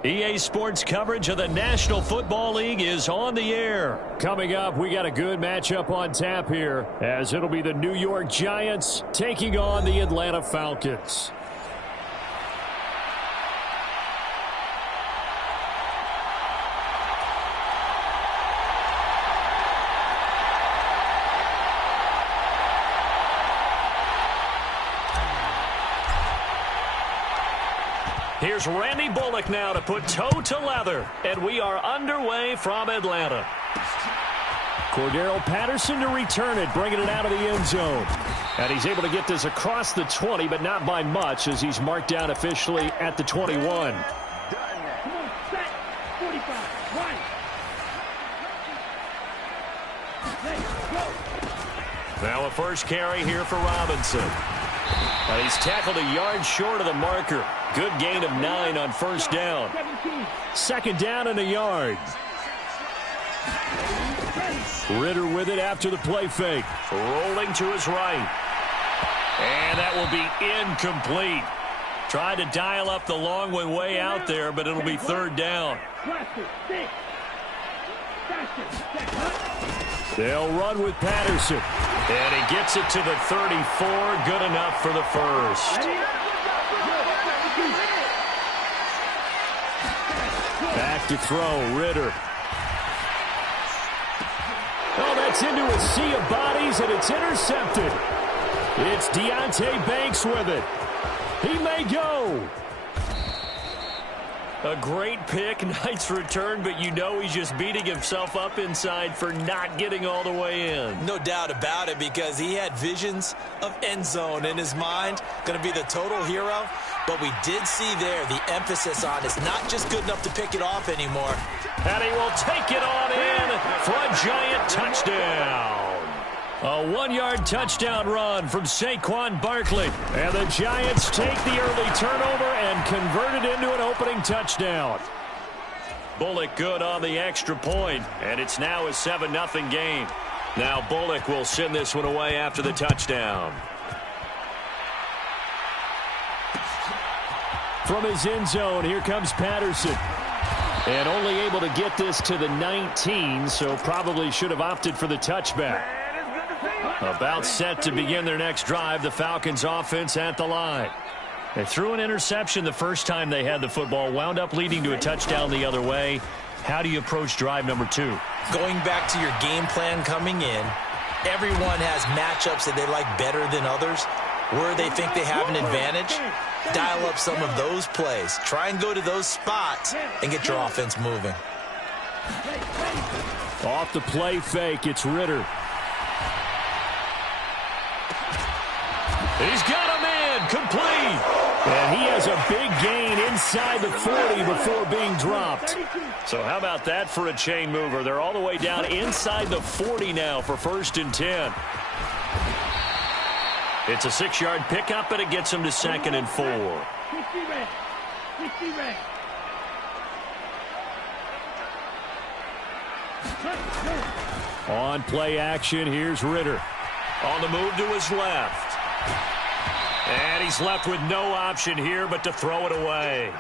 EA Sports coverage of the National Football League is on the air. Coming up, we got a good matchup on tap here, as it'll be the New York Giants taking on the Atlanta Falcons. Here's Randy Bullock now to put toe to leather, and we are underway from Atlanta. Cordero Patterson to return it, bringing it out of the end zone. And he's able to get this across the 20, but not by much, as he's marked down officially at the 21. Now a first carry here for Robinson. And he's tackled a yard short of the marker. Good gain of 9 on first down. Second down and a yard. Ritter with it after the play fake. Rolling to his right. And that will be incomplete. Tried to dial up the long way out there, but it'll be third down. They'll run with Patterson. And he gets it to the 34. Good enough for the first. Back to throw, Ritter. Oh, that's into a sea of bodies, and it's intercepted. It's Deonte Banks with it. He may go. A great pick, nice return, but you know he's just beating himself up inside for not getting all the way in. No doubt about it, because he had visions of end zone in his mind. Going to be the total hero. But we did see there the emphasis on it's not just good enough to pick it off anymore. And he will take it on in for a Giant touchdown. A 1-yard touchdown run from Saquon Barkley. And the Giants take the early turnover and convert it into an opening touchdown. Bullock good on the extra point, and it's now a 7-0 game. Now Bullock will send this one away after the touchdown. From his end zone, here comes Patterson. And only able to get this to the 19, so probably should have opted for the touchback. About set to begin their next drive, the Falcons offense at the line. They threw an interception the first time they had the football, wound up leading to a touchdown the other way. How do you approach drive number 2? Going back to your game plan coming in, everyone has matchups that they like better than others. Where they think they have an advantage, dial up some of those plays. Try and go to those spots and get your offense moving. Off the play fake, it's Ritter. He's got a man, complete. And he has a big gain inside the 40 before being dropped. So how about that for a chain mover? They're all the way down inside the 40 now for 1st and 10. It's a 6-yard pickup, and it gets him to 2nd and 4. On play action, here's Ritter. On the move to his left. And he's left with no option here but to throw it away.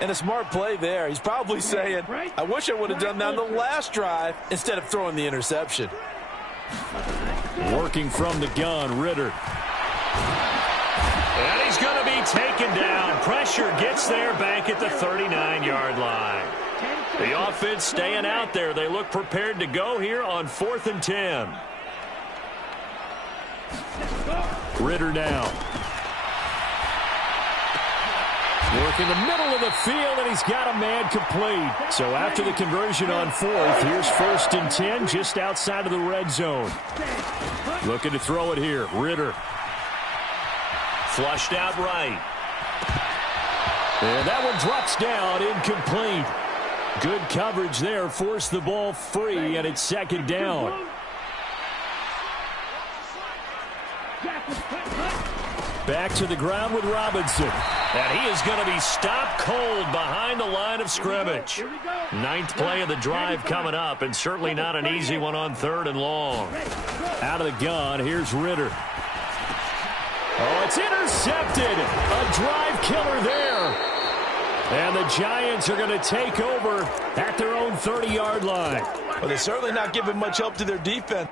And a smart play there. He's probably saying, I wish I would have done that on the last drive instead of throwing the interception. Working from the gun, Ritter. And he's going to be taken down. Pressure gets there back at the 39-yard line. The offense staying out there. They look prepared to go here on 4th and 10. Ritter now. Working the middle of the field, and he's got a man complete. So after the conversion on 4th, here's 1st and 10 just outside of the red zone. Looking to throw it here. Ritter. Flushed out right. And that one drops down, incomplete. Good coverage there, forced the ball free, and it's 2nd down. Back to the ground with Robinson. And he is going to be stopped cold behind the line of scrimmage. 9th play of the drive coming up, and certainly not an easy one on 3rd and long. Out of the gun, here's Ritter. Oh, it's intercepted. A drive killer there. And the Giants are going to take over at their own 30-yard line. Well, they're certainly not giving much help to their defense.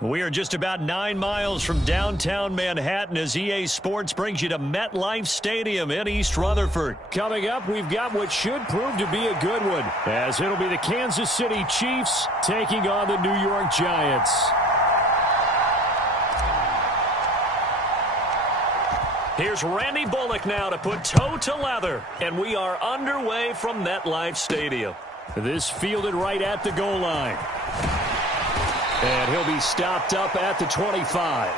We are just about 9 miles from downtown Manhattan as EA Sports brings you to MetLife Stadium in East Rutherford. Coming up, we've got what should prove to be a good one, as it'll be the Kansas City Chiefs taking on the New York Giants. Here's Randy Bullock now to put toe to leather, and we are underway from MetLife Stadium. This fielded right at the goal line. And he'll be stopped up at the 25.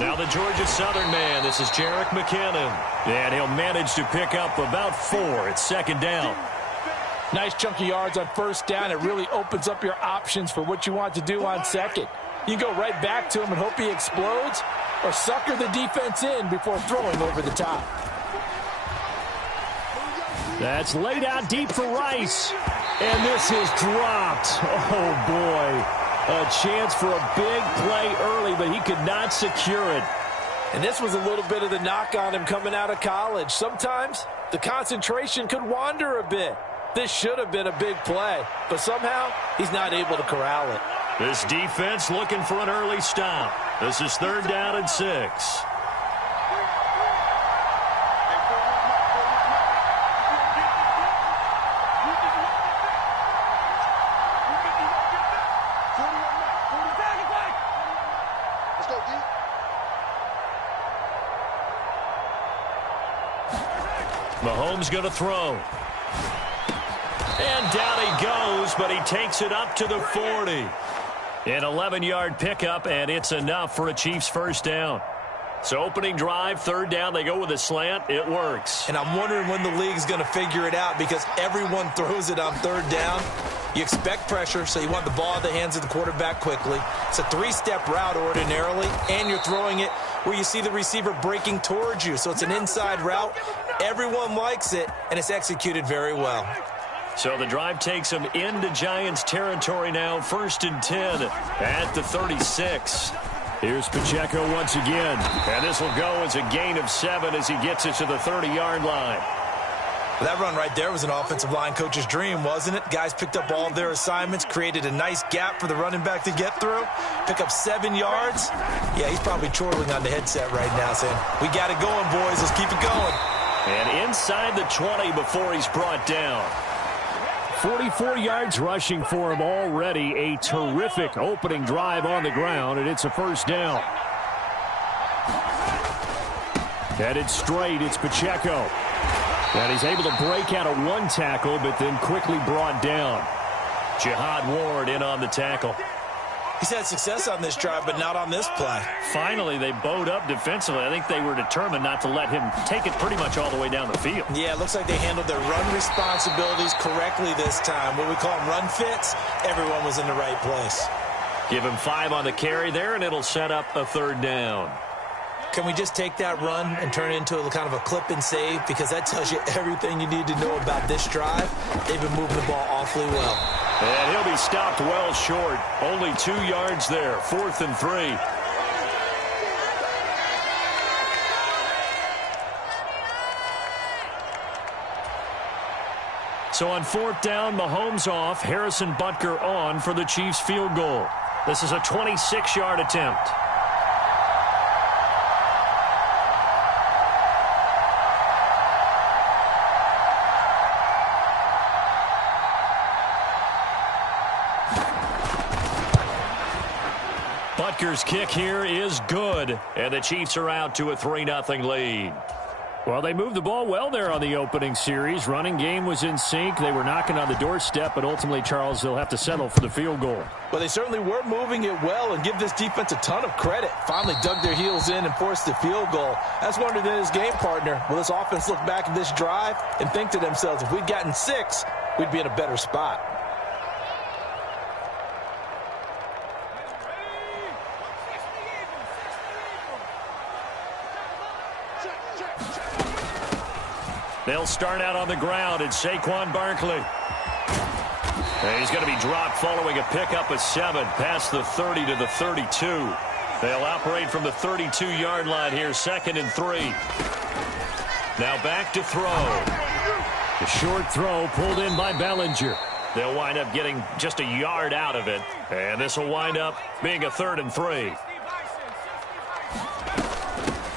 Now the Georgia Southern man, this is Jerick McKinnon. And he'll manage to pick up about 4. It's second down. Nice chunky yards on first down. It really opens up your options for what you want to do on second. You can go right back to him and hope he explodes, or sucker the defense in before throwing over the top. That's laid out deep for Rice. And this is dropped. Oh, boy. A chance for a big play early, but he could not secure it. And this was a little bit of the knock on him coming out of college. Sometimes the concentration could wander a bit. This should have been a big play, but somehow he's not able to corral it. This defense looking for an early stop. This is third down and 6. Mahomes going to throw. And down he goes, but he takes it up to the 40. An 11-yard pickup, and it's enough for a Chiefs first down. So opening drive, third down, they go with a slant. It works. And I'm wondering when the league's going to figure it out, because everyone throws it on third down. You expect pressure, so you want the ball in the hands of the quarterback quickly. It's a 3-step route ordinarily, and you're throwing it where you see the receiver breaking towards you. So it's an inside route. Everyone likes it, and it's executed very well. So the drive takes them into Giants territory now, 1st and 10 at the 36. Here's Pacheco once again. And this will go as a gain of 7 as he gets it to the 30-yard line. That run right there was an offensive line coach's dream, wasn't it? Guys picked up all of their assignments, created a nice gap for the running back to get through, pick up 7 yards. Yeah, he's probably chortling on the headset right now saying, we got it going, boys. Let's keep it going. And inside the 20 before he's brought down. 44 yards rushing for him already. A terrific opening drive on the ground, and it's a first down. Headed straight, it's Pacheco. And he's able to break out of one tackle, but then quickly brought down. Jihad Ward in on the tackle. He's had success on this drive, but not on this play. Finally, they bowed up defensively. I think they were determined not to let him take it pretty much all the way down the field. Yeah, it looks like they handled their run responsibilities correctly this time. What we call them run fits, everyone was in the right place. Give him 5 on the carry there, and it'll set up a third down. Can we just take that run and turn it into a kind of a clip and save? Because that tells you everything you need to know about this drive. They've been moving the ball awfully well. And he'll be stopped well short. Only 2 yards there. 4th and 3. So on 4th down, Mahomes off. Harrison Butker on for the Chiefs field goal. This is a 26-yard attempt. Butker's kick here is good, and the Chiefs are out to a 3-0 lead. Well, they moved the ball well there on the opening series. Running game was in sync. They were knocking on the doorstep, but ultimately, Charles, they'll have to settle for the field goal. Well, they certainly were moving it well, and give this defense a ton of credit. Finally dug their heels in and forced the field goal. That's wondered in his game partner. Will this offense look back at this drive and think to themselves, if we'd gotten 6, we'd be in a better spot. They'll start out on the ground. It's Saquon Barkley. And he's going to be dropped following a pickup of 7 past the 30 to the 32. They'll operate from the 32-yard line here, 2nd and 3. Now back to throw. The short throw pulled in by Bellinger. They'll wind up getting just a yard out of it. And this will wind up being a 3rd and 3.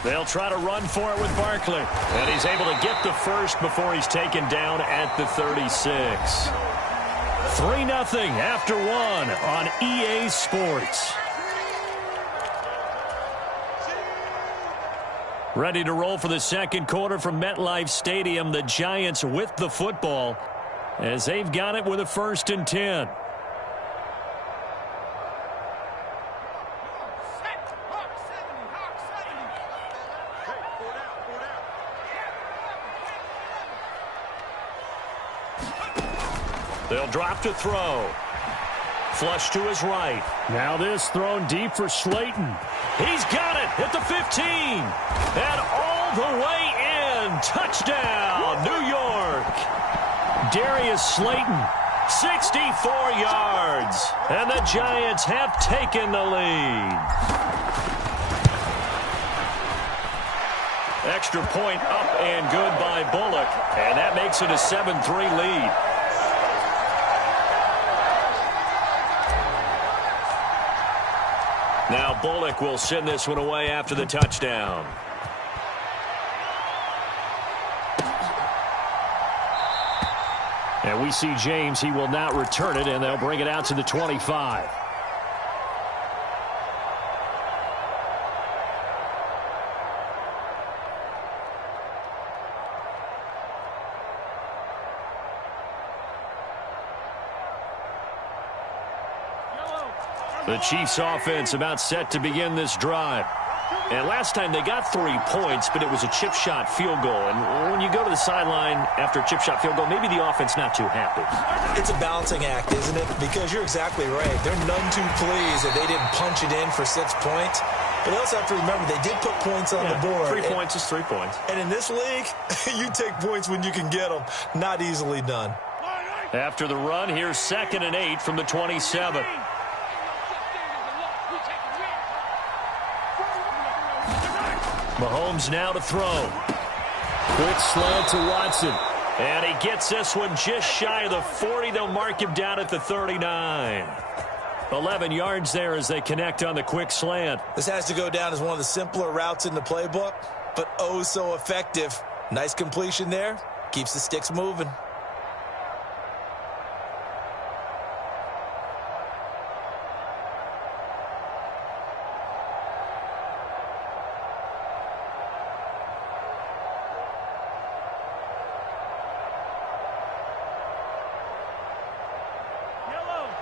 They'll try to run for it with Barkley. And he's able to get the first before he's taken down at the 36. 3-0 after 1 on EA Sports. Ready to roll for the second quarter from MetLife Stadium. The Giants with the football as they've got it with a 1st and 10. They'll drop to throw. Flush to his right. Now this thrown deep for Slayton. He's got it at the 15. And all the way in. Touchdown, New York. Darius Slayton. 64 yards. And the Giants have taken the lead. Extra point up and good by Bullock. And that makes it a 7-3 lead. Now Bullock will send this one away after the touchdown. And we see James. He will not return it, and they'll bring it out to the 25. The Chiefs offense about set to begin this drive. And last time they got 3 points, but it was a chip shot field goal. And when you go to the sideline after a chip shot field goal, maybe the offense not too happy. It's a balancing act, isn't it? Because you're exactly right. They're none too pleased that they didn't punch it in for 6 points. But they also have to remember they did put points on the board. 3 points is 3 points. And in this league, you take points when you can get them. Not easily done. After the run, here's 2nd and 8 from the 27. Mahomes now to throw. Quick slant to Watson. And he gets this one just shy of the 40. They'll mark him down at the 39. 11 yards there as they connect on the quick slant. This has to go down as one of the simpler routes in the playbook, but oh so effective. Nice completion there. Keeps the sticks moving.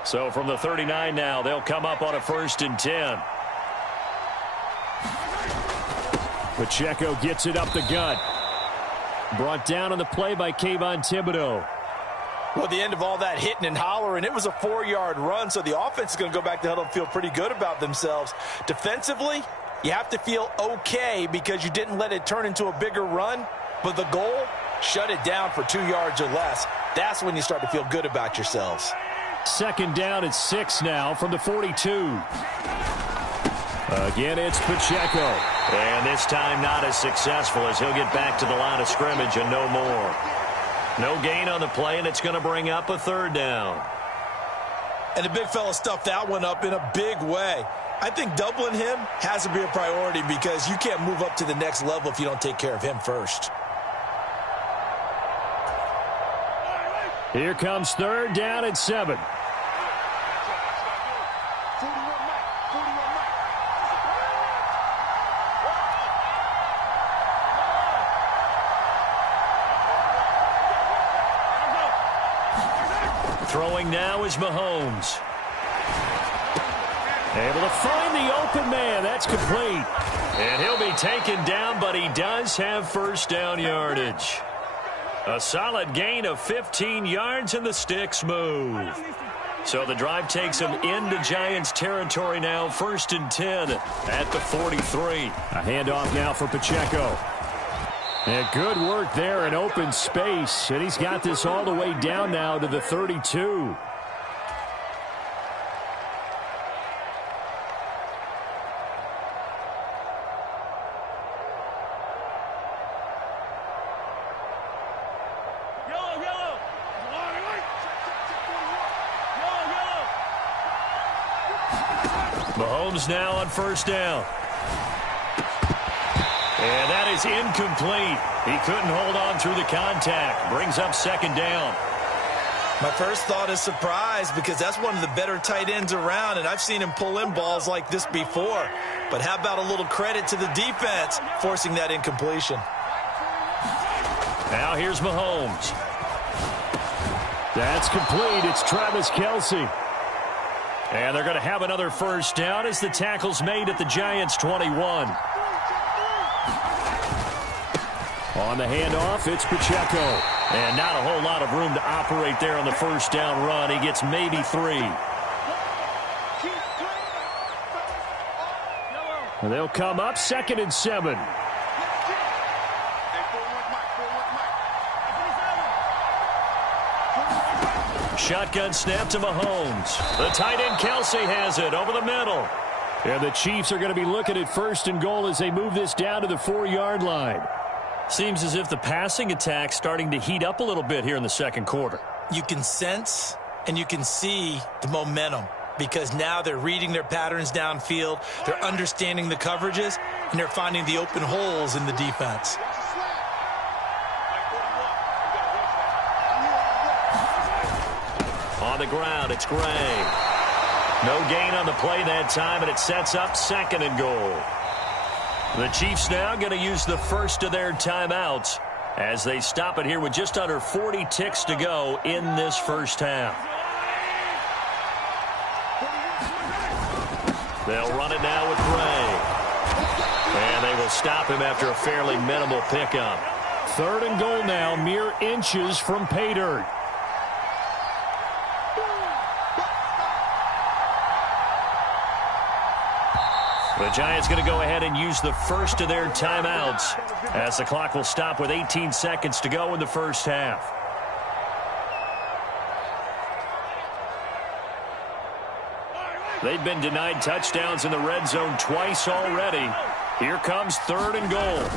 So from the 39 now, they'll come up on a 1st and 10. Pacheco gets it up the gut. Brought down on the play by Kayvon Thibodeau. Well, at the end of all that hitting and hollering, it was a 4-yard run, so the offense is going to go back to huddle and feel pretty good about themselves. Defensively, You have to feel okay because you didn't let it turn into a bigger run, but the goal, shut it down for 2 yards or less. That's when you start to feel good about yourselves. Second down and 6 now from the 42. Again, it's Pacheco. And this time not as successful as he'll get back to the line of scrimmage and no more. No gain on the play, and it's going to bring up a third down. And the big fella stuffed that one up in a big way. I think doubling him has to be a priority because you can't move up to the next level if you don't take care of him first. Here comes third down and 7. Throwing now is Mahomes. Able to find the open man. That's complete. And he'll be taken down, but he does have first down yardage. A solid gain of 15 yards, and the sticks move. So the drive takes him into Giants territory now, 1st and 10 at the 43. A handoff now for Pacheco. And good work there in open space. And he's got this all the way down now to the 32. Mahomes now on first down. And that is incomplete. He couldn't hold on through the contact. Brings up second down. My first thought is surprise because that's one of the better tight ends around, and I've seen him pull in balls like this before. But how about a little credit to the defense forcing that incompletion? Now here's Mahomes. That's complete. It's Travis Kelce. And they're going to have another first down as the tackle's made at the Giants' 21. On the handoff, it's Pacheco. And not a whole lot of room to operate there on the first down run. He gets maybe 3. And they'll come up 2nd and 7. Shotgun snap to Mahomes. The tight end Kelce has it over the middle. And the Chiefs are going to be looking at 1st and goal as they move this down to the 4-yard line. Seems as if the passing attack's starting to heat up a little bit here in the second quarter. You can sense and you can see the momentum because now they're reading their patterns downfield, they're understanding the coverages, and they're finding the open holes in the defense. On the ground, it's Cray. No gain on the play that time, and it sets up 2nd and goal. The Chiefs now going to use the first of their timeouts as they stop it here with just under 40 ticks to go in this first half. They'll run it now with Cray. And they will stop him after a fairly minimal pickup. 3rd and goal now, mere inches from pay dirt. The Giants going to go ahead and use the first of their timeouts as the clock will stop with 18 seconds to go in the first half. They've been denied touchdowns in the red zone twice already. Here comes 3rd and goal.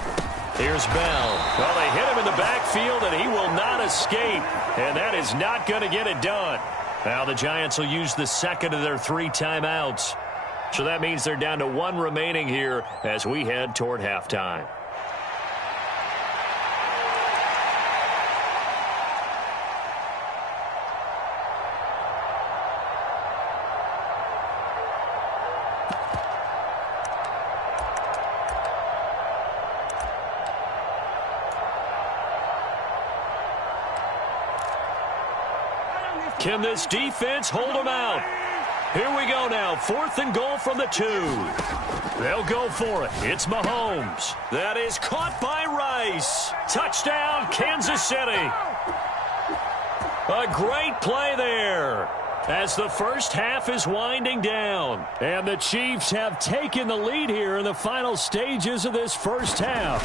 Here's Bell. Well, they hit him in the backfield, and he will not escape. And that is not going to get it done. Now the Giants will use the 2nd of their 3 timeouts. So that means they're down to 1 remaining here as we head toward halftime. Can this defense hold them out? Here we go now, 4th and goal from the 2. They'll go for it. It's Mahomes. That is caught by Rice. Touchdown, Kansas City. A great play there. as the first half is winding down. And the Chiefs have taken the lead here in the final stages of this first half.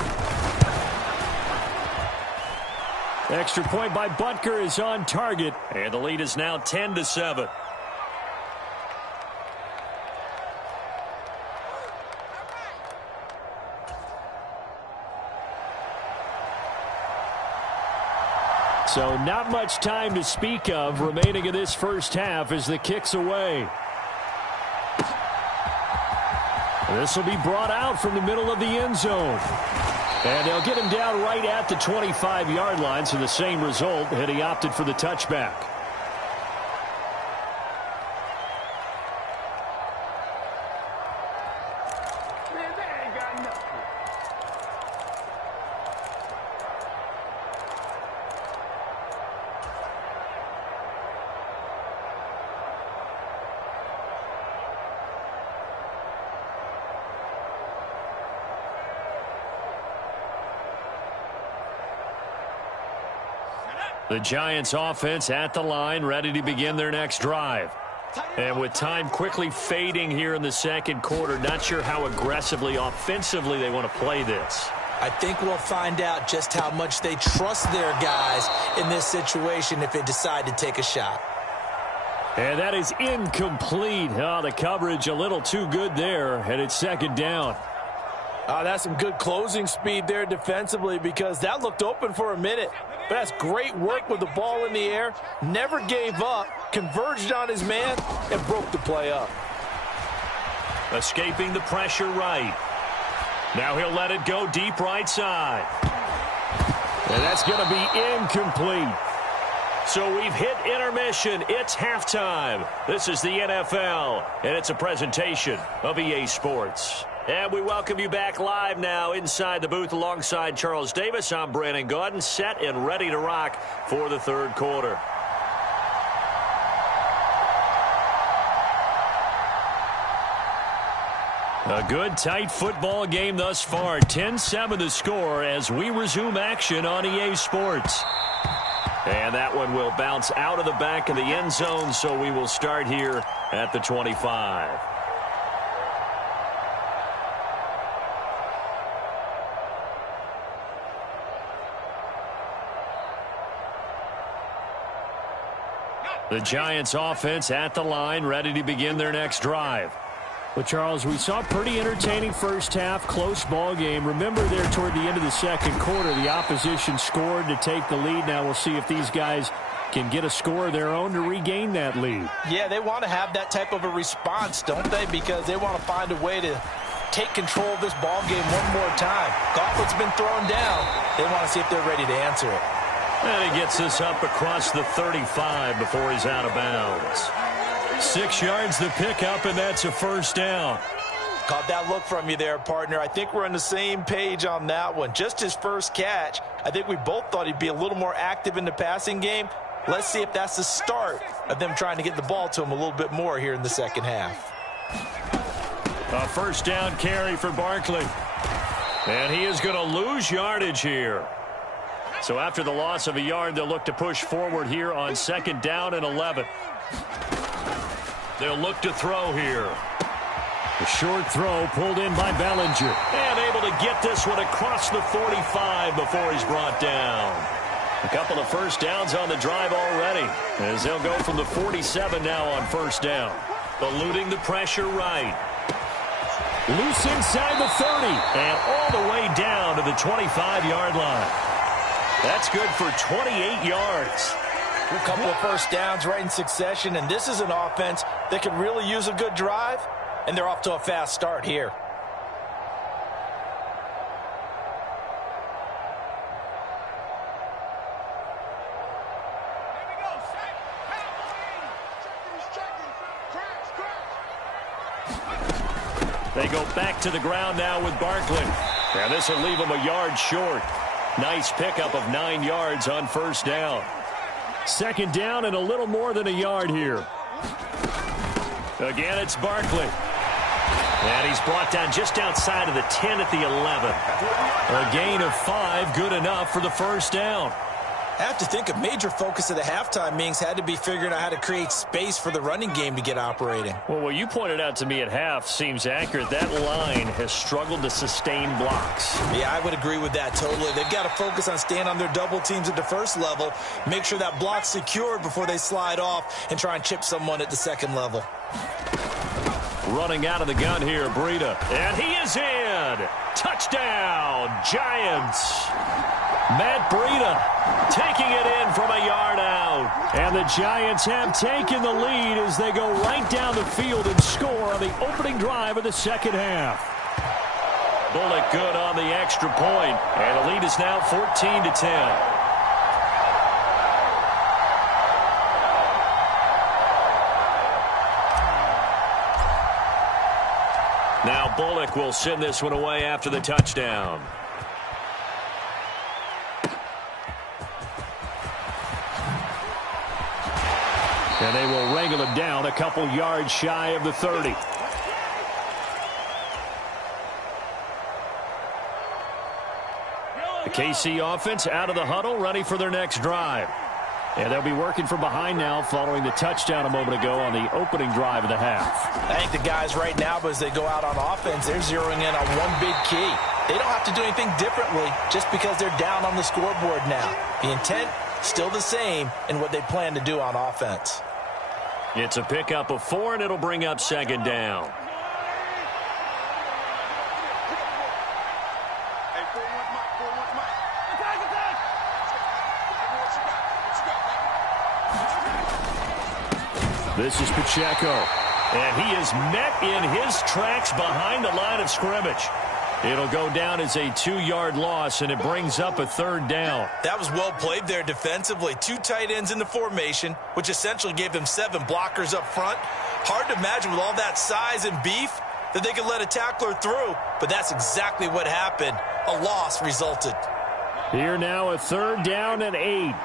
Extra point by Butker is on target. And the lead is now 10-7. So not much time to speak of remaining in this first half as the kick's away. This will be brought out from the middle of the end zone. And they'll get him down right at the 25-yard line, so the same result had he opted for the touchback. The Giants offense at the line, ready to begin their next drive. And with time quickly fading here in the second quarter, not sure how aggressively, offensively they want to play this. I think we'll find out just how much they trust their guys in this situation if they decide to take a shot. And that is incomplete. Oh, the coverage a little too good there, and it's second down. That's some good closing speed there defensively because that looked open for a minute. But that's great work with the ball in the air. Never gave up, converged on his man, and broke the play up. Escaping the pressure right. Now he'll let it go deep right side. And that's going to be incomplete. So we've hit intermission. It's halftime. This is the NFL, and it's a presentation of EA Sports. And we welcome you back live now inside the booth alongside Charles Davis. I'm Brandon Gaudin, set and ready to rock for the third quarter. A good, tight football game thus far. 10-7 the score as we resume action on EA Sports. And that one will bounce out of the back of the end zone, so we will start here at the 25. The Giants offense at the line, ready to begin their next drive. Well, Charles, we saw a pretty entertaining first half, close ball game. Remember there toward the end of the second quarter, the opposition scored to take the lead. Now we'll see if these guys can get a score of their own to regain that lead. Yeah, they want to have that type of a response, don't they? Because they want to find a way to take control of this ball game one more time. Gauntlet's been thrown down. They want to see if they're ready to answer it. And he gets this up across the 35 before he's out of bounds. 6 yards the pickup, and that's a first down. Caught that look from you there, partner. I think we're on the same page on that one. Just his first catch. I think we both thought he'd be a little more active in the passing game. Let's see if that's the start of them trying to get the ball to him a little bit more here in the second half. A first down carry for Barkley. And he is going to lose yardage here. So after the loss of a yard, they'll look to push forward here on second down and 11. They'll look to throw here. A short throw pulled in by Bellinger. And able to get this one across the 45 before he's brought down. A couple of first downs on the drive already, as they'll go from the 47 now on first down. Eluding the pressure right. Loose inside the 30. And all the way down to the 25-yard line. That's good for 28 yards. A couple of first downs right in succession, and this is an offense that could really use a good drive, and they're off to a fast start here. They go back to the ground now with Barkley. And this will leave them a yard short. Nice pickup of 9 yards on first down. Second down and a little more than a yard here. Again, it's Barkley. And he's brought down just outside of the 10 at the 11. A gain of 5, good enough for the first down. I have to think a major focus of the halftime meetings had to be figuring out how to create space for the running game to get operating. Well, what you pointed out to me at half seems accurate. That line has struggled to sustain blocks. Yeah, I would agree with that totally. They've got to focus on staying on their double teams at the first level, make sure that block's secured before they slide off and try and chip someone at the second level. Running out of the gun here, Breida. And he is in. Touchdown, Giants. Matt Breida taking it in from a yard out. And the Giants have taken the lead as they go right down the field and score on the opening drive of the second half. Bullock good on the extra point. And the lead is now 14-10. Now Bullock will send this one away after the touchdown. And they will wrangle it down a couple yards shy of the 30. The KC offense out of the huddle, ready for their next drive. And they'll be working from behind now following the touchdown a moment ago on the opening drive of the half. I think the guys right now, as they go out on offense, they're zeroing in on one big key. They don't have to do anything differently just because they're down on the scoreboard now. The intent, still the same in what they plan to do on offense. It's a pickup of 4, and it'll bring up second down. This is Pacheco, and he is met in his tracks behind the line of scrimmage. It'll go down as a 2-yard loss, and it brings up a third down. That was well played there defensively. 2 tight ends in the formation, which essentially gave them 7 blockers up front. Hard to imagine with all that size and beef that they could let a tackler through, but that's exactly what happened. A loss resulted. Here now a third down and 8.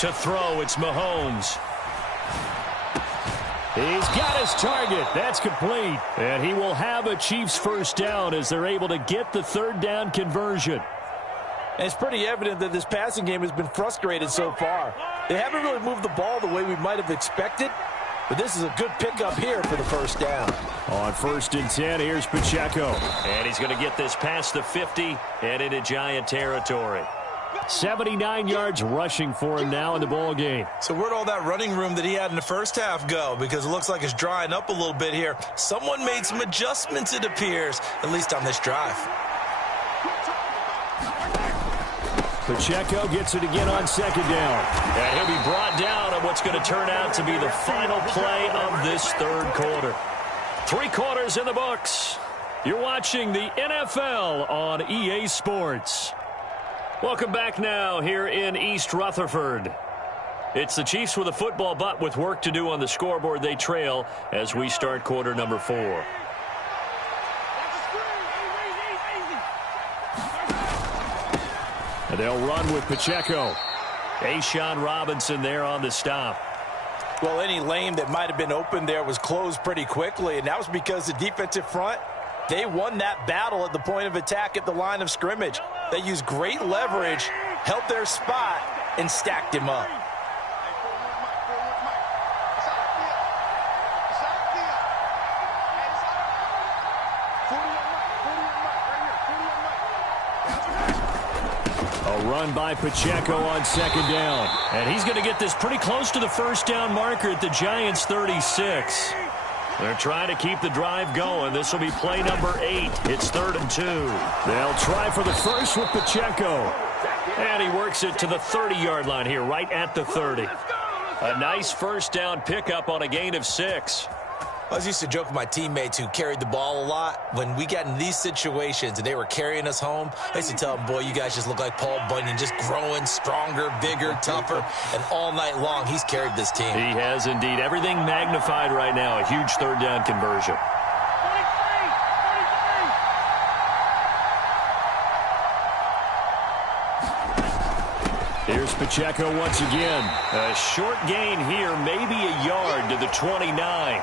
To throw, it's Mahomes. He's got his target. That's complete. And he will have a Chiefs first down as they're able to get the third down conversion. And it's pretty evident that this passing game has been frustrated so far. They haven't really moved the ball the way we might have expected, but this is a good pickup here for the first down. On 1st and 10, here's Pacheco. And he's going to get this past the 50 and into Giant territory. 79 yards rushing for him now in the ball game. So where'd all that running room that he had in the first half go? Because it looks like it's drying up a little bit here. Someone made some adjustments, it appears, at least on this drive. Pacheco gets it again on second down. And he'll be brought down on what's going to turn out to be the final play of this third quarter. 3 quarters in the books. You're watching the NFL on EA Sports. Welcome back now here in East Rutherford. It's the Chiefs with a football, but with work to do on the scoreboard. They trail as we start quarter number 4. And they'll run with Pacheco. A'Shawn Robinson there on the stop. Well, any lane that might have been open there was closed pretty quickly, and that was because the defensive front, they won that battle at the point of attack at the line of scrimmage. They used great leverage, held their spot, and stacked him up. A run by Pacheco on second down. And he's going to get this pretty close to the first down marker at the Giants' 36. They're trying to keep the drive going. This will be play number 8. It's 3rd and 2. They'll try for the first with Pacheco. And he works it to the 30-yard line here, right at the 30. A nice first down pickup on a gain of 6. I used to joke with my teammates who carried the ball a lot. When we got in these situations and they were carrying us home, I used to tell them, boy, you guys just look like Paul Bunyan, just growing stronger, bigger, tougher. And all night long, he's carried this team. He has indeed. Everything magnified right now. A huge third down conversion. Here's Pacheco once again. A short gain here, maybe a yard to the 29.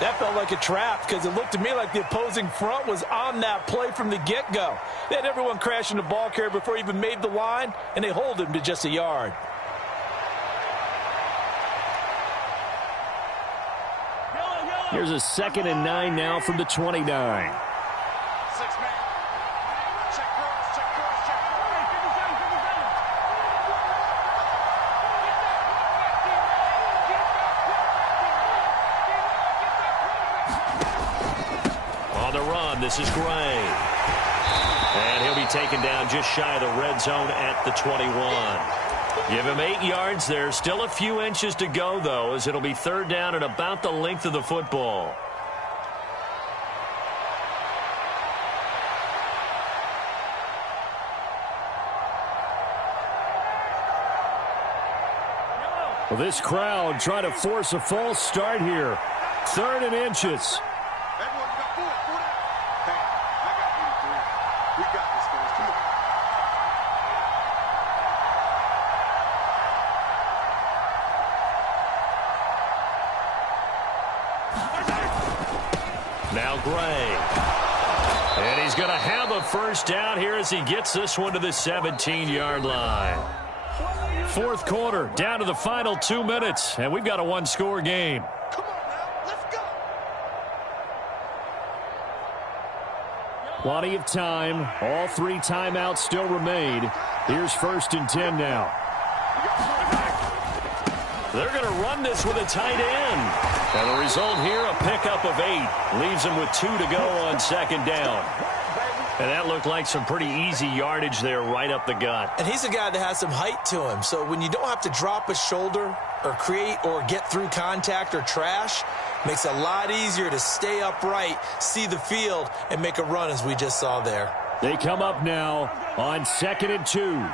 That felt like a trap because it looked to me like the opposing front was on that play from the get-go. They had everyone crashing the ball carrier before he even made the line, and they hold him to just a yard. Here's a 2nd and 9 now from the 29. This is Cray. And he'll be taken down just shy of the red zone at the 21. Give him 8 yards there. Still a few inches to go, though, as it'll be 3rd down and about the length of the football. Well, this crowd trying to force a false start here. 3rd and inches. Now Gray. And he's going to have a 1st down here as he gets this one to the 17-yard line. 4th quarter, down to the final 2 minutes, and we've got a 1-score game. Come on now, let's go. Plenty of time. All 3 timeouts still remain. Here's 1st and 10 now. They're going to run this with a tight end. And the result here, a pickup of 8. Leaves them with 2 to go on 2nd down. And that looked like some pretty easy yardage there right up the gut. And he's a guy that has some height to him. So when you don't have to drop a shoulder or create or get through contact or trash, makes it a lot easier to stay upright, see the field, and make a run as we just saw there. They come up now on 2nd and 2.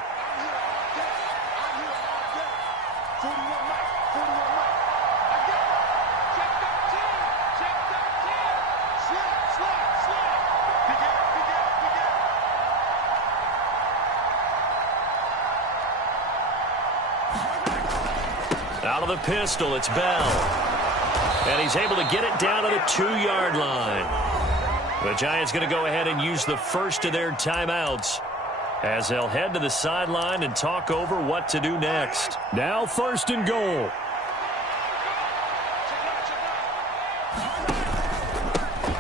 Out of the pistol, it's Bell. And he's able to get it down to the 2-yard line. The Giants going to go ahead and use the first of their timeouts as they'll head to the sideline and talk over what to do next. Now 1st and goal.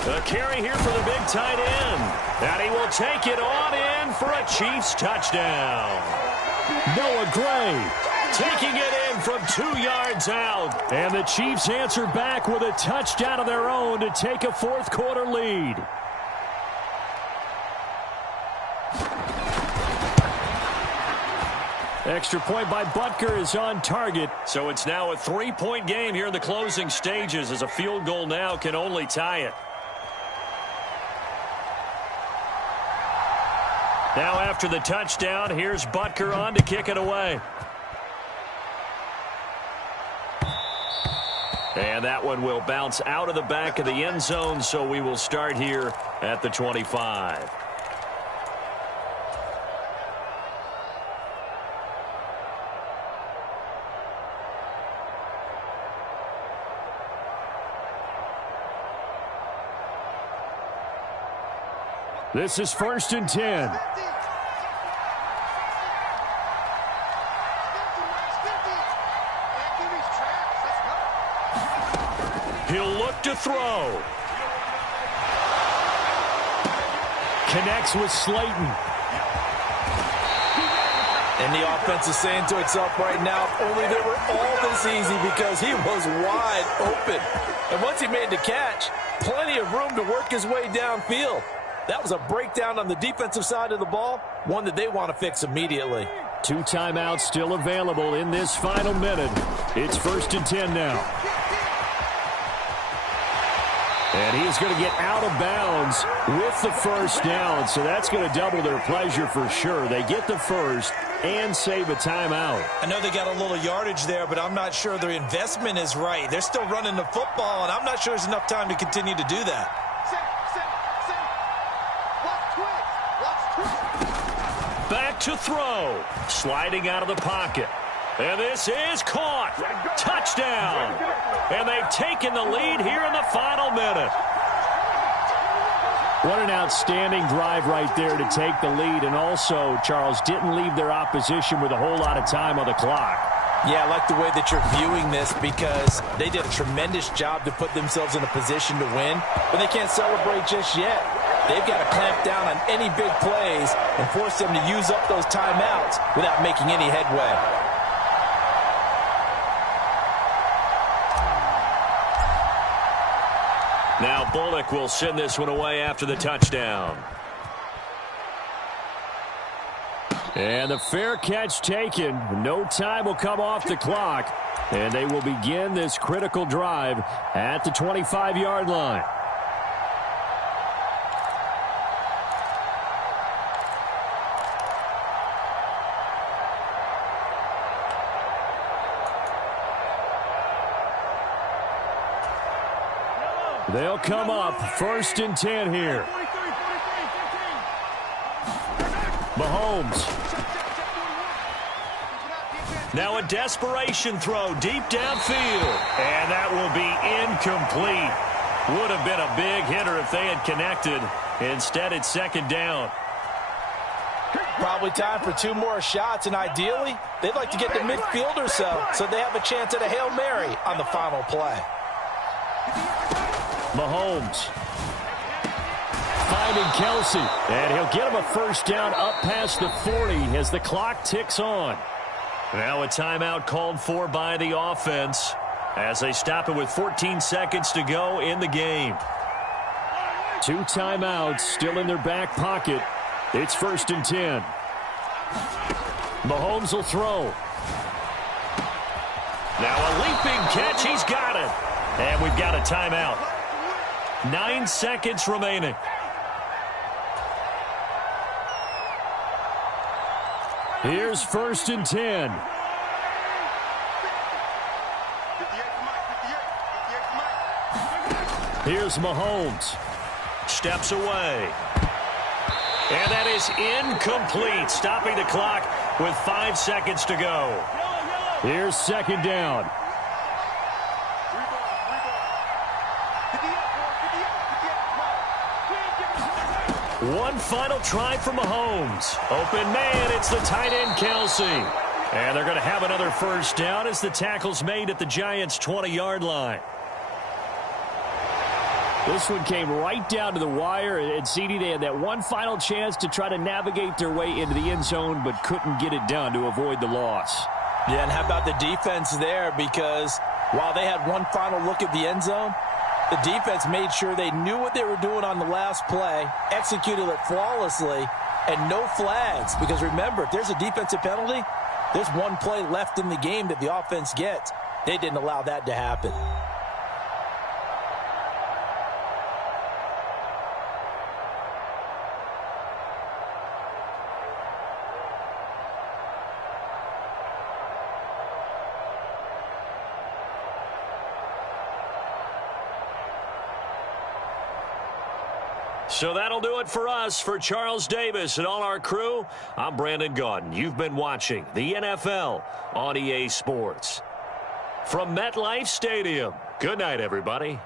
The carry here for the big tight end. And he will take it on in for a Chiefs touchdown. Noah Gray taking it in from 2 yards out. And the Chiefs answer back with a touchdown of their own to take a 4th quarter lead. Extra point by Butker is on target. So it's now a 3-point game here in the closing stages as a field goal now can only tie it. Now after the touchdown, here's Butker on to kick it away. And that one will bounce out of the back of the end zone, so we will start here at the 25. This is 1st and 10. He'll look to throw. Connects with Slayton. And the offense is saying to itself right now, if only they were all this easy, because he was wide open. And once he made the catch, plenty of room to work his way downfield. That was a breakdown on the defensive side of the ball, one that they want to fix immediately. 2 timeouts still available in this final minute. It's 1st and 10 now. And he is going to get out of bounds with the 1st down, so that's going to double their pleasure for sure. They get the 1st and save a timeout. I know they got a little yardage there, but I'm not sure their investment is right. They're still running the football, and I'm not sure there's enough time to continue to do that. Back to throw. Sliding out of the pocket. And this is caught. Touchdown. And they've taken the lead here in the final minute. What an outstanding drive right there to take the lead. And also, Charles, didn't leave their opposition with a whole lot of time on the clock. Yeah, I like the way that you're viewing this because they did a tremendous job to put themselves in a position to win, but they can't celebrate just yet. They've got to clamp down on any big plays and force them to use up those timeouts without making any headway. Now Bullock will send this one away after the touchdown. And the fair catch taken. No time will come off the clock. And they will begin this critical drive at the 25-yard line. They'll come up 1st and 10 here. Mahomes. Now a desperation throw deep downfield. And that will be incomplete. Would have been a big hitter if they had connected. Instead, it's 2nd down. Probably time for 2 more shots, and ideally, they'd like to get to midfield or so they have a chance at a Hail Mary on the final play. Mahomes finding Kelsey, and he'll get him a 1st down up past the 40 as the clock ticks on. Now a timeout called for by the offense as they stop it with 14 seconds to go in the game. 2 timeouts still in their back pocket. It's 1st and 10. Mahomes will throw. Now a leaping catch. He's got it. And we've got a timeout. 9 seconds remaining. Here's 1st and 10. Here's Mahomes. Steps away. And that is incomplete, stopping the clock with 5 seconds to go. Here's 2nd down. One final try for Mahomes. Open man, it's the tight end, Kelsey. And they're going to have another 1st down as the tackle's made at the Giants' 20-yard line. This one came right down to the wire, and CD, they had that one final chance to try to navigate their way into the end zone, but couldn't get it done to avoid the loss. Yeah, and how about the defense there? Because while they had one final look at the end zone, the defense made sure they knew what they were doing on the last play, executed it flawlessly, and no flags. Because remember, if there's a defensive penalty, there's one play left in the game that the offense gets. They didn't allow that to happen. So that'll do it for us. For Charles Davis and all our crew, I'm Brandon Gaudin. You've been watching the NFL on EA Sports. From MetLife Stadium, good night, everybody.